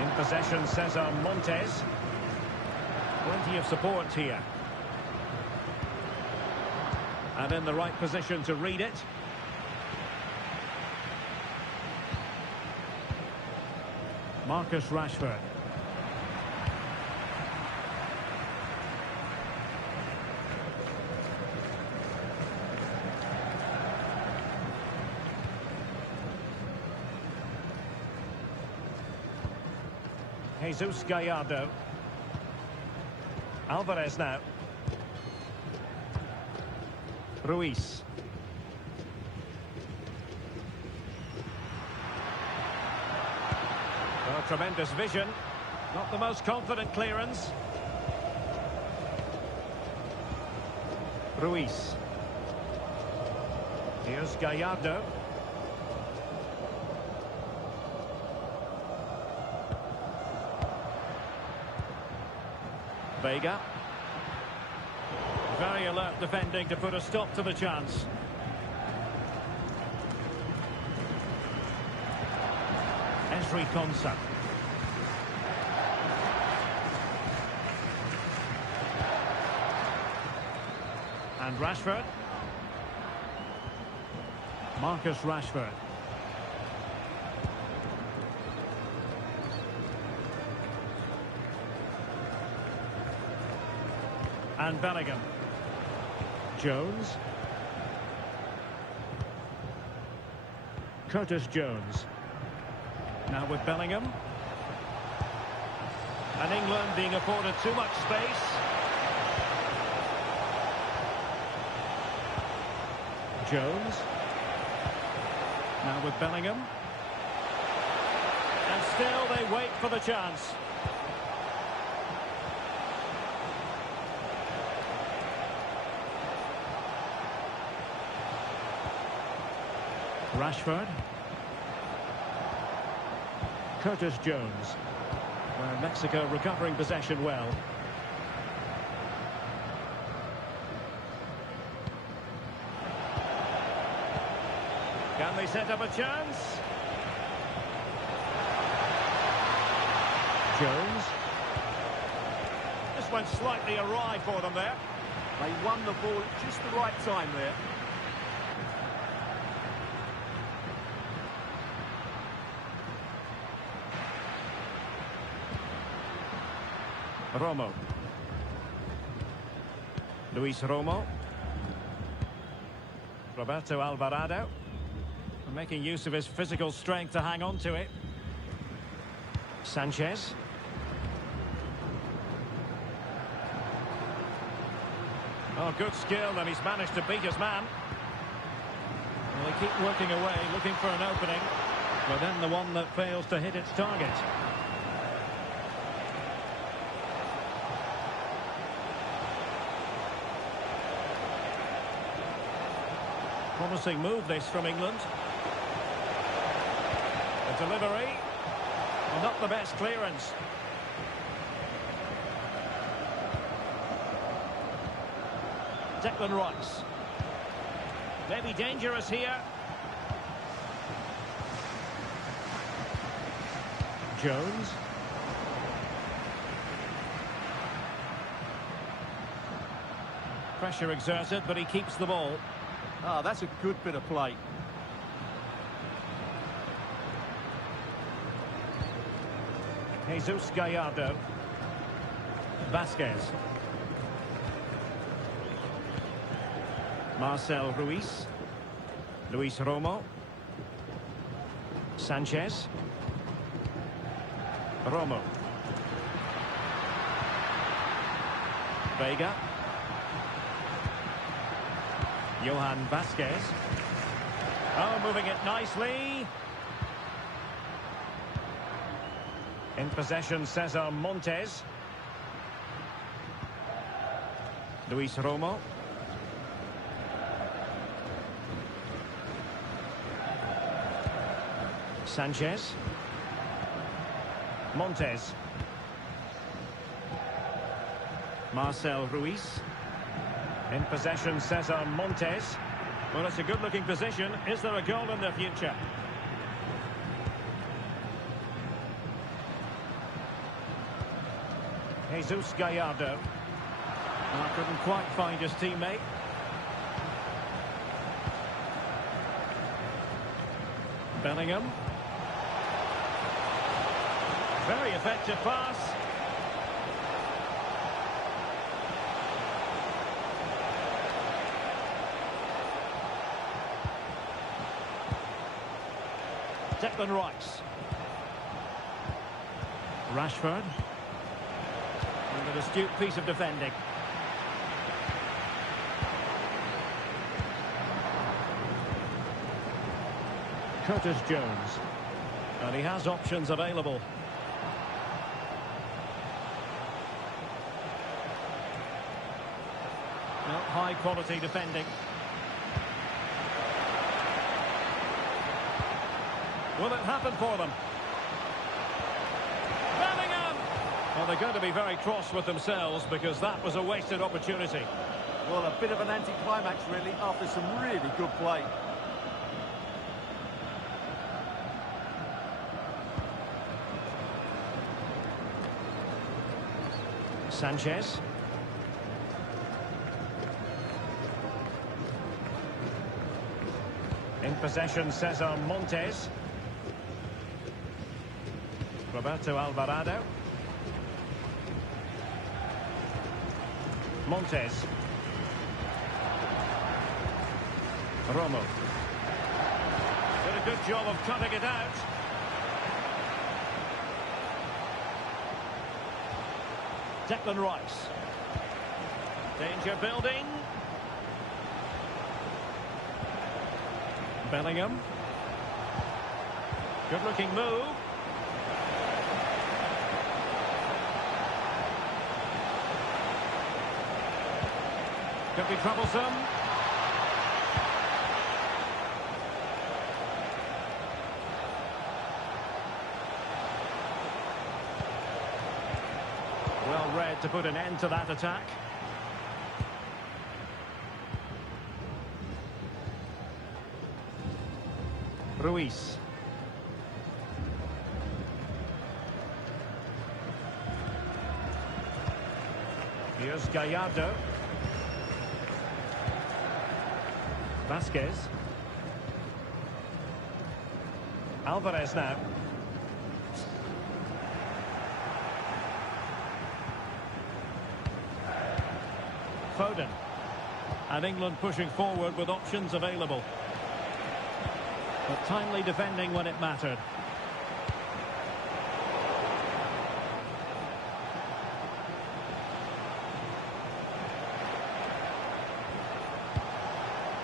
In possession, Cesar Montes. Plenty of support here. And in the right position to read it. Marcus Rashford. Jesus Gallardo. Alvarez now. Ruiz. Oh, tremendous vision. Not the most confident clearance. Ruiz. Here's Gallardo. Vega. Very alert defending to put a stop to the chance. Esri Konsa. And Rashford. Marcus Rashford. And Bellingham. Jones. Curtis Jones. Now with Bellingham. And England being afforded too much space. Jones. Now with Bellingham. And still they wait for the chance. Rashford. Curtis Jones. Where Mexico recovering possession well. Can they set up a chance? Jones. This went slightly awry for them there. They won the ball at just the right time there. Romo. Luis Romo. Roberto Alvarado. Making use of his physical strength to hang on to it. Sanchez. Oh, good skill, and he's managed to beat his man. Well, they keep working away, looking for an opening. But then the one that fails to hit its target. Promising move this from England. The delivery. Well, not the best clearance. Declan Rice. Maybe dangerous here. Jones. Pressure exerted, but he keeps the ball. Ah, that's a good bit of play. Jesus Gallardo. Vasquez. Marcel Ruiz. Luis Romo. Sanchez. Romo. Vega. Johan Vasquez. Oh, moving it nicely. In possession, Cesar Montes. Luis Romo. Sanchez. Montes. Marcel Ruiz. In possession, Cesar Montes. Well, it's a good-looking position. Is there a goal in the future? Jesus Gallardo. Oh, couldn't quite find his teammate. Bellingham. Very effective pass. Declan Rice. Rashford. And an astute piece of defending. Curtis Jones. And he has options available. Well, high quality defending. Will it happen for them? Bellingham! Well, they're going to be very cross with themselves because that was a wasted opportunity. Well, a bit of an anticlimax, really, after some really good play. Sanchez. In possession, Cesar Montes. Roberto Alvarado. Montes. Romo. Did a good job of cutting it out. Declan Rice. Danger building. Bellingham. Good looking move. Could be troublesome. Well read to put an end to that attack. Ruiz. Here's Gallardo. Vasquez. Alvarez now. Foden. And England pushing forward with options available. But timely defending when it mattered.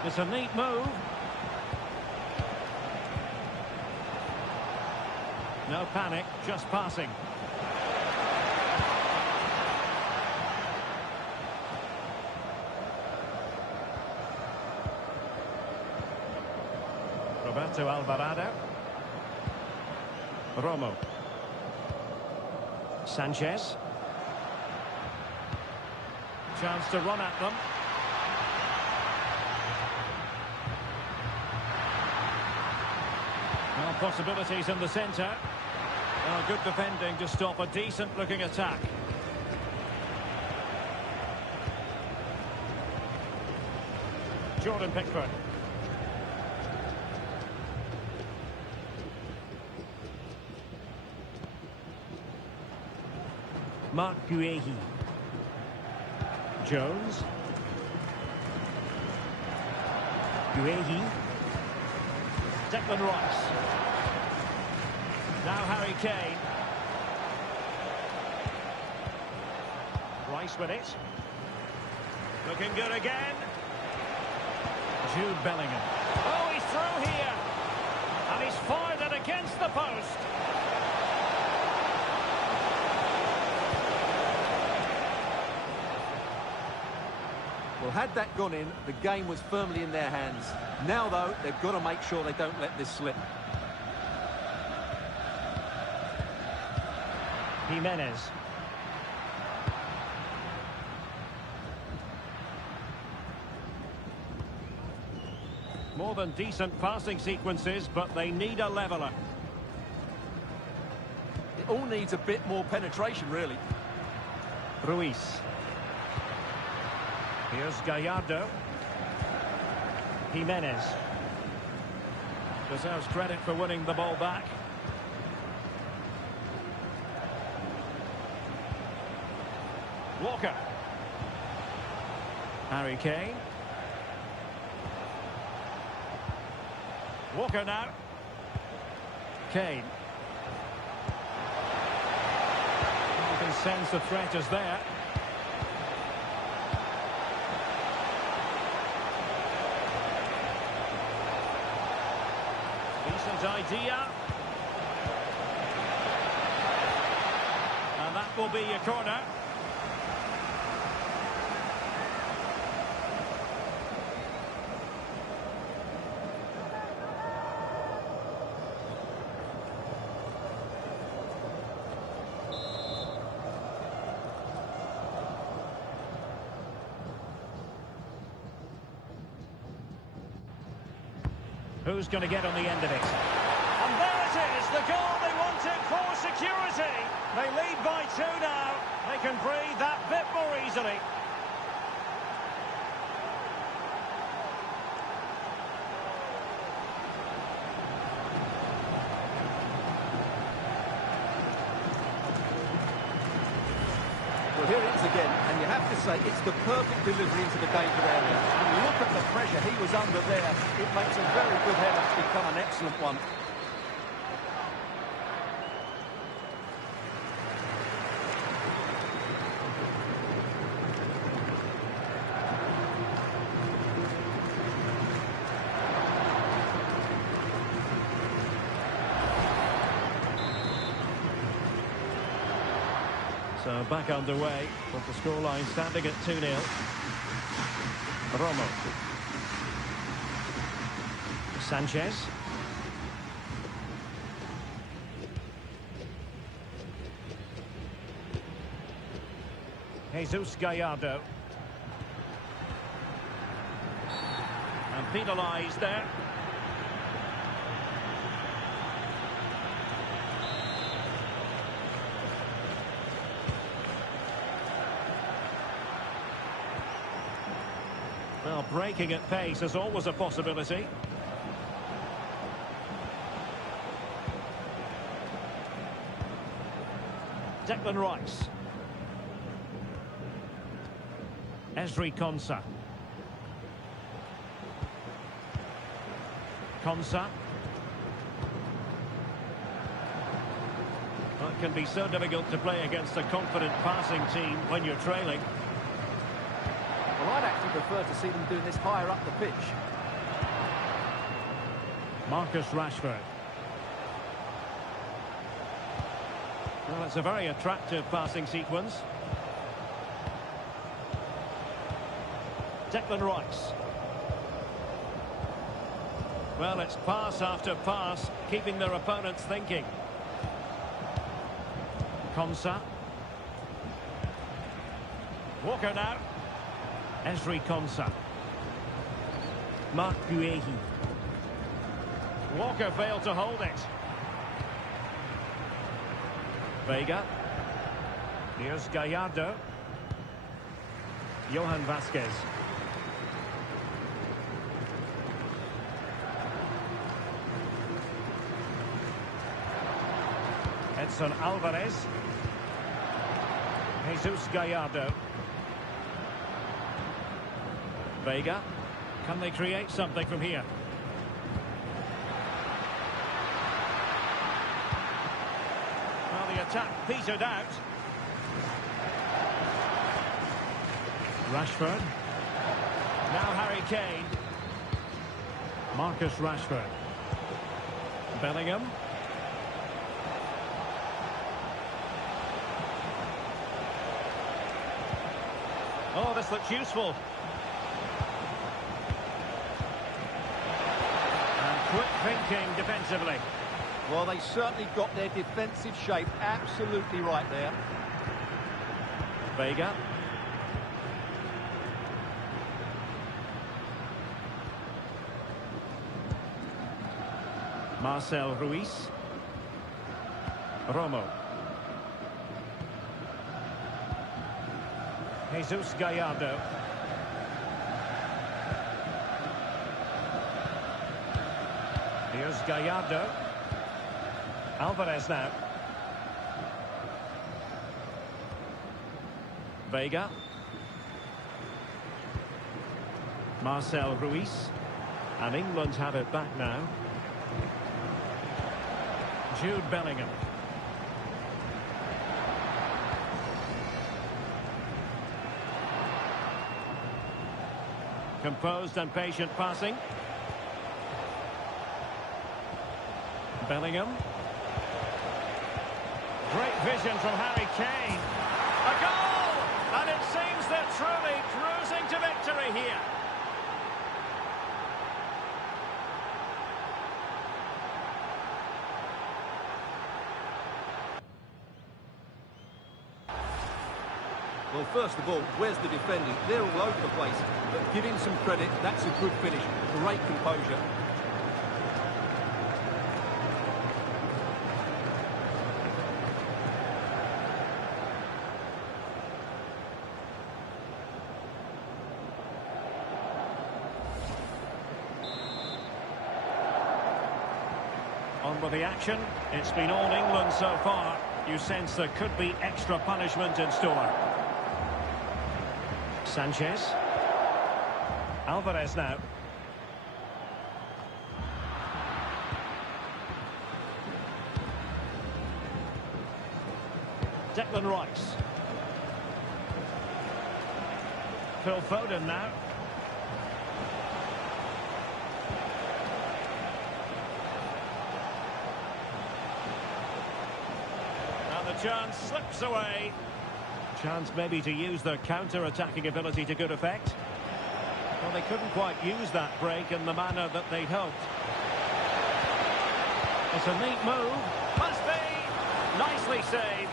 It's a neat move. No panic, just passing. Roberto Alvarado. Romo. Sanchez. Chance to run at them. Well, possibilities in the centre. Well, good defending to stop a decent-looking attack. Jordan Pickford. Mark Guehi. Jones. Guehi. Declan Rice. Now Harry Kane. Rice with it. Looking good again. Jude Bellingham. Oh, he's through here. And he's fired it against the post. Well, had that gone in, the game was firmly in their hands. Now, though, they've got to make sure they don't let this slip. Jimenez. More than decent passing sequences, but they need a leveller. It all needs a bit more penetration, really. Ruiz. Here's Gallardo. Jimenez. Deserves credit for winning the ball back. Walker. Harry Kane. Walker now. Kane. You can sense the threat is there. Decent idea. And that will be a corner. Who's going to get on the end of it? And there it is, the goal they wanted for security. They lead by 2 now. They can breathe that bit more easily. Well, here it is again, and you have to say it's the perfect delivery into the danger area. And look at the pressure he was under there. It makes a very good header to become an excellent one. So back underway, but the scoreline standing at 2-0. Romo. Sanchez. Jesus Gallardo. And penalised there. Well, breaking at pace is always a possibility. Declan Rice. Ezri Konsa. Konsa. Well, it can be so difficult to play against a confident passing team when you're trailing. Well, I'd actually prefer to see them doing this higher up the pitch. Marcus Rashford. Well, it's a very attractive passing sequence. Declan Rice. Well, it's pass after pass, keeping their opponents thinking. Konsa. Walker now. Ezri Konsa. Marc Guehi. Walker failed to hold it. Vega. Here's Gallardo. Johan Vasquez. Edson Alvarez. Jesus Gallardo. Vega. Can they create something from here? Well, the attack petered out. Rashford. Now Harry Kane. Marcus Rashford. Bellingham. Oh, this looks useful. And quick thinking defensively. Well, they certainly got their defensive shape absolutely right there. Vega. Marcel Ruiz. Romo. Jesus Gallardo. Here's Gallardo. Alvarez now. Vega. Marcel Ruiz. And England have it back now. Jude Bellingham. Composed and patient passing. Bellingham. Great vision from Harry Kane. A goal! And it seems they're truly cruising to victory here. Well, first of all, where's the defending? They're all over the place. But give him some credit, that's a good finish. Great composure. On with the action. It's been all England so far. You sense there could be extra punishment in store. Sanchez. Alvarez now. Declan Rice. Phil Foden now. And the chance slips away. Chance maybe to use their counter-attacking ability to good effect. Well, they couldn't quite use that break in the manner that they'd hoped. It's a neat move. Must be. Nicely saved.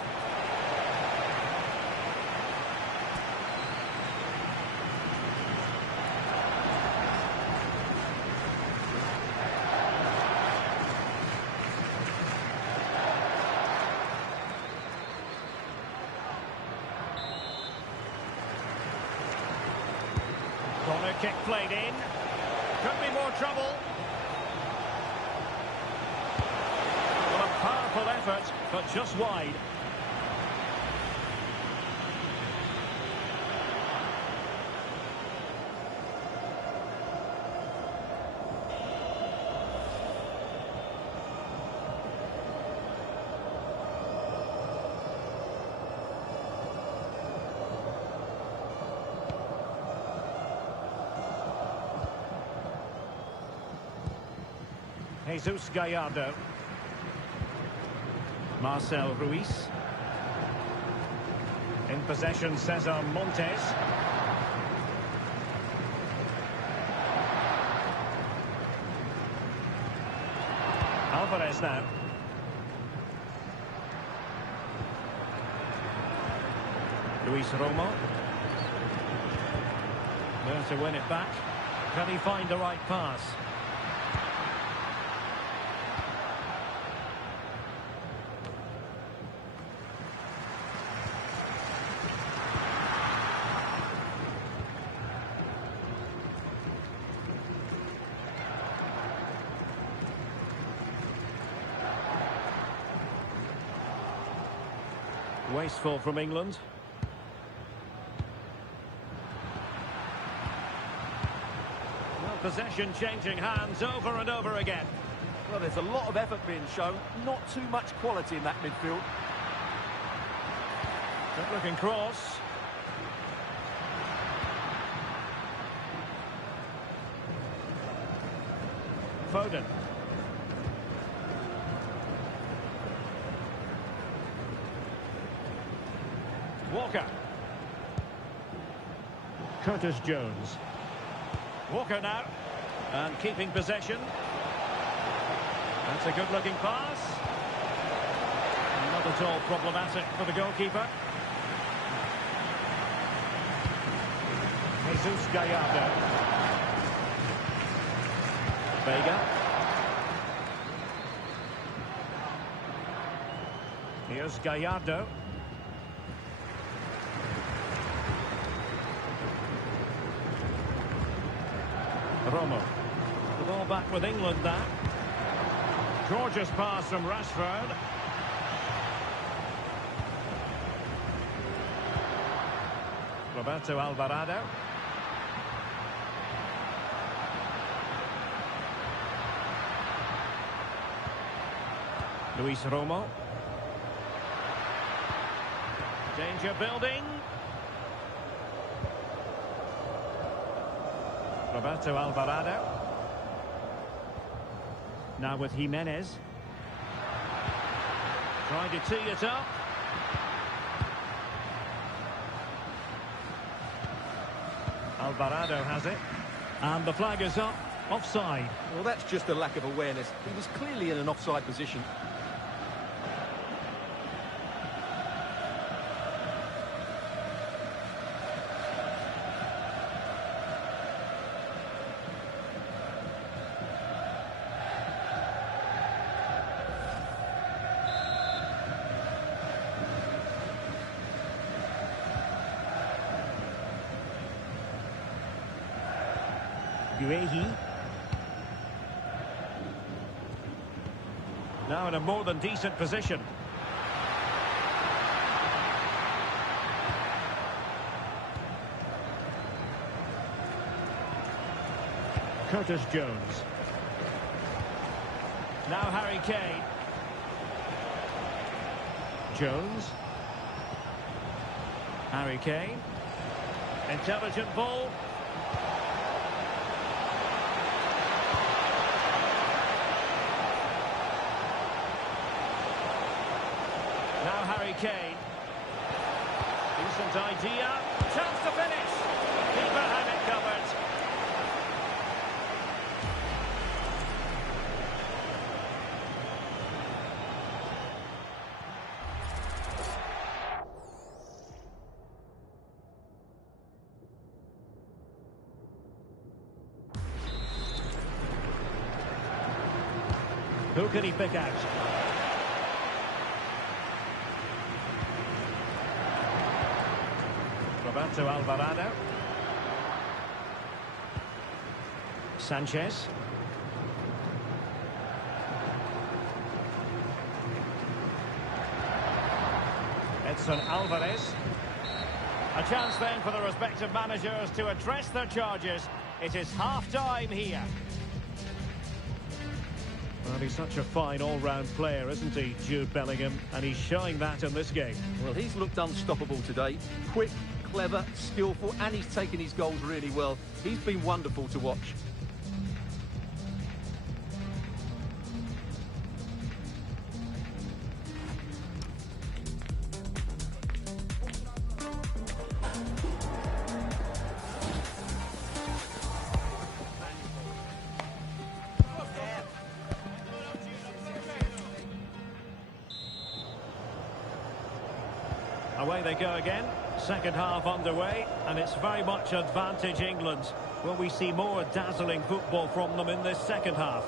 Corner kick played in. Could be more trouble. Well, a powerful effort, but just wide. Jesus Gallardo. Marcel Ruiz. In possession, Cesar Montes. Alvarez now. Luis Romo. There to win it back. Can he find the right pass? Wasteful from England. Well, possession changing hands over and over again. Well, there's a lot of effort being shown, not too much quality in that midfield. Good looking cross. Foden. Walker. Curtis Jones. Walker now. And keeping possession. That's a good-looking pass. Not at all problematic for the goalkeeper. Jesus Gallardo. Vega. Here's Gallardo. Romo. The ball back with England now. Gorgeous pass from Rashford. Roberto Alvarado. Luis Romo. Danger building. Roberto Alvarado. Now with Jimenez. Trying to tee it up. Alvarado has it. And the flag is up. Offside. Well, that's just a lack of awareness. He was clearly in an offside position. Guehi. Now in a more than decent position. Curtis Jones. Now Harry Kane. Jones. Harry Kane. Intelligent ball. Now Harry Kane. Decent idea. Chance to finish. Keeper had it covered. Who can he pick out? Roberto Alvarado. Sanchez. Edson Alvarez. A chance then for the respective managers to address their charges. It is half-time here. Well, he's such a fine all-round player, isn't he, Jude Bellingham? And he's showing that in this game. Well, he's looked unstoppable today. Quick, clever, skillful, and he's taken his goals really well. He's been wonderful to watch. Away they go again. Second half underway, and it's very much advantage England. Will we see more dazzling football from them in this second half?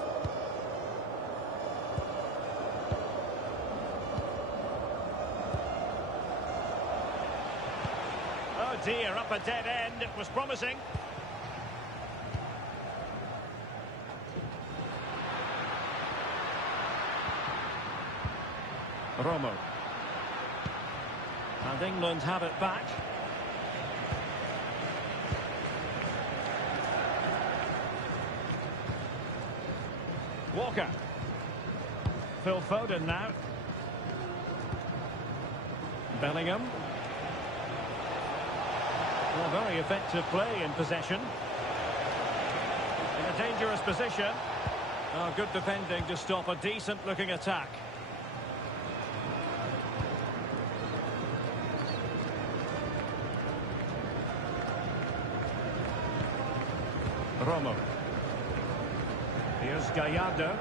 Oh dear, up a dead end. It was promising. Romo. And England have it back. Walker. Phil Foden now. Bellingham. Well, very effective play in possession. In a dangerous position. Oh, good defending to stop a decent-looking attack. Romo. Here's Gallardo.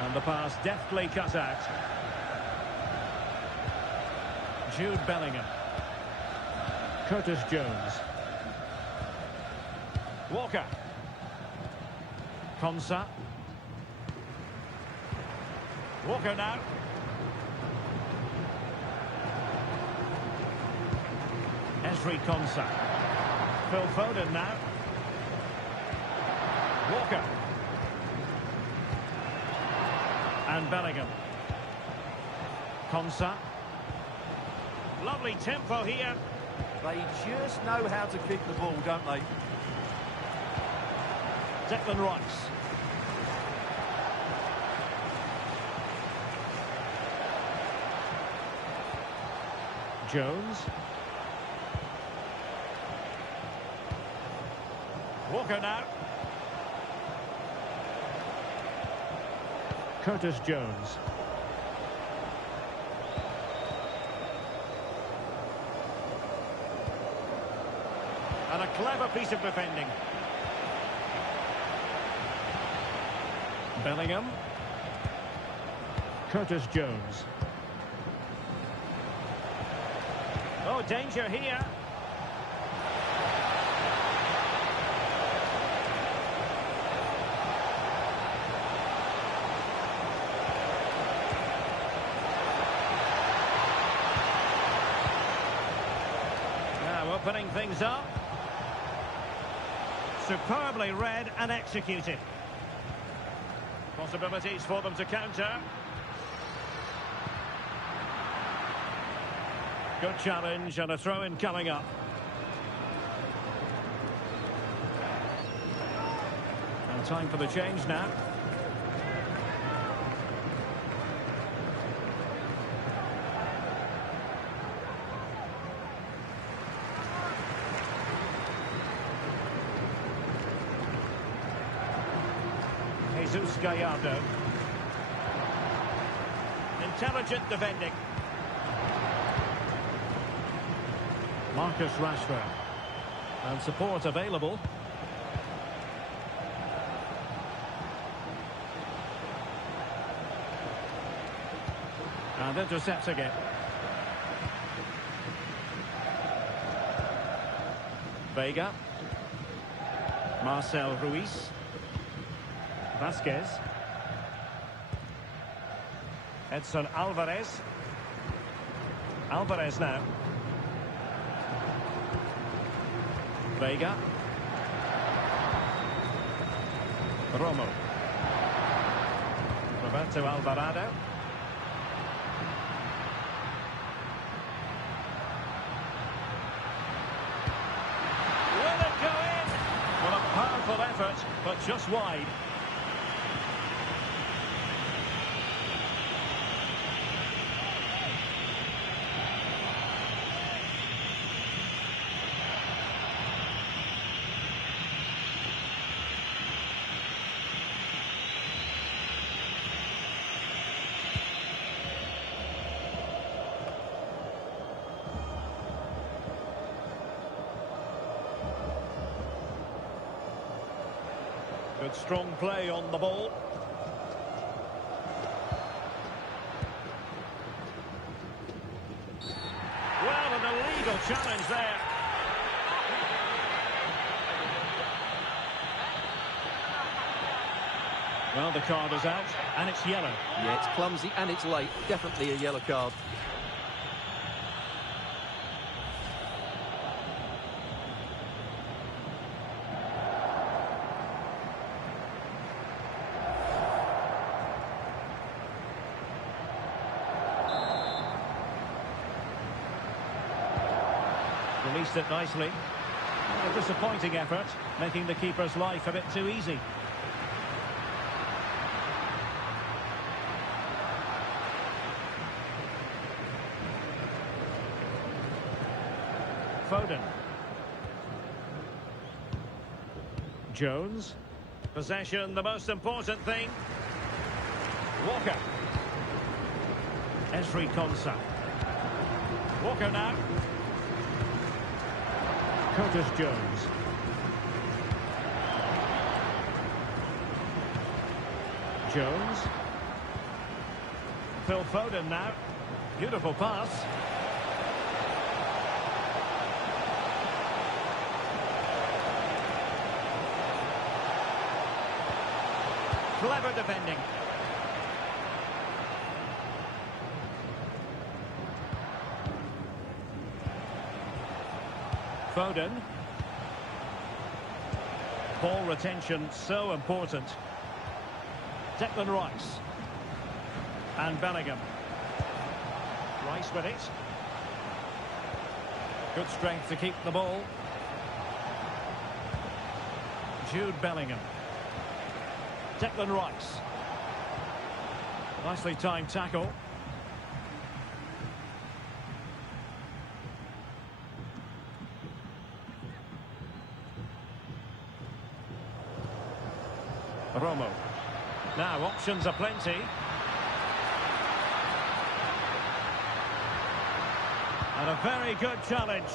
And the pass deftly cut out. Jude Bellingham. Curtis Jones. Walker. Konsa. Walker now. Esri Konsa. Phil Foden now. Walker. And Bellingham. Konsa. Lovely tempo here. They just know how to kick the ball, don't they? Declan Rice. Jones. Walker now. Curtis Jones. And a clever piece of defending. Bellingham. Curtis Jones. Oh, danger here. Now opening things up. Superbly read and executed. Possibilities for them to counter. Good challenge and a throw-in coming up. And time for the change now. Jesus Gallardo. Intelligent defending. Marcus Rashford. And support available. And intercepts again. Vega. Marcel Ruiz. Vasquez. Edson Alvarez. Alvarez now. Vega. Romo. Roberto Alvarado. Will it go in? Well, a powerful effort, but just wide. Good strong play on the ball. Well, an illegal challenge there. Well, the card is out, and it's yellow. Yeah, it's clumsy and it's late. Definitely a yellow card. Released it nicely. A disappointing effort, making the keeper's life a bit too easy. Foden. Jones. Possession, the most important thing. Walker. Esri Konsa. Walker now. Curtis Jones. Jones. Phil Foden now. Beautiful pass. Clever defending. Foden. Ball retention so important. Declan Rice. And Bellingham. Rice with it. Good strength to keep the ball. Jude Bellingham. Declan Rice. Nicely timed tackle. Romo. Now options are plenty. And a very good challenge.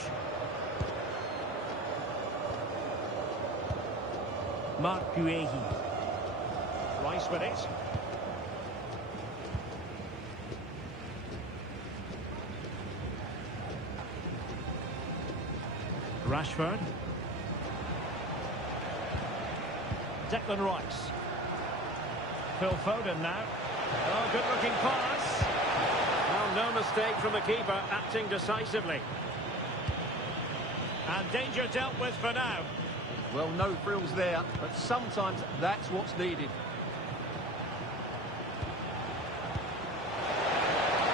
Mark Guehi. Rice with it. Rashford. Declan Rice. Phil Foden now. Oh, good looking pass. Well, no mistake from the keeper, acting decisively. And danger dealt with for now. Well, no frills there, but sometimes that's what's needed.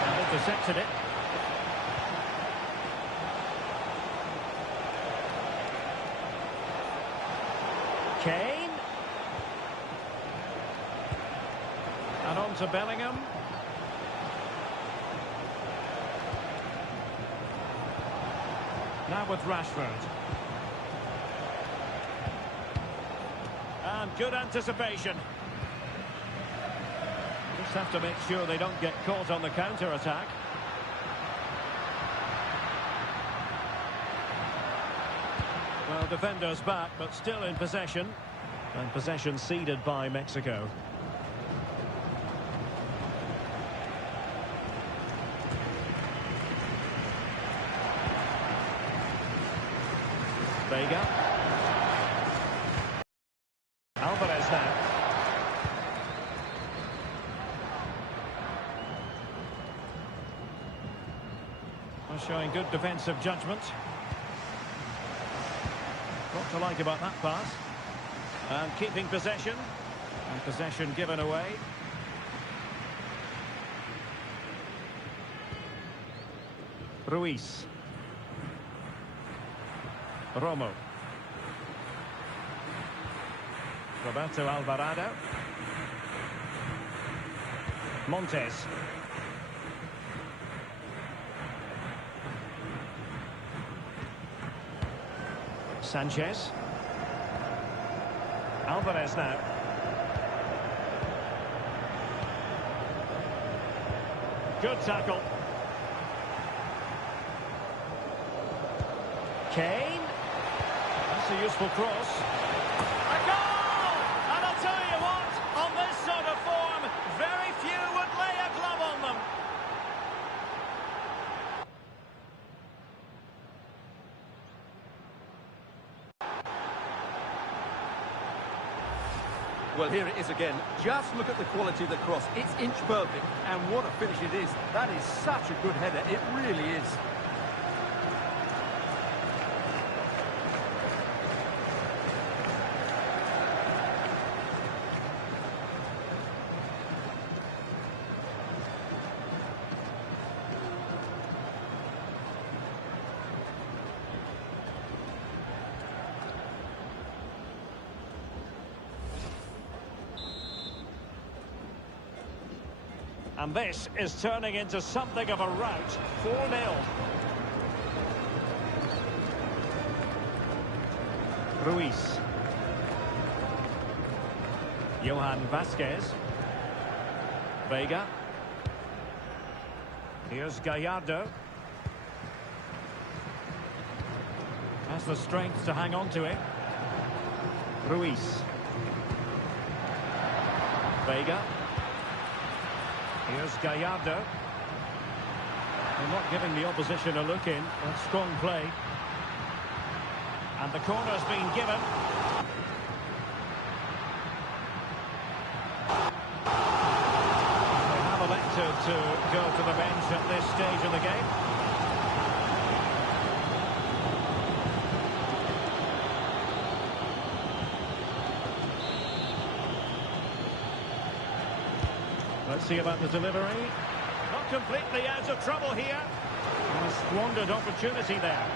And intercepted it. Kane. And on to Bellingham. Now with Rashford. And good anticipation. Just have to make sure they don't get caught on the counter-attack. Well, defenders back, but still in possession. And possession ceded by Mexico. Vega. Alvarez now. Well, showing good defensive judgment. What to like about that pass? And keeping possession. And possession given away. Ruiz. Romo. Roberto Alvarado. Montes. Sanchez. Alvarez now. Good tackle. Kane. That's a useful cross. A goal! And I'll tell you what, on this sort of form, very few would lay a glove on them. Well, here it is again. Just look at the quality of the cross. It's inch perfect, and what a finish it is. That is such a good header. It really is. And this is turning into something of a rout. 4-0. Ruiz. Johan Vasquez. Vega. Here's Gallardo. Has the strength to hang on to it. Ruiz. Vega. Here's Gallardo. They're not giving the opposition a look in. That's strong play. And the corner's been given. They have elected to go to the bench at this stage of the game. Let's see about the delivery. Not completely out of trouble here. A squandered opportunity there.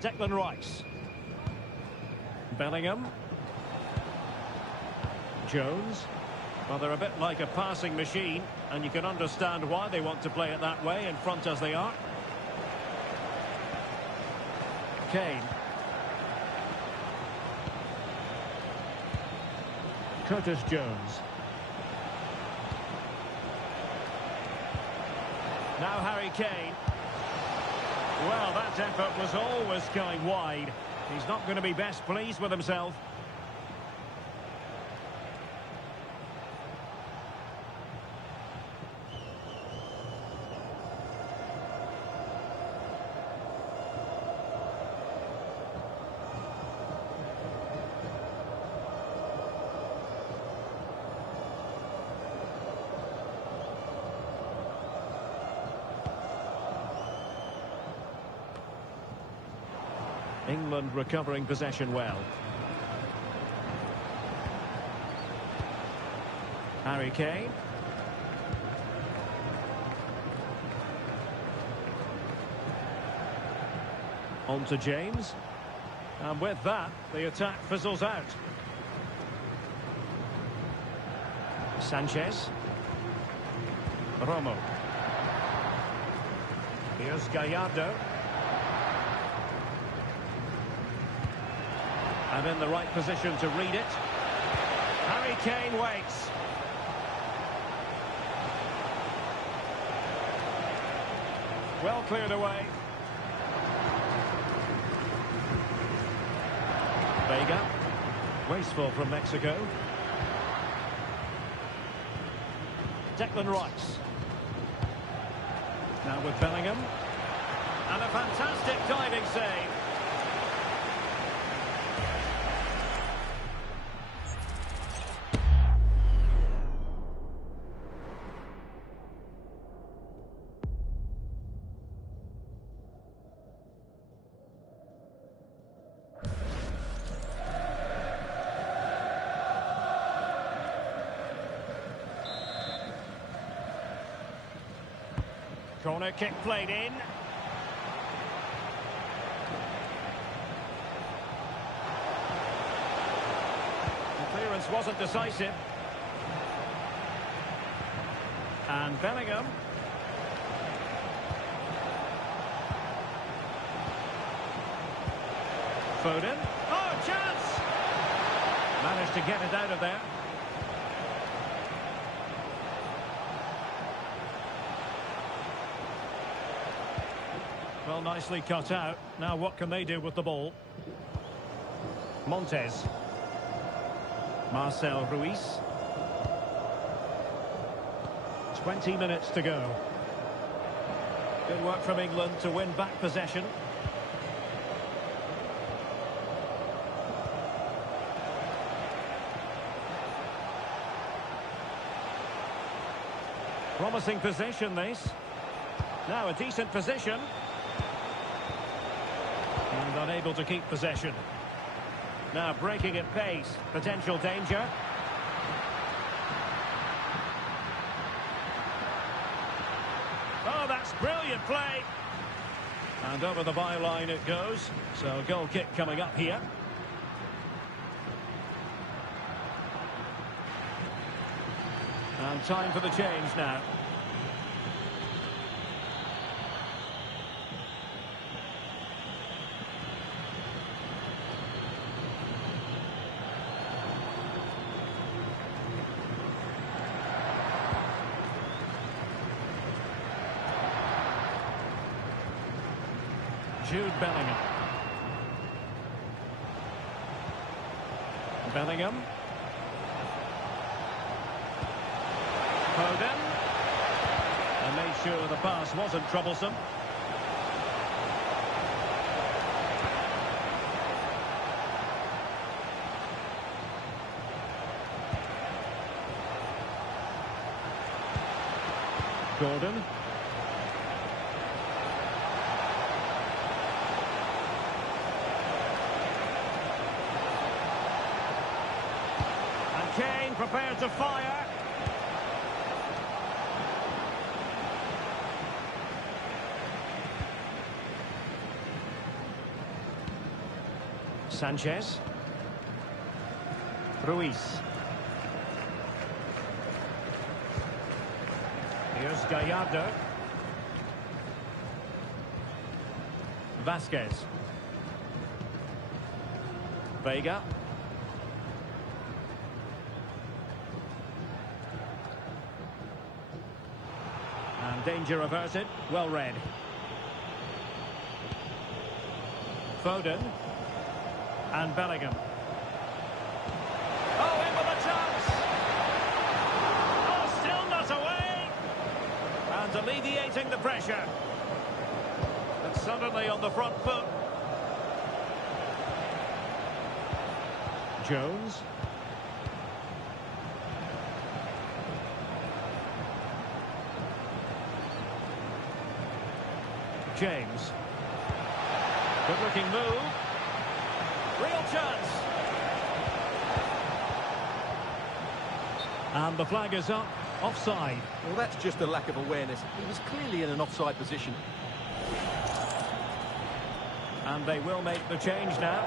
Declan Rice. Bellingham. Jones. Well, they're a bit like a passing machine, and you can understand why they want to play it that way, in front as they are. Kane. Curtis Jones. Now Harry Kane. Well, that effort was always going wide. He's not going to be best pleased with himself. England recovering possession well. Harry Kane. On to James. And with that, the attack fizzles out. Sanchez. Romo. Here's Gallardo. And in the right position to read it. Harry Kane waits. Well cleared away. Vega. Wasteful from Mexico. Declan Rice. Now with Bellingham. And a fantastic diving save. Corner kick played in. The clearance wasn't decisive. And Bellingham. Foden. Oh, chance! Managed to get it out of there. Well, nicely cut out. Now what can they do with the ball? Montes. Marcel Ruiz. 20 minutes to go. Good work from England to win back possession. Promising possession, this. Now a decent position. And unable to keep possession. Now breaking at pace. Potential danger. Oh, that's brilliant play. And over the byline it goes. So a goal kick coming up here. And time for the change now. Jude Bellingham. Bellingham. Foden. And made sure the pass wasn't troublesome. Gordon. Kane prepared to fire. Sanchez. Ruiz. Here's Gallardo. Vasquez. Vega. And danger averted. Well read. Foden. And Bellingham. Oh, in with a chance! Oh, still not away! And alleviating the pressure. And suddenly on the front foot. Jones. James. Good looking move. Real chance. And the flag is up. Offside. Well, that's just a lack of awareness. He was clearly in an offside position. And they will make the change now.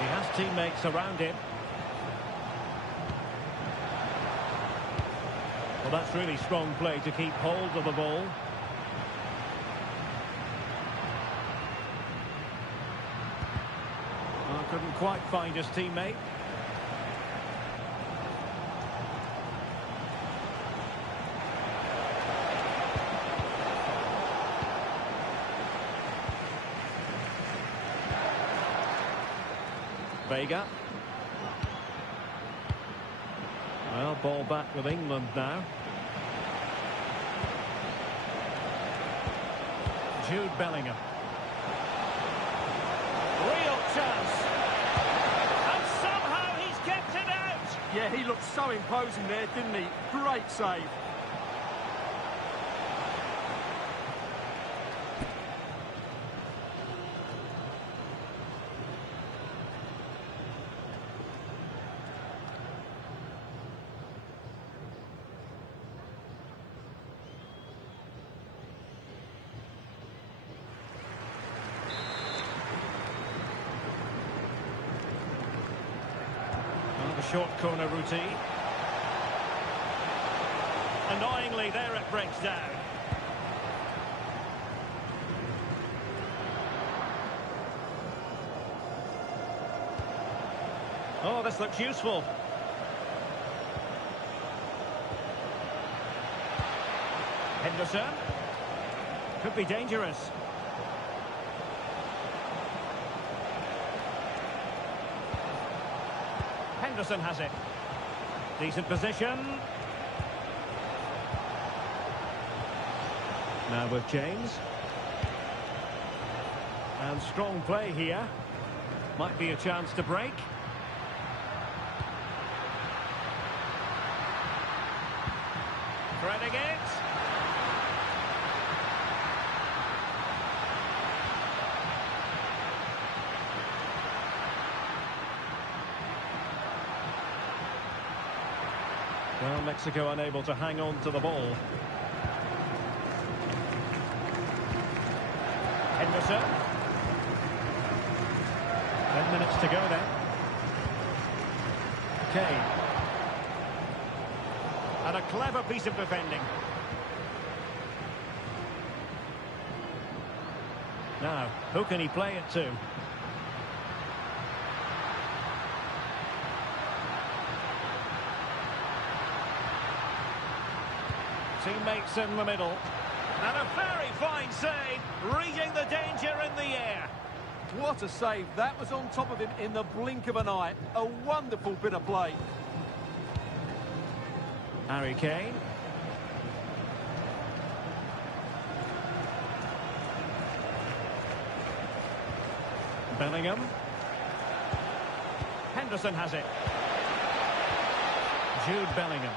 He has teammates around him. Well, that's really strong play to keep hold of the ball. Well, couldn't quite find his teammate. Vega. Well, ball back with England now. Jude Bellingham. Real chance. And somehow he's kept it out. Yeah, he looked so imposing there, didn't he? Great save. Short corner routine. Annoyingly, there it breaks down. Oh, this looks useful. Henderson. Could be dangerous. Henderson has it. Decent position. Now with James. And strong play here. Might be a chance to break. Threading it. Well, Mexico unable to hang on to the ball. Henderson. 10 minutes to go then. Kane. And a clever piece of defending. Now, who can he play it to? Teammates in the middle. And a very fine save, reading the danger in the air. What a save. That was on top of him in the blink of an eye. A wonderful bit of play. Harry Kane. Bellingham. Henderson has it. Jude Bellingham.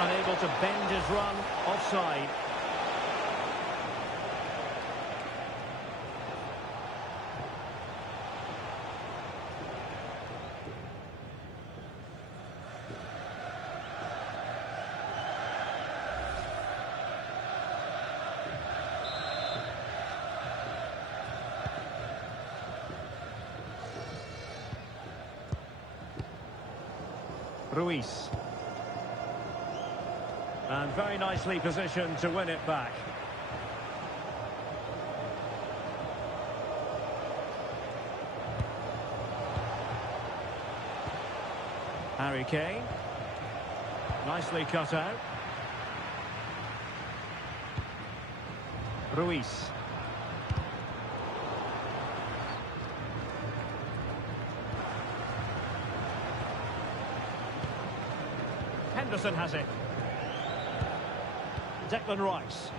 Unable to bend his run, offside. Ruiz. And very nicely positioned to win it back. Harry Kane. Nicely cut out. Ruiz. Henderson has it. Declan Rice.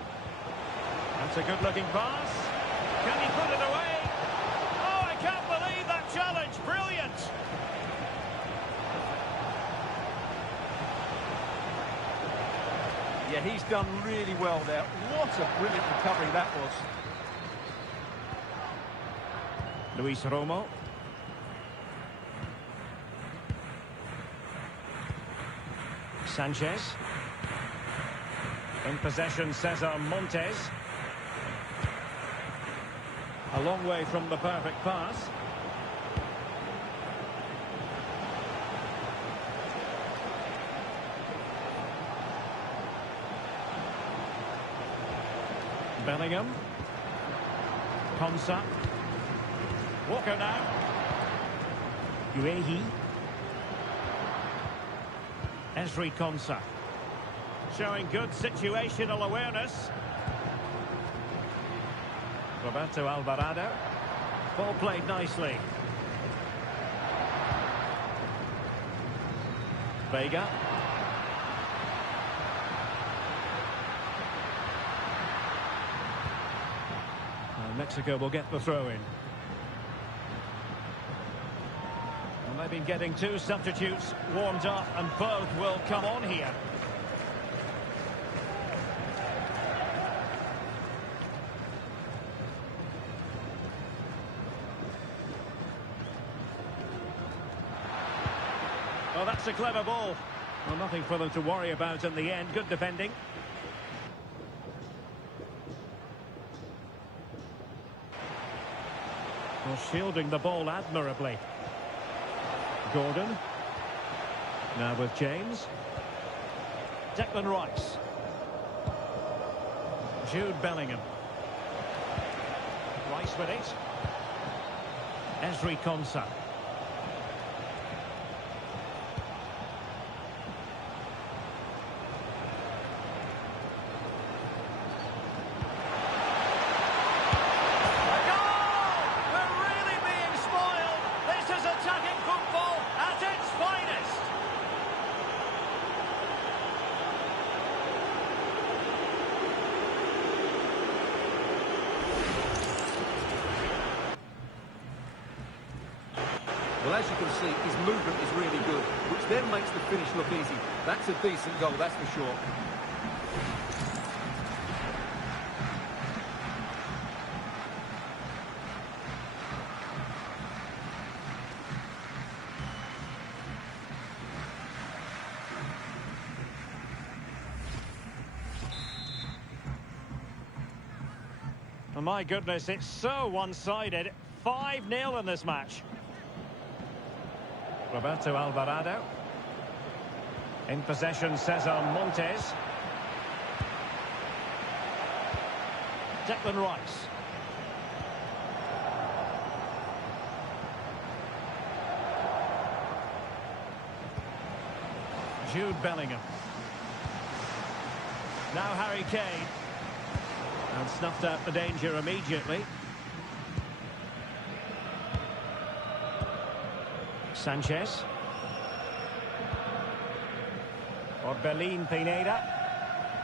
That's a good-looking pass. Can he put it away? Oh, I can't believe that challenge. Brilliant. Yeah, he's done really well there. What a brilliant recovery that was. Luis Romo. Sanchez. In possession, Cesar Montes. A long way from the perfect pass. Bellingham. Konsa. Walker now. Uehi. Ezri Konsa. Showing good situational awareness. Roberto Alvarado. Ball played nicely. Vega. And Mexico will get the throw in. Well, they've been getting two substitutes warmed up, and both will come on here. Oh, that's a clever ball. Well, nothing for them to worry about in the end. Good defending. Well, shielding the ball admirably. Gordon. Now with James. Declan Rice. Jude Bellingham. Rice with it. Ezri Konsa. Well, as you can see, his movement is really good, which then makes the finish look easy. That's a decent goal, that's for sure. Oh, my goodness, it's so one-sided. 5-0 in this match. Roberto Alvarado. In possession, Cesar Montes. Declan Rice. Jude Bellingham. Now Harry Kane. And snuffed out the danger immediately. Sanchez. Orbelin Pineda.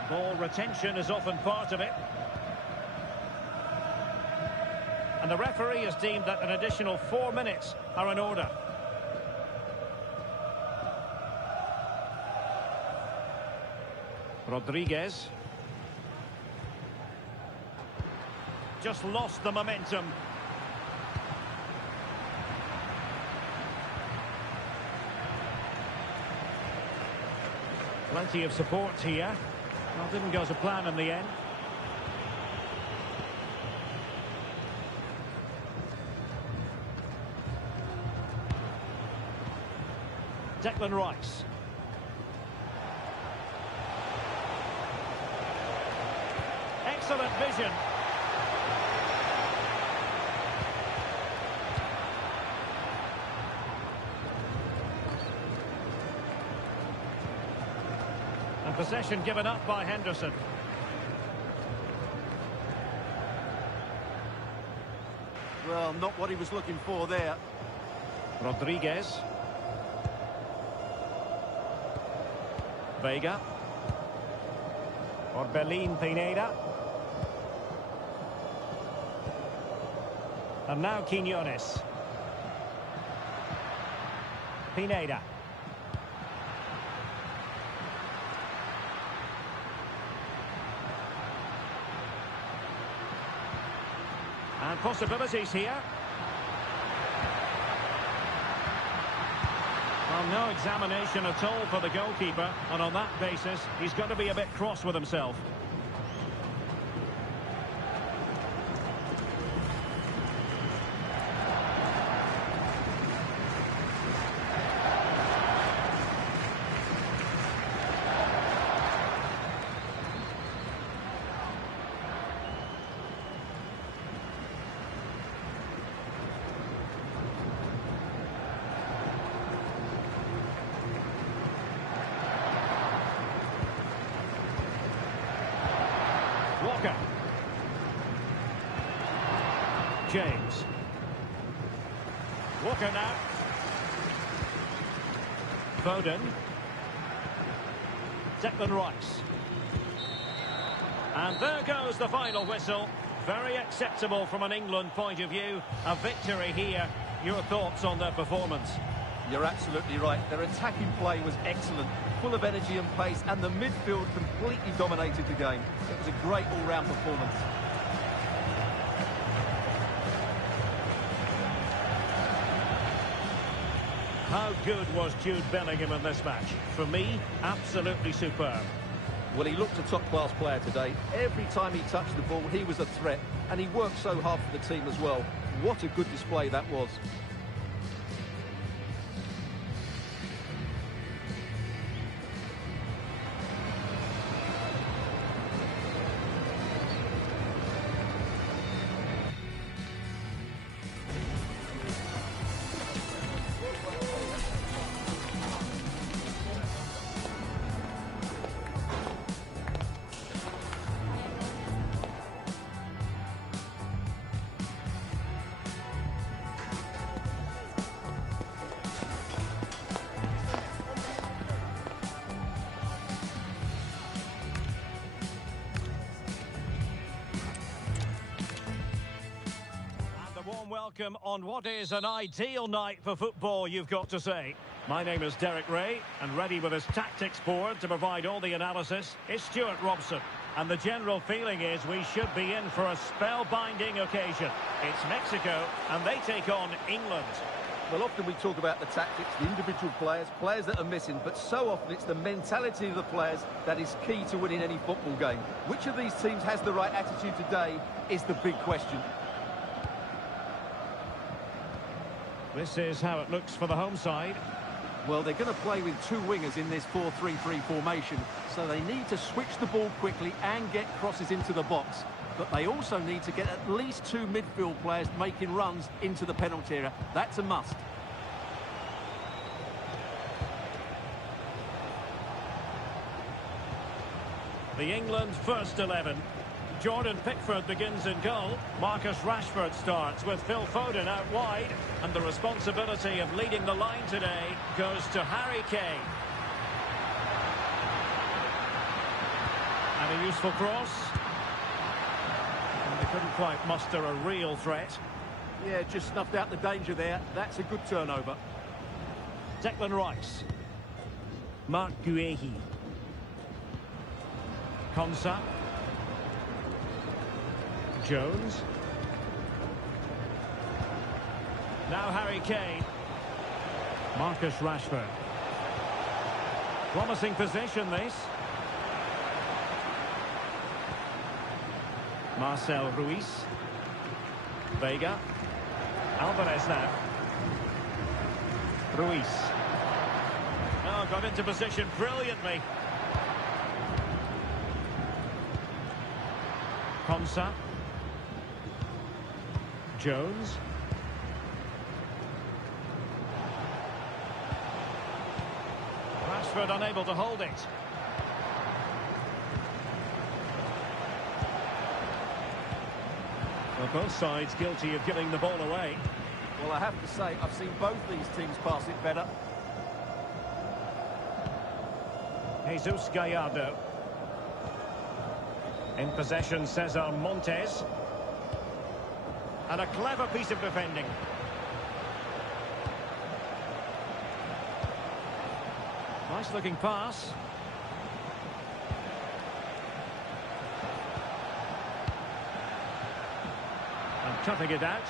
Ball retention is often part of it. And the referee has deemed that an additional 4 minutes are in order. Rodriguez. Just lost the momentum. Plenty of support here. Well, didn't go to plan in the end. Declan Rice. Excellent vision. And possession given up by Henderson. Well, not what he was looking for there. Rodriguez. Vega. Orbelin Pineda. And now Quiñones. Pineda. And possibilities here. Well, no examination at all for the goalkeeper, and on that basis, he's going to be a bit cross with himself. Walker. James. Walker now. Foden. Declan Rice. And there goes the final whistle. Very acceptable from an England point of view. A victory here. Your thoughts on their performance? You're absolutely right. Their attacking play was excellent, full of energy and pace, and the midfield completely dominated the game. It was a great all-round performance. How good was Jude Bellingham in this match? For me, absolutely superb. Well, he looked a top-class player today. Every time he touched the ball, he was a threat, and he worked so hard for the team as well. What a good display that was. Welcome on what is an ideal night for football, you've got to say. My name is Derek Ray, and ready with his tactics board to provide all the analysis is Stuart Robson. And the general feeling is we should be in for a spellbinding occasion. It's Mexico, and they take on England. Well, often we talk about the tactics, the individual players that are missing, but so often it's the mentality of the players that is key to winning any football game. Which of these teams has the right attitude today is the big question. This is how it looks for the home side. Well, they're going to play with two wingers in this 4-3-3 formation, so they need to switch the ball quickly and get crosses into the box. But they also need to get at least two midfield players making runs into the penalty area. That's a must. The England first 11. Jordan Pickford begins in goal. Marcus Rashford starts with Phil Foden out wide. And the responsibility of leading the line today goes to Harry Kane. And a useful cross. And they couldn't quite muster a real threat. Yeah, just snuffed out the danger there. That's a good turnover. Declan Rice. Marc Guehi. Konsa. Jones. Now Harry Kane. Marcus Rashford. Promising position, this. Marcel Ruiz. Vega. Alvarez now. Ruiz. Oh, got into position brilliantly. Konsa. Jones. Rashford unable to hold it. Well, both sides guilty of giving the ball away. Well, I have to say, I've seen both these teams pass it better. Jesus Gallardo. In possession, Cesar Montes. And a clever piece of defending. Nice looking pass. And cutting it out.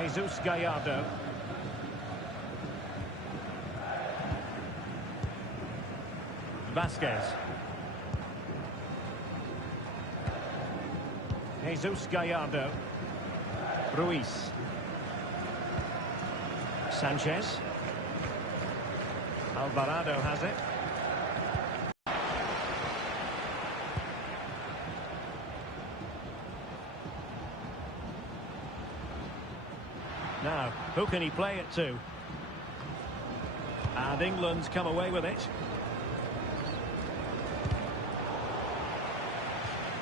Jesus Gallardo. Vasquez. Jesus Gallardo. Ruiz. Sanchez. Alvarado has it. Now, who can he play it to? And England's come away with it.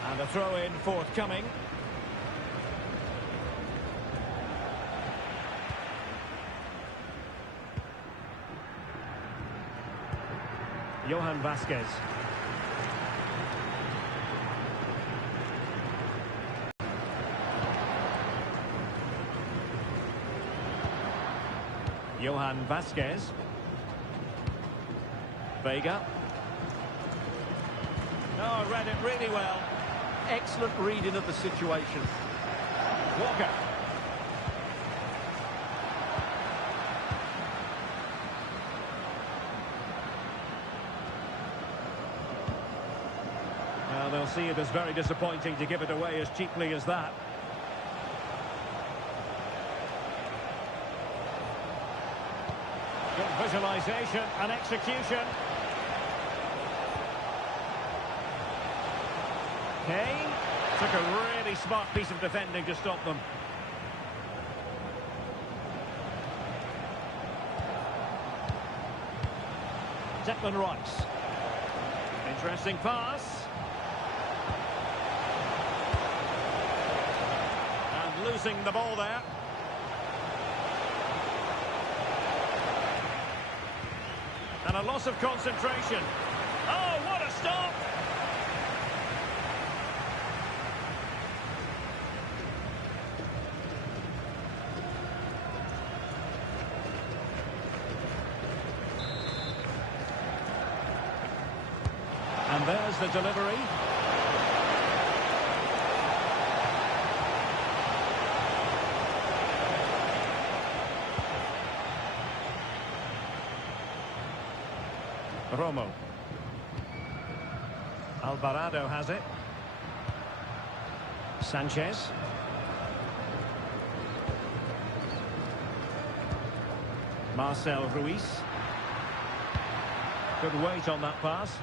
And a throw-in forthcoming. Johan Vasquez. Johan Vasquez. Vega. Oh, read it really well. Excellent reading of the situation. Walker. Well, they'll see it as very disappointing to give it away as cheaply as that. Good visualisation and execution. Kane took a really smart piece of defending to stop them. Declan Rice. Interesting pass. And losing the ball there. And a loss of concentration. Oh, what a stop! And there's the delivery. Romo. Alvarado has it. Sanchez. Marcel Ruiz. Good weight on that pass.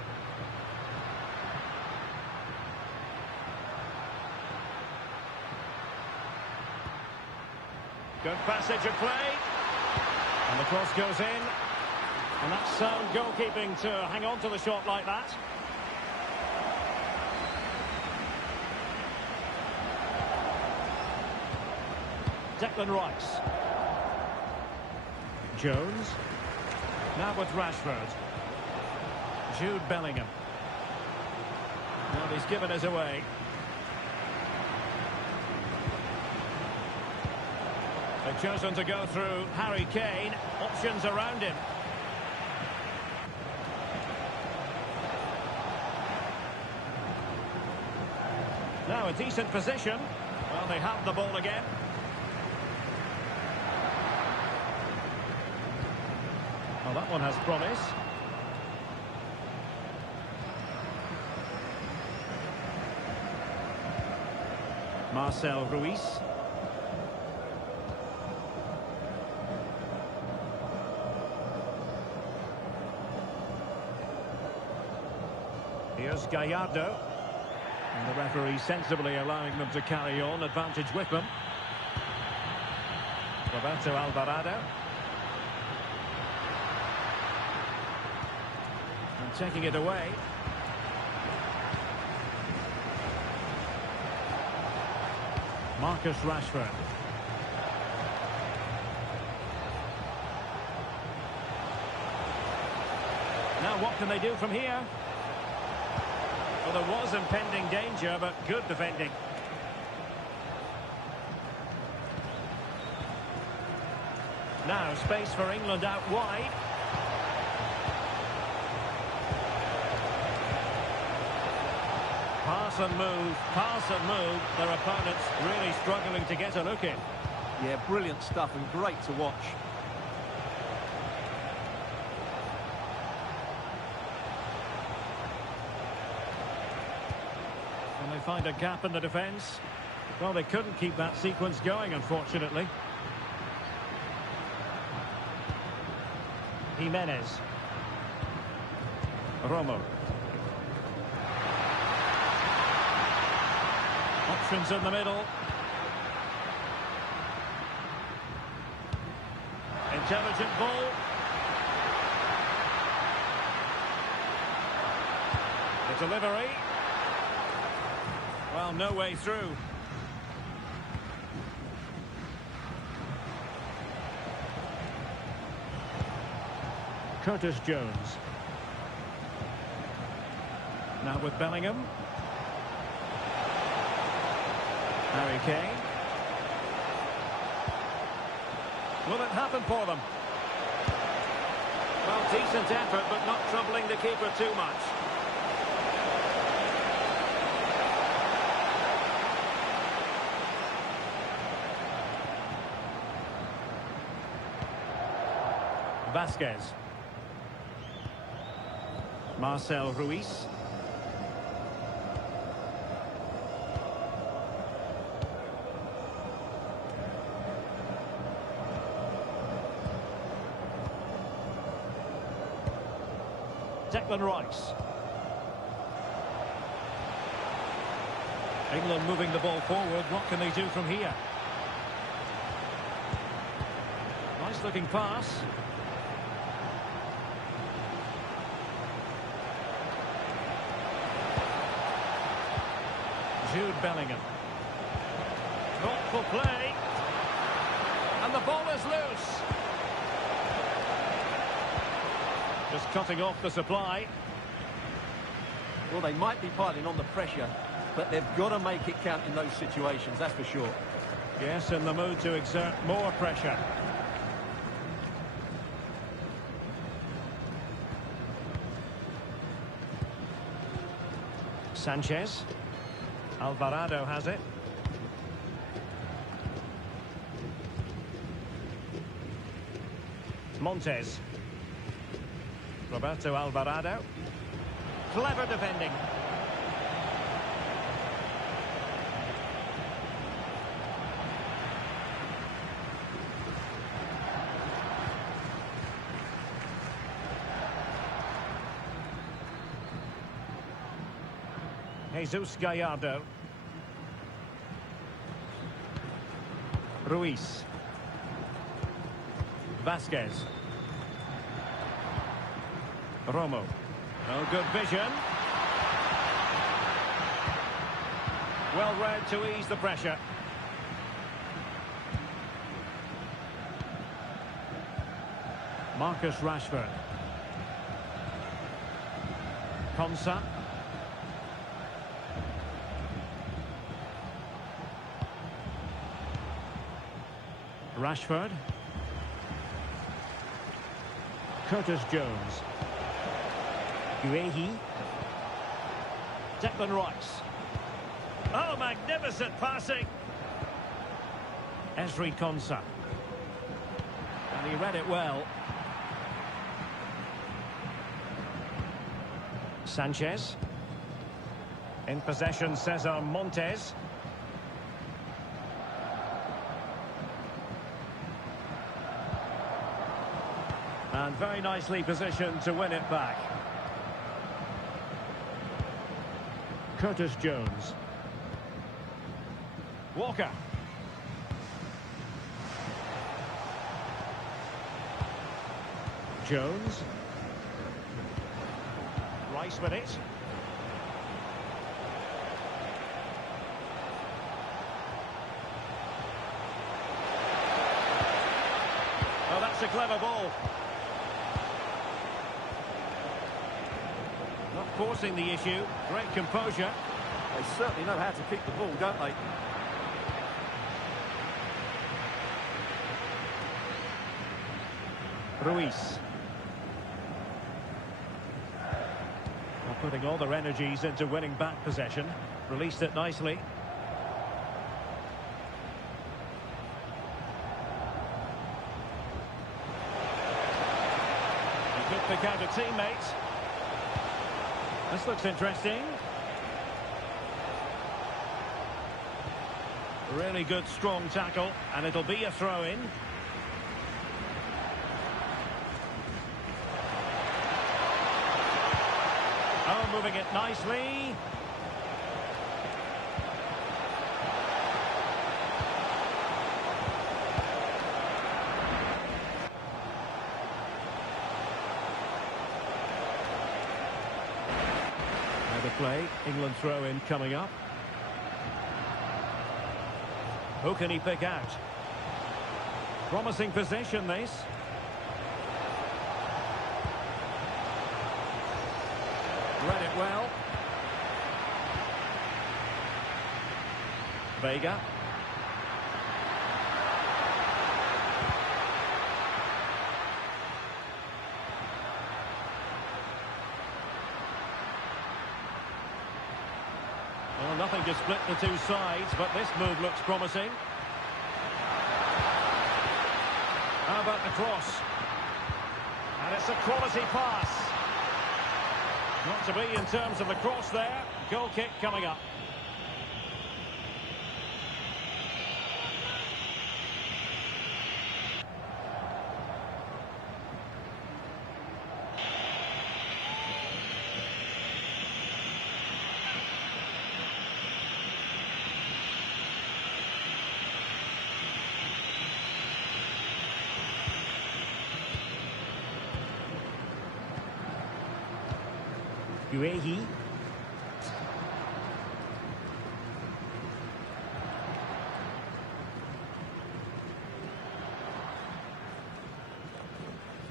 Good passage of play. And the cross goes in. And that's sound goalkeeping to hang on to the shot like that. Declan Rice. Jones. Now with Rashford. Jude Bellingham. Well, he's given us away. They've chosen to go through Harry Kane. Options around him. Now a decent position. Well, they have the ball again. Well, that one has promise. Marcel Ruiz. Here's Gallardo. And the referee sensibly allowing them to carry on, advantage with them. Roberto Alvarado. And taking it away. Marcus Rashford. Now what can they do from here? Well, there was impending danger, but good defending. Now, space for England out wide. Pass and move. Their opponents really struggling to get a look in. Yeah, brilliant stuff and great to watch. And they find a gap in the defence. Well, they couldn't keep that sequence going, unfortunately. Jimenez. Romo. Options in the middle. Intelligent ball. The delivery. Well, no way through. Curtis Jones. Now with Bellingham. Harry Kane. Will it happen for them? Well, decent effort, but not troubling the keeper too much. Vasquez. Marcel Ruiz. Declan Rice. England moving the ball forward. What can they do from here? Nice looking pass. Jude Bellingham. Thoughtful play. And the ball is loose. Just cutting off the supply. Well, they might be piling on the pressure, but they've got to make it count in those situations, that's for sure. Yes, in the mood to exert more pressure. Sanchez. Alvarado has it. Montes. Roberto Alvarado. Clever defending. Jesus Gallardo. Ruiz. Vasquez. Romo. Oh, good vision. Well read to ease the pressure. Marcus Rashford. Konsa. Rashford. Curtis Jones. Guehi. Declan Rice. Oh, magnificent passing. Ezri Konsa. And he read it well. Sanchez. In possession, Cesar Montes. And very nicely positioned to win it back. Curtis Jones. Walker. Jones. Rice with it. Oh, that's a clever ball. Not forcing the issue. Great composure. They certainly know how to keep the ball, don't they? Ruiz. Well, putting all their energies into winning back possession. Released it nicely. He could pick out a teammate. This looks interesting. Really good, strong tackle, and it'll be a throw-in. Oh, moving it nicely. Now the play, England throw-in coming up. Who can he pick out? Promising position, this. Read it well. Vega. Well, nothing to split the two sides, but this move looks promising. How about the cross? And it's a quality pass. Not to be in terms of the cross there. Goal kick coming up. Guehi.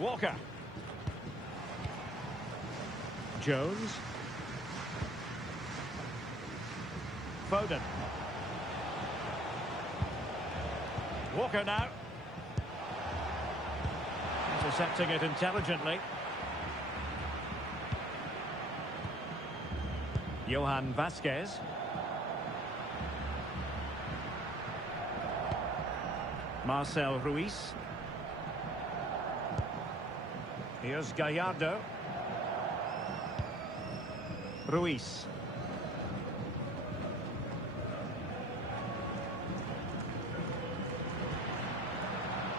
Walker. Jones. Foden. Walker now. Intercepting it intelligently. Johan Vasquez. Marcel Ruiz. Here's Gallardo. Ruiz.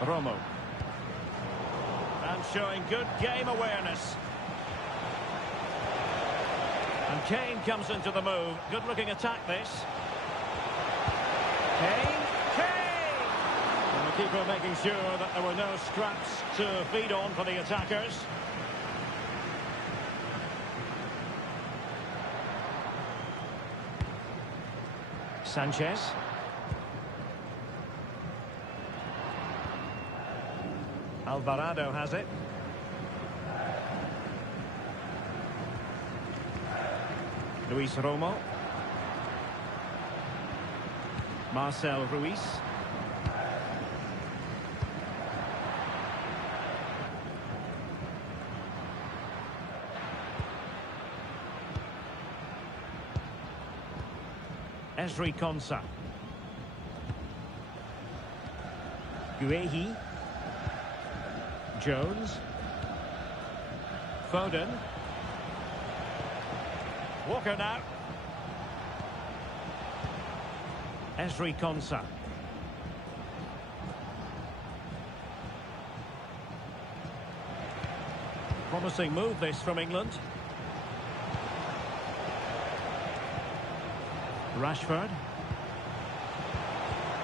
Romo. And showing good game awareness. And Kane comes into the move. Good-looking attack, this. Kane. And the keeper making sure that there were no scraps to feed on for the attackers. Sanchez. Alvarado has it. Luis Romo. Marcel Ruiz. Ezri Konsa. Guehi. Jones. Foden. Walker now. Ezri Konsa. Promising move this from England. Rashford.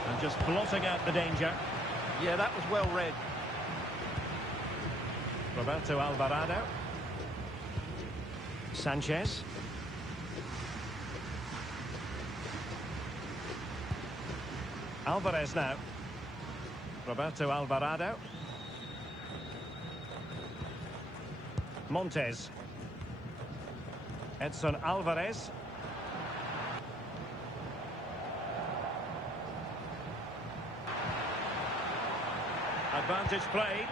And just blotting out the danger. Yeah, that was well read. Roberto Alvarado. Sanchez. Alvarez now. Roberto Alvarado. Montes. Edson Alvarez. Advantage played.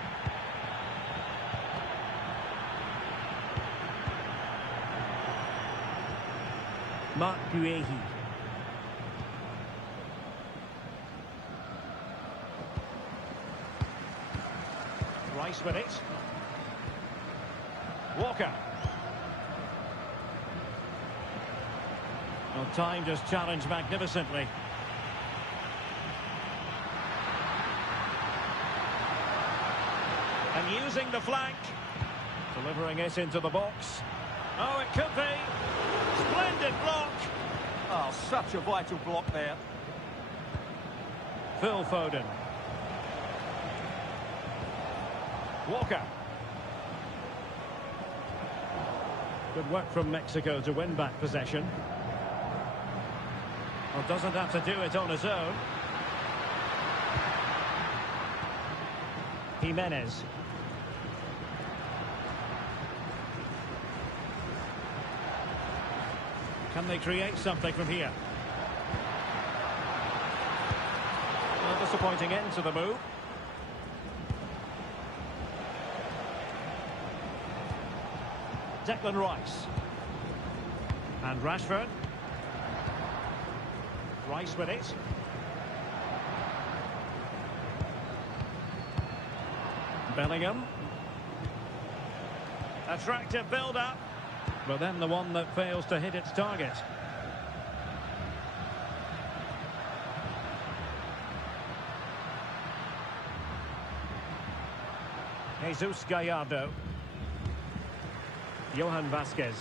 Marc Guehi. Rice with it. Walker. Well, time just challenged magnificently. And using the flank. Delivering it into the box. Oh, it could be. Splendid block. Oh, such a vital block there. Phil Foden. Walker. Good work from Mexico to win back possession. Well, doesn't have to do it on his own. Jimenez. Can they create something from here? disappointing end to the move. Declan Rice. And Rashford. Rice with it. Bellingham. Attractive build-up. But then the one that fails to hit its target. Jesus Gallardo. Johan Vasquez.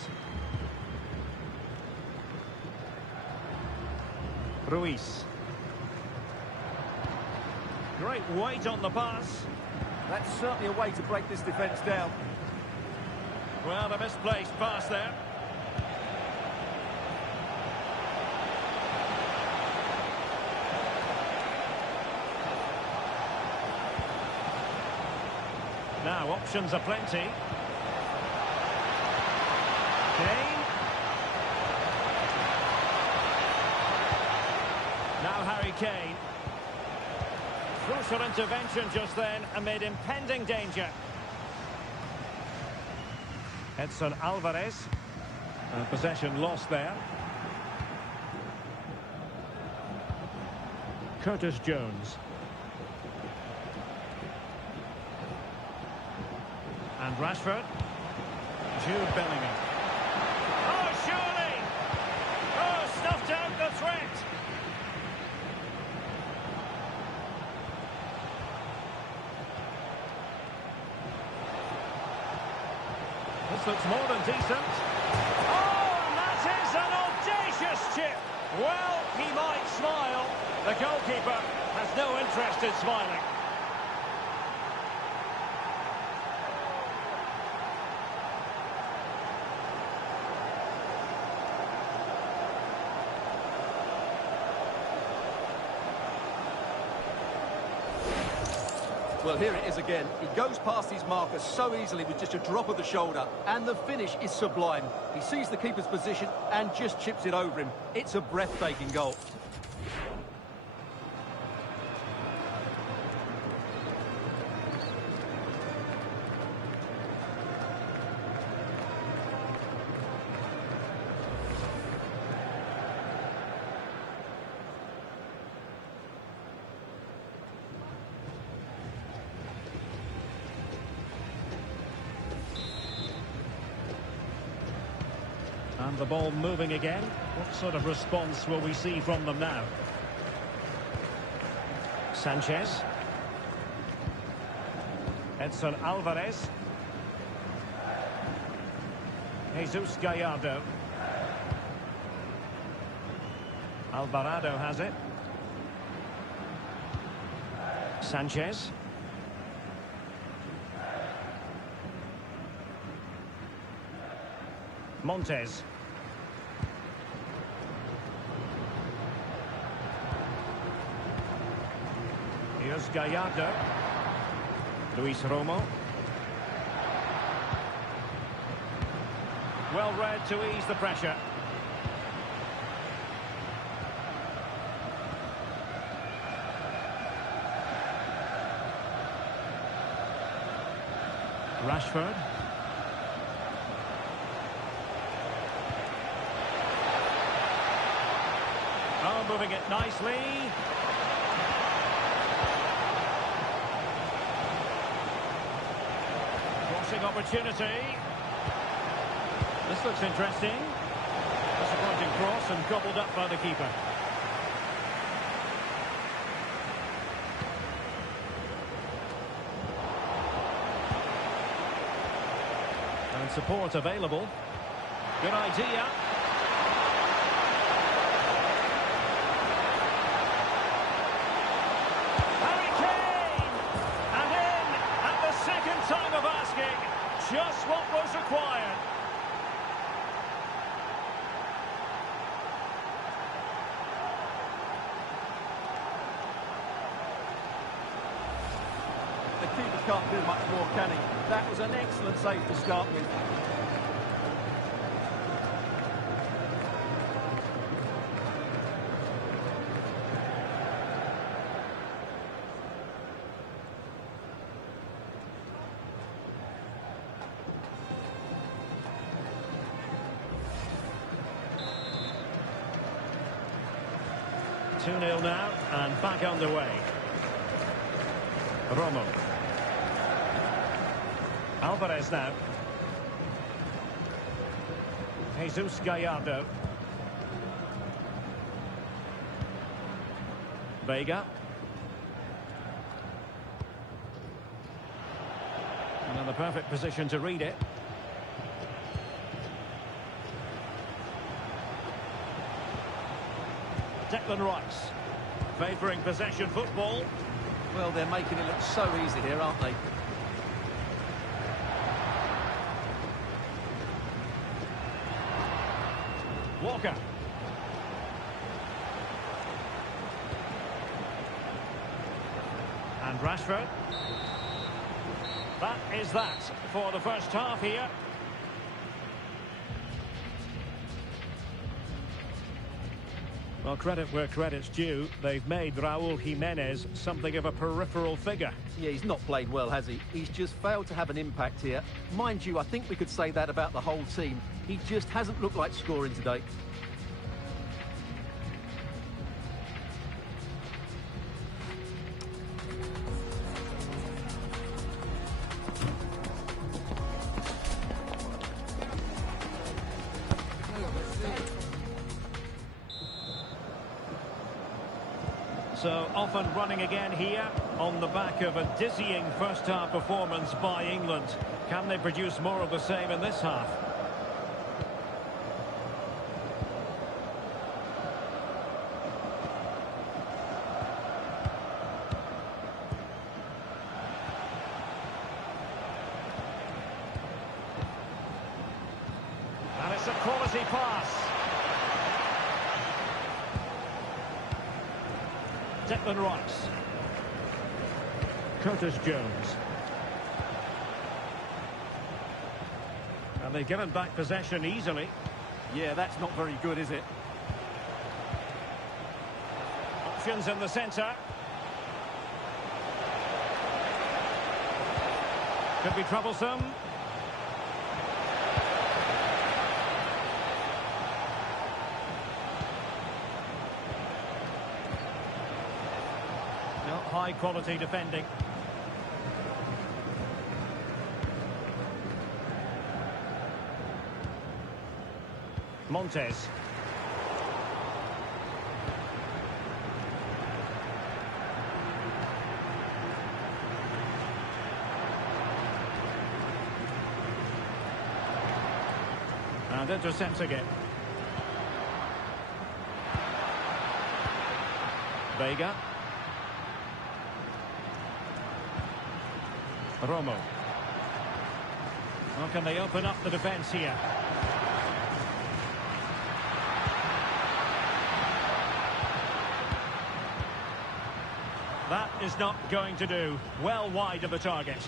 Ruiz. Great weight on the pass. That's certainly a way to break this defence down. Well, a misplaced pass there. Now, options are plenty. Kane. Now Harry Kane. Crucial intervention just then amid impending danger. Edson Alvarez. Possession lost there. Curtis Jones. And Rashford. Jude Bellingham. Oh, surely! Oh, snuffed out the threat! This looks more than decent. Oh, and that is an audacious chip. Well, he might smile. The goalkeeper has no interest in smiling. Well, here it is again. He goes past his marker so easily with just a drop of the shoulder. And the finish is sublime. He sees the keeper's position and just chips it over him. It's a breathtaking goal. And the ball moving again. What sort of response will we see from them now? Sanchez. Edson Alvarez. Jesus Gallardo. Alvarado has it. Sanchez. Montes. Here's Gallardo. Luis Romo. Well read to ease the pressure. Rashford. Oh, moving it nicely. Crossing opportunity. This looks interesting. Disappointing cross and gobbled up by the keeper. And support available. Good idea. Time of asking just what was required. The keeper can't do much more, can he? That was an excellent save to start with. 2-0 now, and back underway. Romo. Alvarez now. Jesus Gallardo. Vega. And the perfect position to read it. Declan Rice. Favouring possession football. Well, they're making it look so easy here, aren't they? Walker. And Rashford. That is that for the first half here. Well, credit where credit's due. They've made Raúl Jiménez something of a peripheral figure. Yeah, he's not played well, has he? He's just failed to have an impact here. Mind you, I think we could say that about the whole team. He just hasn't looked like scoring today. So often running again here on the back of a dizzying first half performance by England. Can they produce more of the same in this half? And it's a quality pass. Declan Rice. Curtis Jones. And they've given back possession easily. Yeah, that's not very good, is it? Options in the centre. Could be troublesome. High quality defending. Montes. And intercepting it. Vega. Romo. How can they open up the defence here? That is not going to do. Well wide of the target.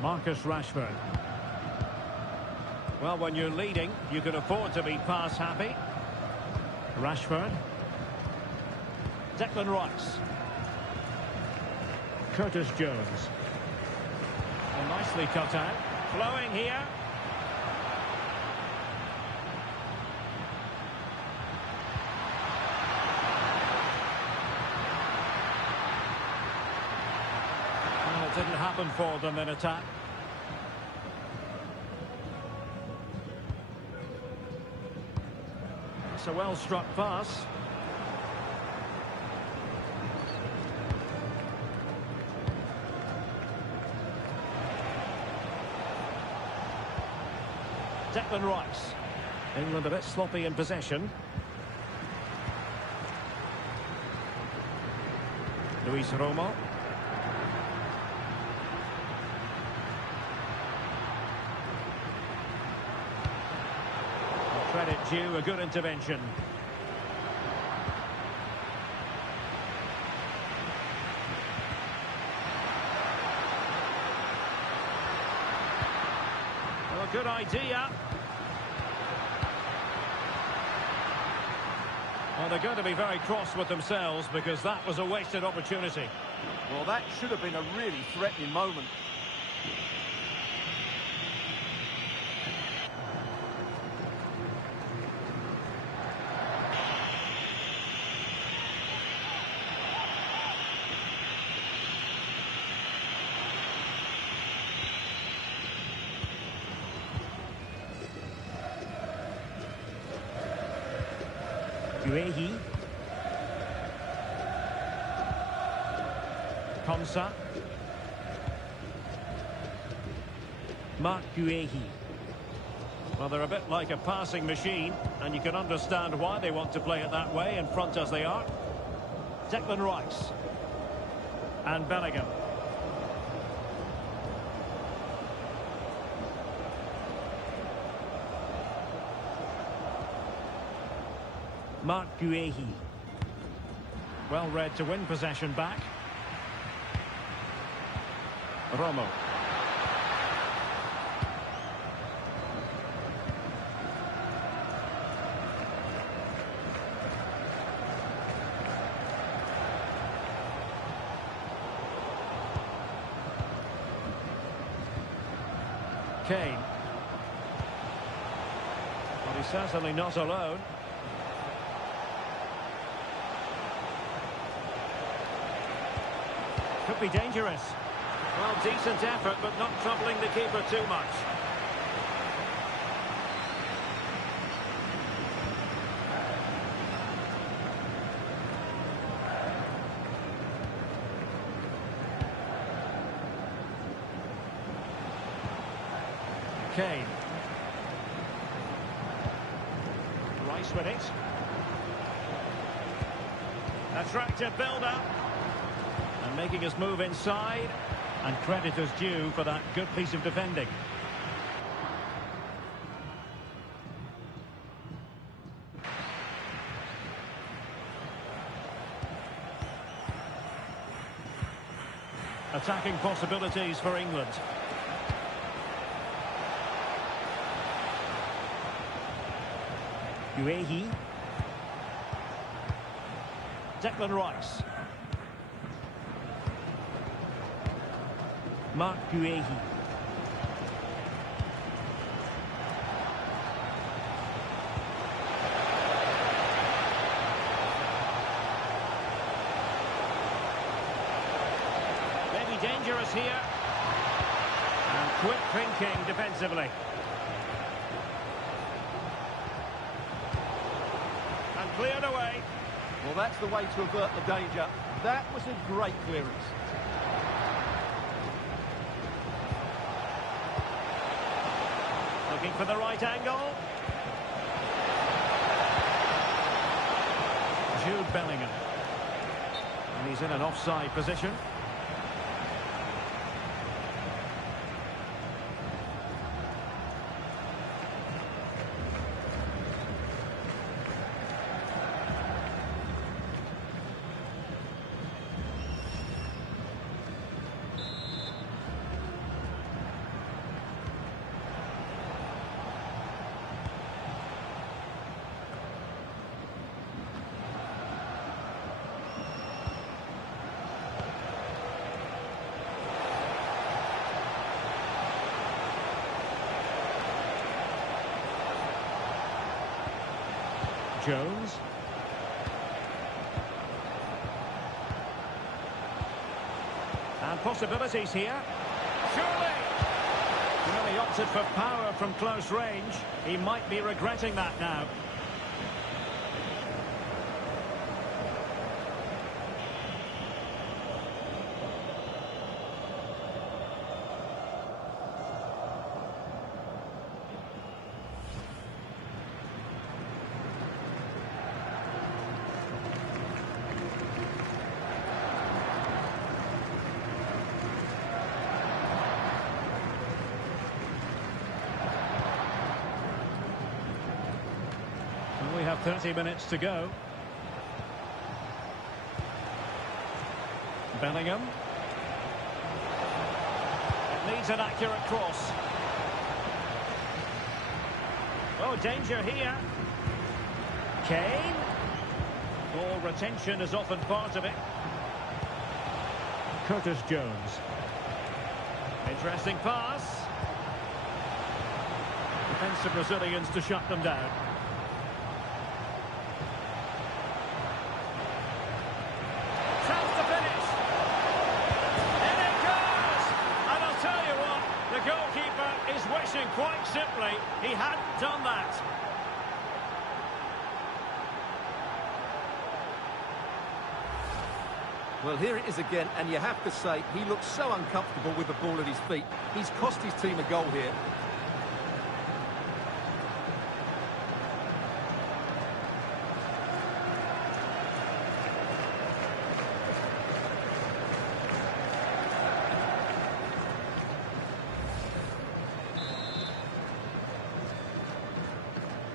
Marcus Rashford. Well, when you're leading, you can afford to be pass happy. Rashford. Declan Rice. Curtis Jones. Well, nicely cut out. Flowing here. Well, it didn't happen for them in attack. It's a well-struck pass. Declan Rice. England a bit sloppy in possession. Luis Romo. you a good intervention. Well, good idea. Well, they're going to be very cross with themselves because that was a wasted opportunity. Well, that should have been a really threatening moment. Guehi. Konsa. Mark Guehi. Well, they're a bit like a passing machine, and you can understand why they want to play it that way, in front as they are. Declan Rice. And Bellingham. Mark Guehi. Well read to win possession back. Romo. Kane. Well, he's certainly not alone. Could be dangerous. Well, decent effort, but not troubling the keeper too much. Kane. Rice with it. Attractive build-up. And making his move inside. And credit is due for that good piece of defending. Attacking possibilities for England. Guehi. Declan Rice. Mark Guehi. Maybe dangerous here. And quick thinking defensively. And cleared away. Well, that's the way to avert the danger. That was a great clearance. Looking for the right angle. Jude Bellingham. And he's in an offside position. Jones. And possibilities here. Surely! Well, he opted for power from close range. He might be regretting that now. 30 minutes to go. Bellingham. It needs an accurate cross. Oh, danger here. Kane. Ball retention is often part of it. Curtis Jones. Interesting pass. Defensive Brazilians to shut them down. Chance to finish. In it goes! And I'll tell you what, the goalkeeper is wishing quite simply he hadn't done that. Well, here it is again, and you have to say, he looks so uncomfortable with the ball at his feet. He's cost his team a goal here.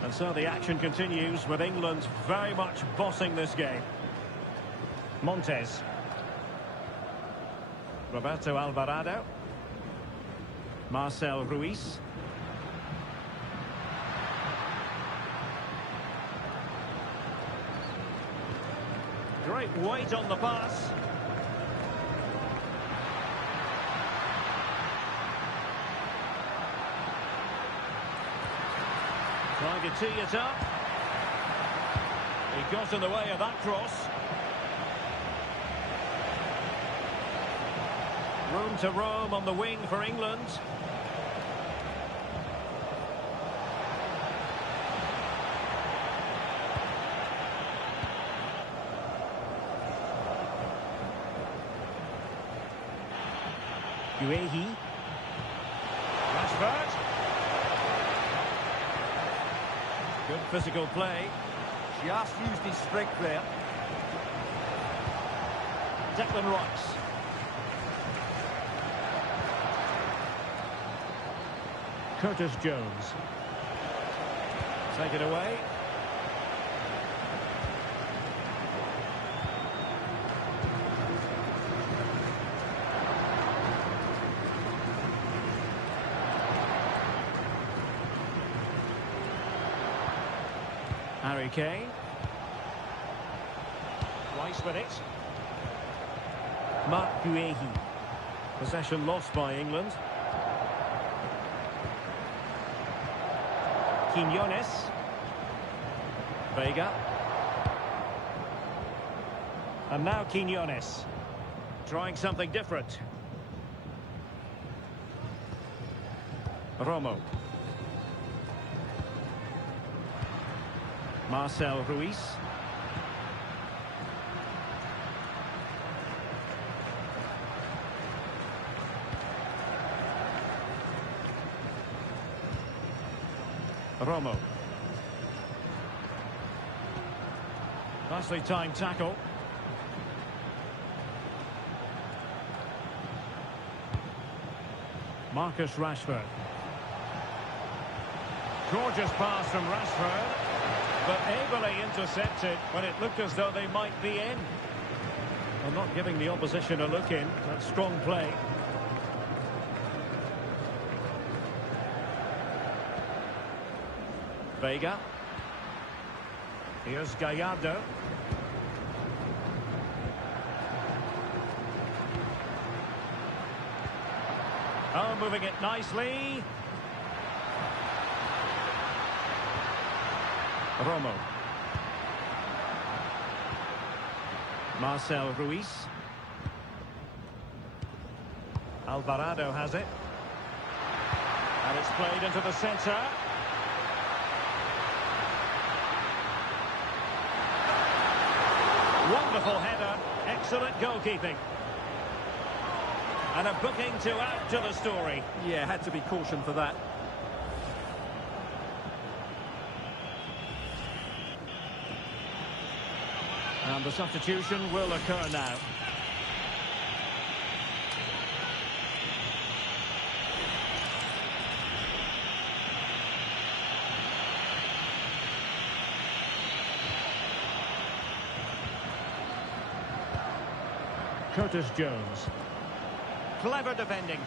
And so the action continues with England very much bossing this game. Montes. Roberto Alvarado. Marcel Ruiz. Great weight on the pass. Trying to tee it up. He got in the way of that cross. Room to roam on the wing for England. Guehi. Rashford. Good physical play. Just used his strength there. Declan Rice. Curtis Jones. Take it away. Harry Kane. Rice with it. Mark Guehi. Possession lost by England. Quinones. Vega. And now Quinones. Trying something different. Romo. Marcel Ruiz. Romo. Nicely timed tackle. Marcus Rashford. Gorgeous pass from Rashford, but ably intercepted when it looked as though they might be in. Well, not giving the opposition a look in. That's strong play. Vega. Here's Gallardo. Oh, moving it nicely. Romo. Marcel Ruiz. Alvarado has it. And it's played into the centre. Wonderful header, excellent goalkeeping. And a booking to add to the story. Yeah, had to be cautioned for that. And the substitution will occur now. Curtis Jones. Clever defending.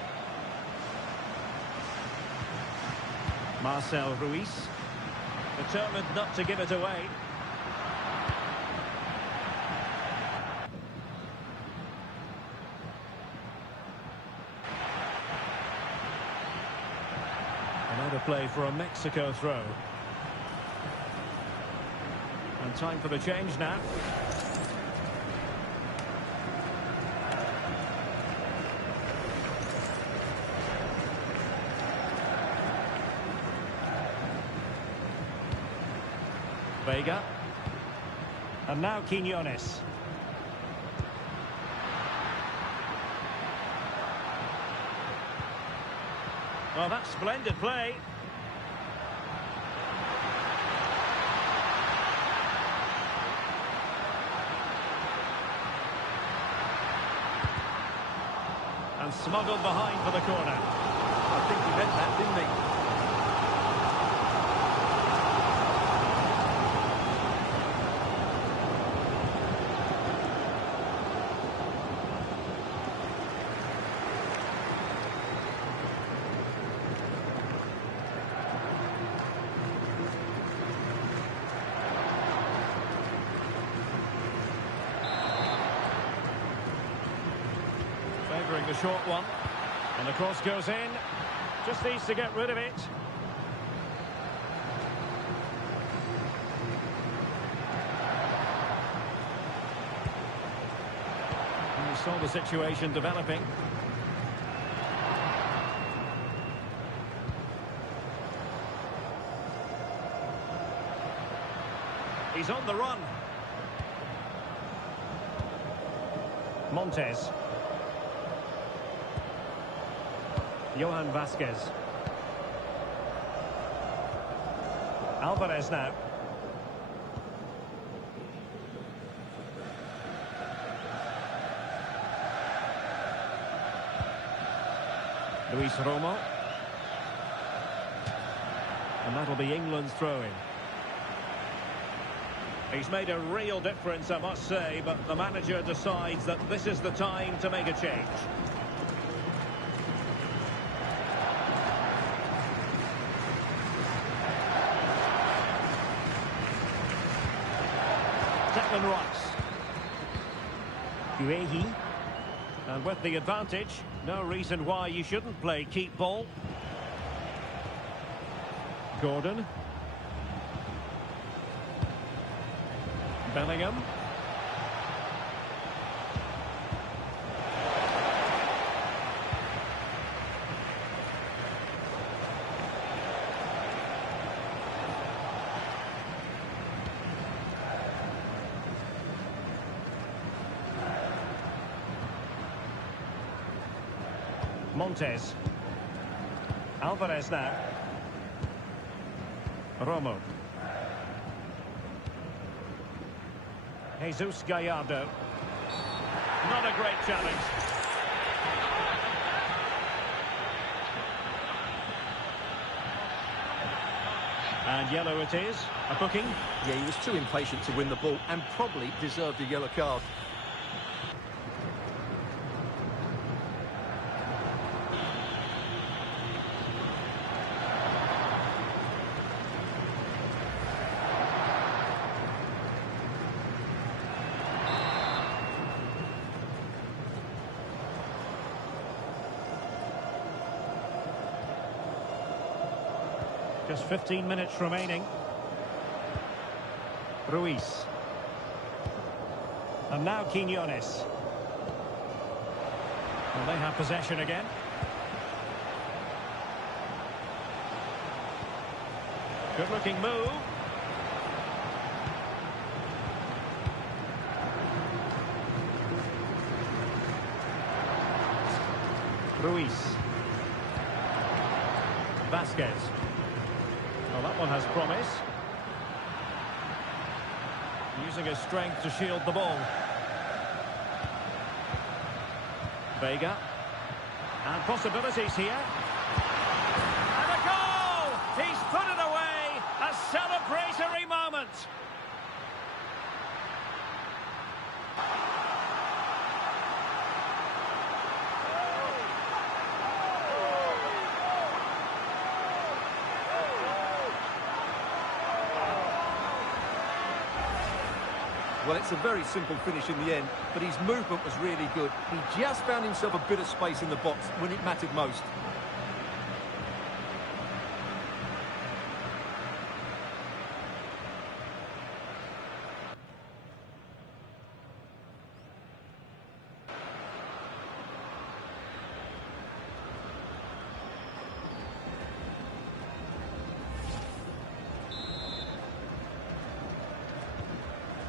Marcel Ruiz. Determined not to give it away. Another play for a Mexico throw. And time for the change now. Vega. And now Quiñones. Well, that's splendid play. And smuggled behind for the corner. I think he meant that, didn't he? Favouring the short one. And the cross goes in. Just needs to get rid of it. And we saw the situation developing. He's on the run. Montes. Johan Vasquez. Alvarez now. Luis Romo. And that'll be England's throw-in. He's made a real difference, I must say, but the manager decides that this is the time to make a change. Declan Rice. Guehi. And with the advantage, no reason why you shouldn't play keep ball. Gordon. Bellingham. Montes. Alvarez now. Romo. Jesus Gallardo. Not a great challenge. And yellow it is. A booking. Yeah, he was too impatient to win the ball and probably deserved a yellow card. Just 15 minutes remaining. Ruiz. And now Quiñones. Well, they have possession again. Good-looking move. Ruiz. Vasquez. Well, that one has promise. Using his strength to shield the ball. Vega. And possibilities here. And a goal! He's put it away! A celebratory moment! Well, it's a very simple finish in the end, but his movement was really good. He just found himself a bit of space in the box when it mattered most.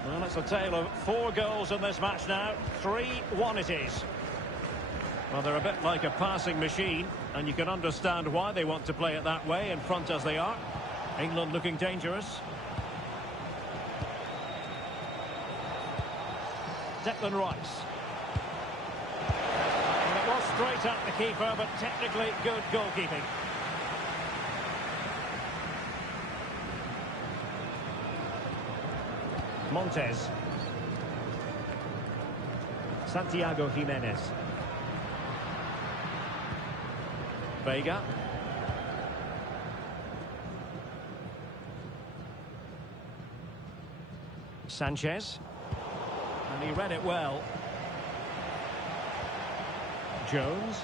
Well, it's a tale of 4 goals in this match now. 3-1 it is. Well, they're a bit like a passing machine, and you can understand why they want to play it that way, in front as they are. England looking dangerous. Declan Rice. And it was straight at the keeper, but technically good goalkeeping. Montes. Santiago Jimenez. Vega. Sanchez. And he read it well. Jones.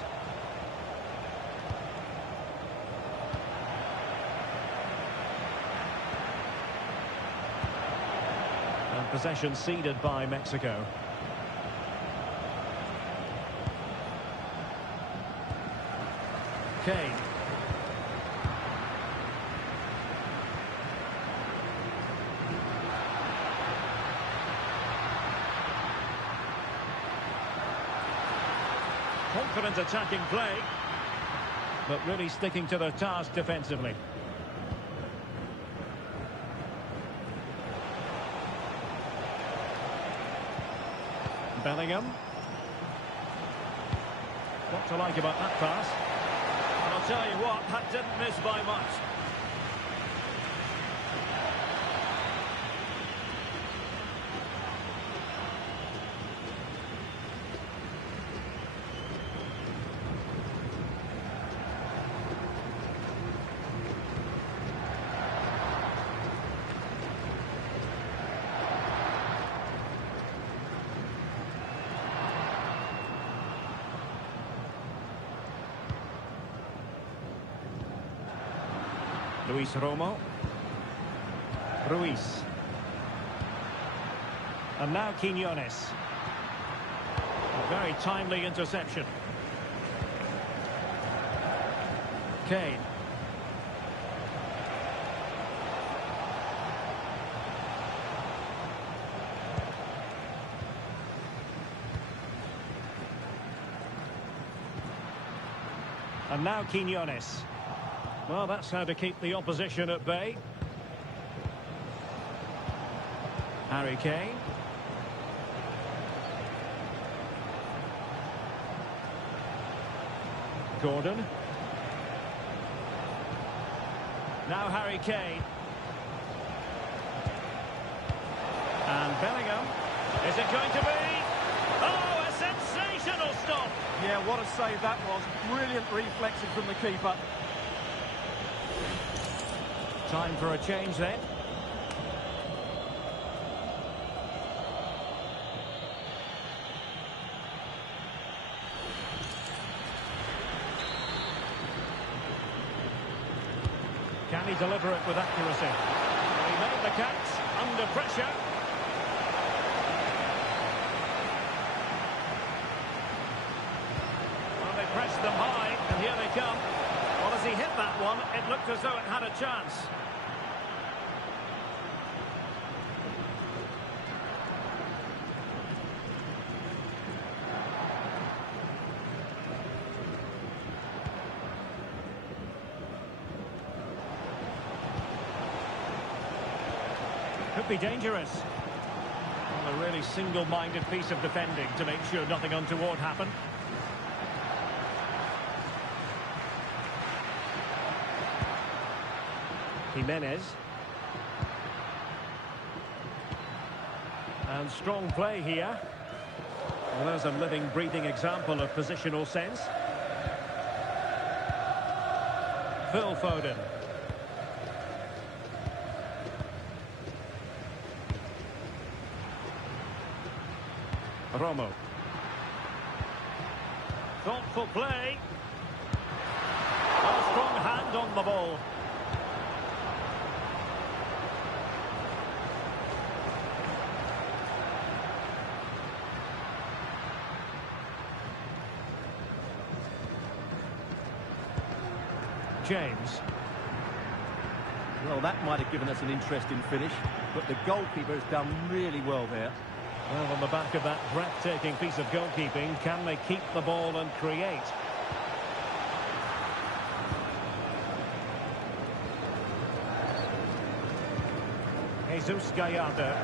Possession ceded by Mexico. Kane. Confident attacking play, but really sticking to their task defensively. Bellingham. What to like about that pass? And I'll tell you what, that didn't miss by much. Luis Romo. Ruiz. And now Quiñones. A very timely interception. Kane. And now Quiñones. Well, that's how to keep the opposition at bay. Harry Kane. Gordon. Now Harry Kane. And Bellingham. Is it going to be? Oh, a sensational stop! Yeah, what a save that was. Brilliant reflexes from the keeper. Time for a change then. Can he deliver it with accuracy? He made the catch under pressure. Well, they pressed them high, and here they come. Well, as he hit that one, it looked as though it had a chance. Could be dangerous. Well, a really single-minded piece of defending to make sure nothing untoward happened. Jimenez. And strong play here. Well, there's a living, breathing example of positional sense. Phil Foden. Romo. Thoughtful play. A strong hand on the ball. James. Well, that might have given us an interesting finish, but the goalkeeper has done really well there. Well, on the back of that breathtaking piece of goalkeeping, can they keep the ball and create? Jesus Gallardo.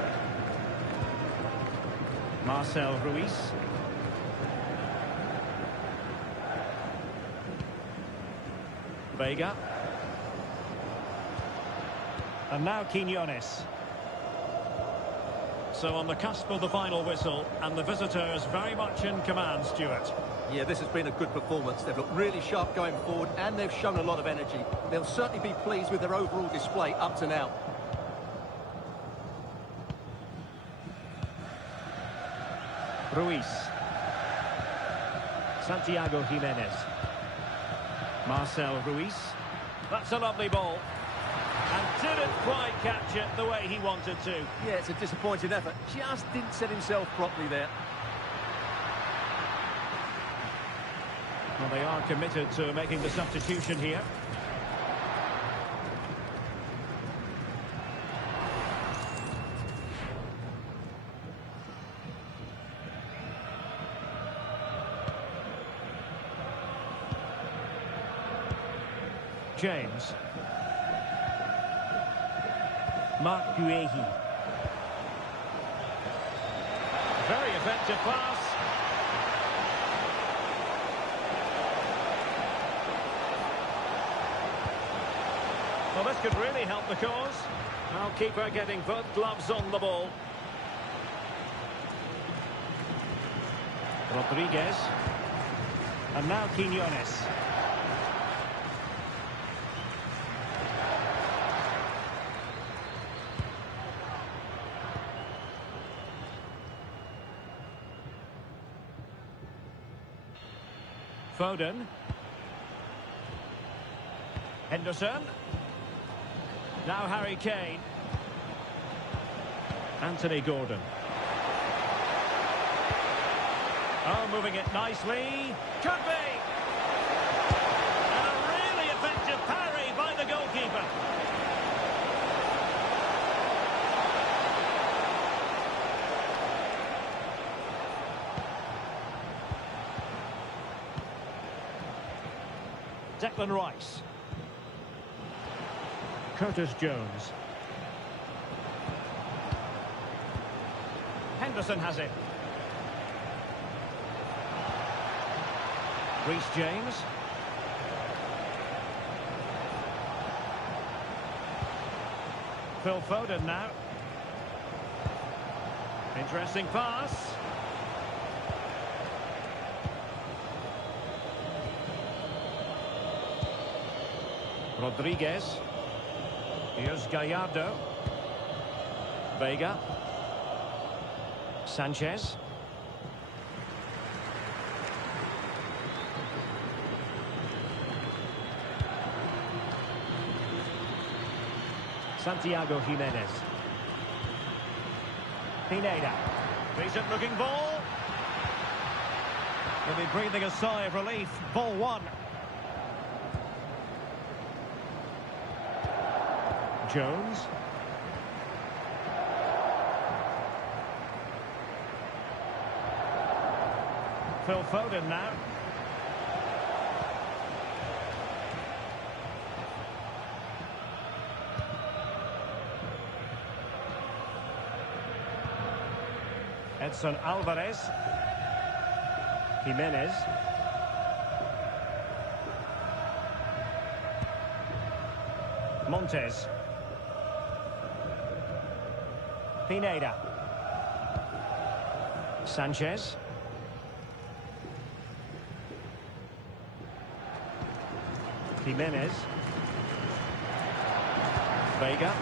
Marcel Ruiz. Vega. And now Quiñones. So on the cusp of the final whistle, and the visitors very much in command, Stuart. Yeah, this has been a good performance. They've looked really sharp going forward, and they've shown a lot of energy. They'll certainly be pleased with their overall display up to now. Ruiz. Santiago Jimenez. Marcel Ruiz. That's a lovely ball. And didn't quite catch it the way he wanted to. Yeah, it's a disappointing effort. Just didn't set himself properly there. Well, they are committed to making the substitution here. James. Marc Guehi. Very effective pass. Well, this could really help the cause. Now, keeper getting both gloves on the ball. Rodriguez. And now Quiñones. Foden. Henderson. Now Harry Kane. Anthony Gordon. Oh, moving it nicely. Could be. And a really effective parry by the goalkeeper. Declan Rice. Curtis Jones. Henderson has it. Reece James. Phil Foden now. Interesting pass. Rodriguez. Here's Gallardo. Vega. Sanchez. Santiago Jimenez. Pineda. Decent looking ball. He'll be breathing a sigh of relief. Ball one. Jones. Phil Foden now. Edson Alvarez. Jimenez. Montes. Pineda. Sanchez. Jimenez. Vega.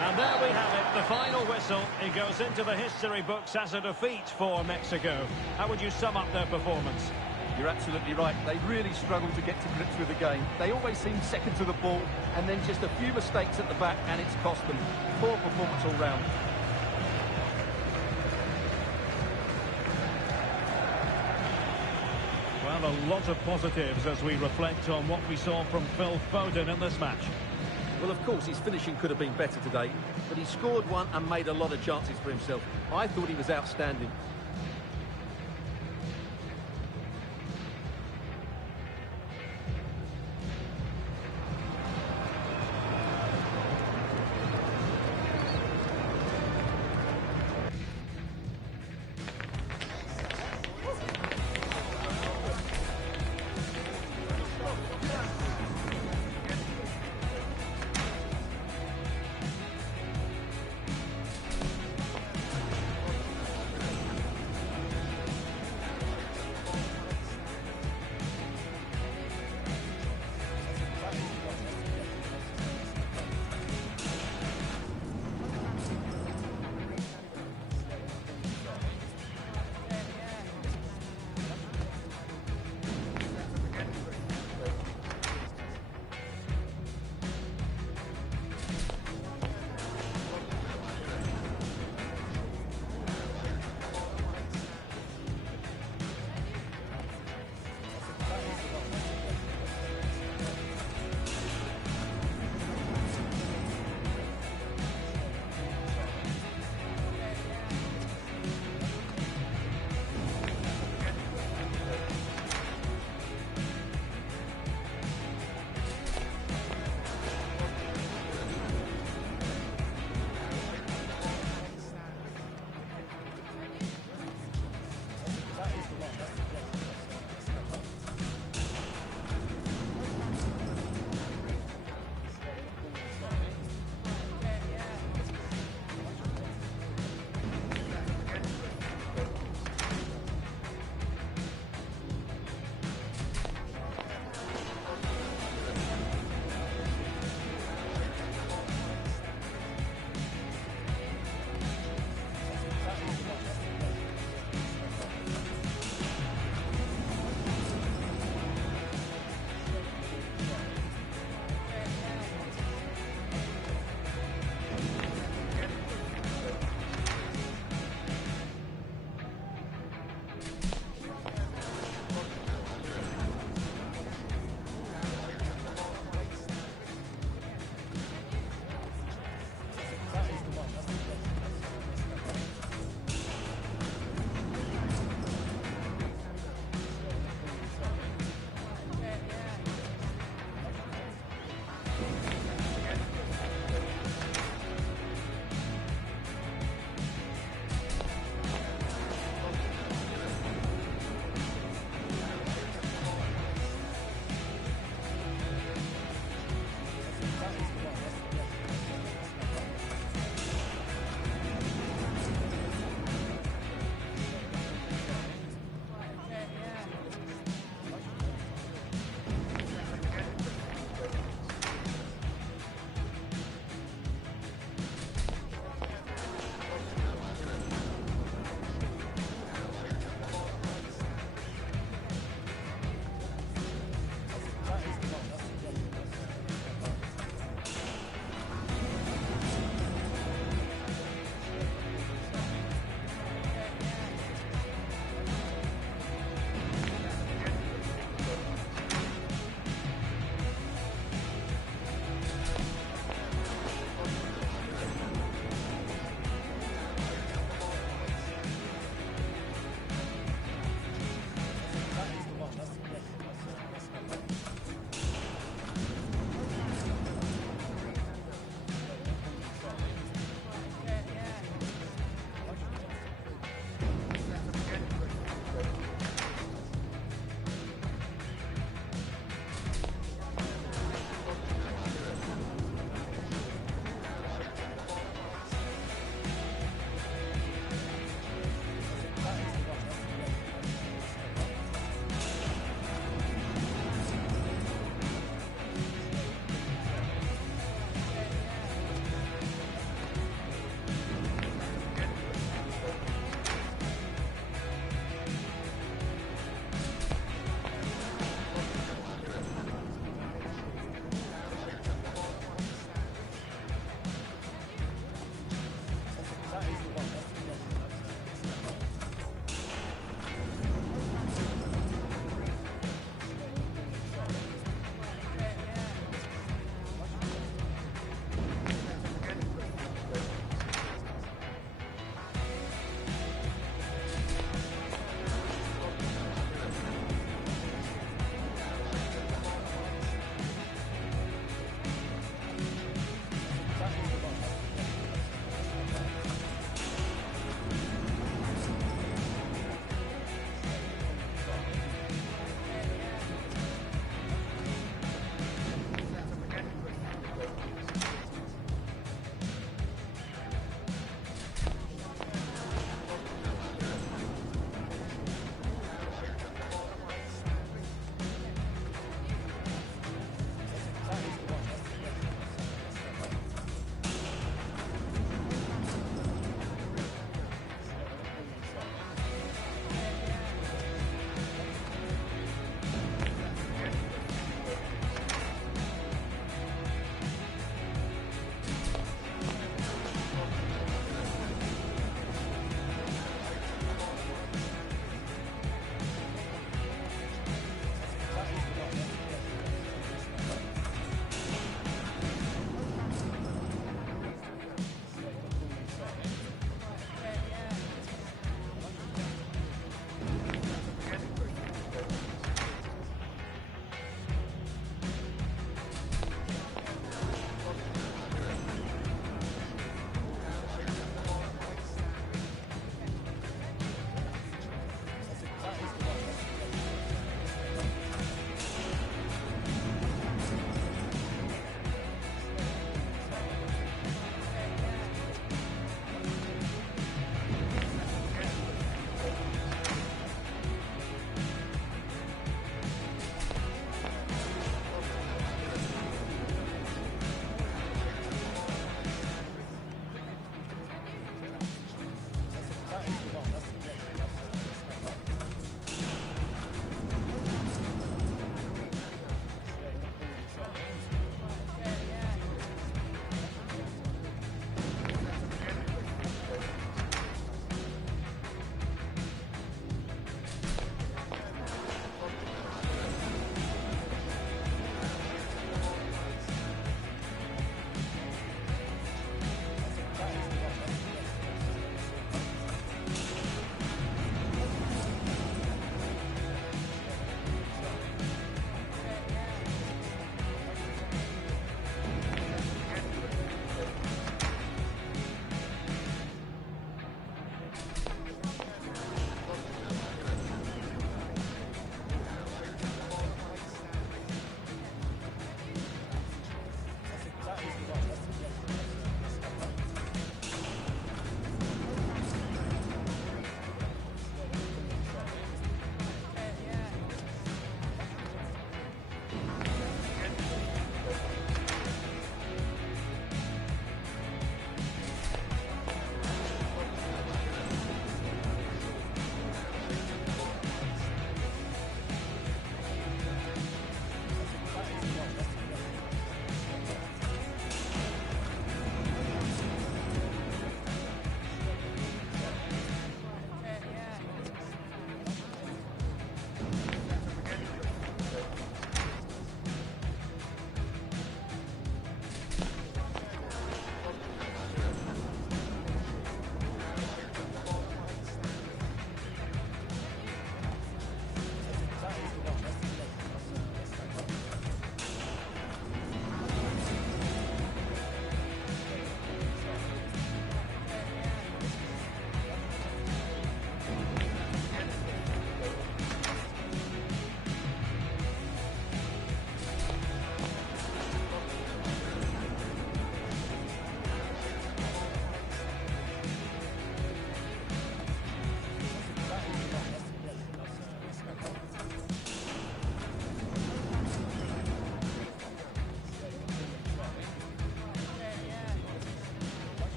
And there we have it, the final whistle. It goes into the history books as a defeat for Mexico. How would you sum up their performance? You're absolutely right. They really struggled to get to grips with the game. They always seem second to the ball, and then just a few mistakes at the back, and it's cost them. Poor performance all round. Well, a lot of positives as we reflect on what we saw from Phil Foden in this match. Well, of course, his finishing could have been better today, but he scored one and made a lot of chances for himself. I thought he was outstanding.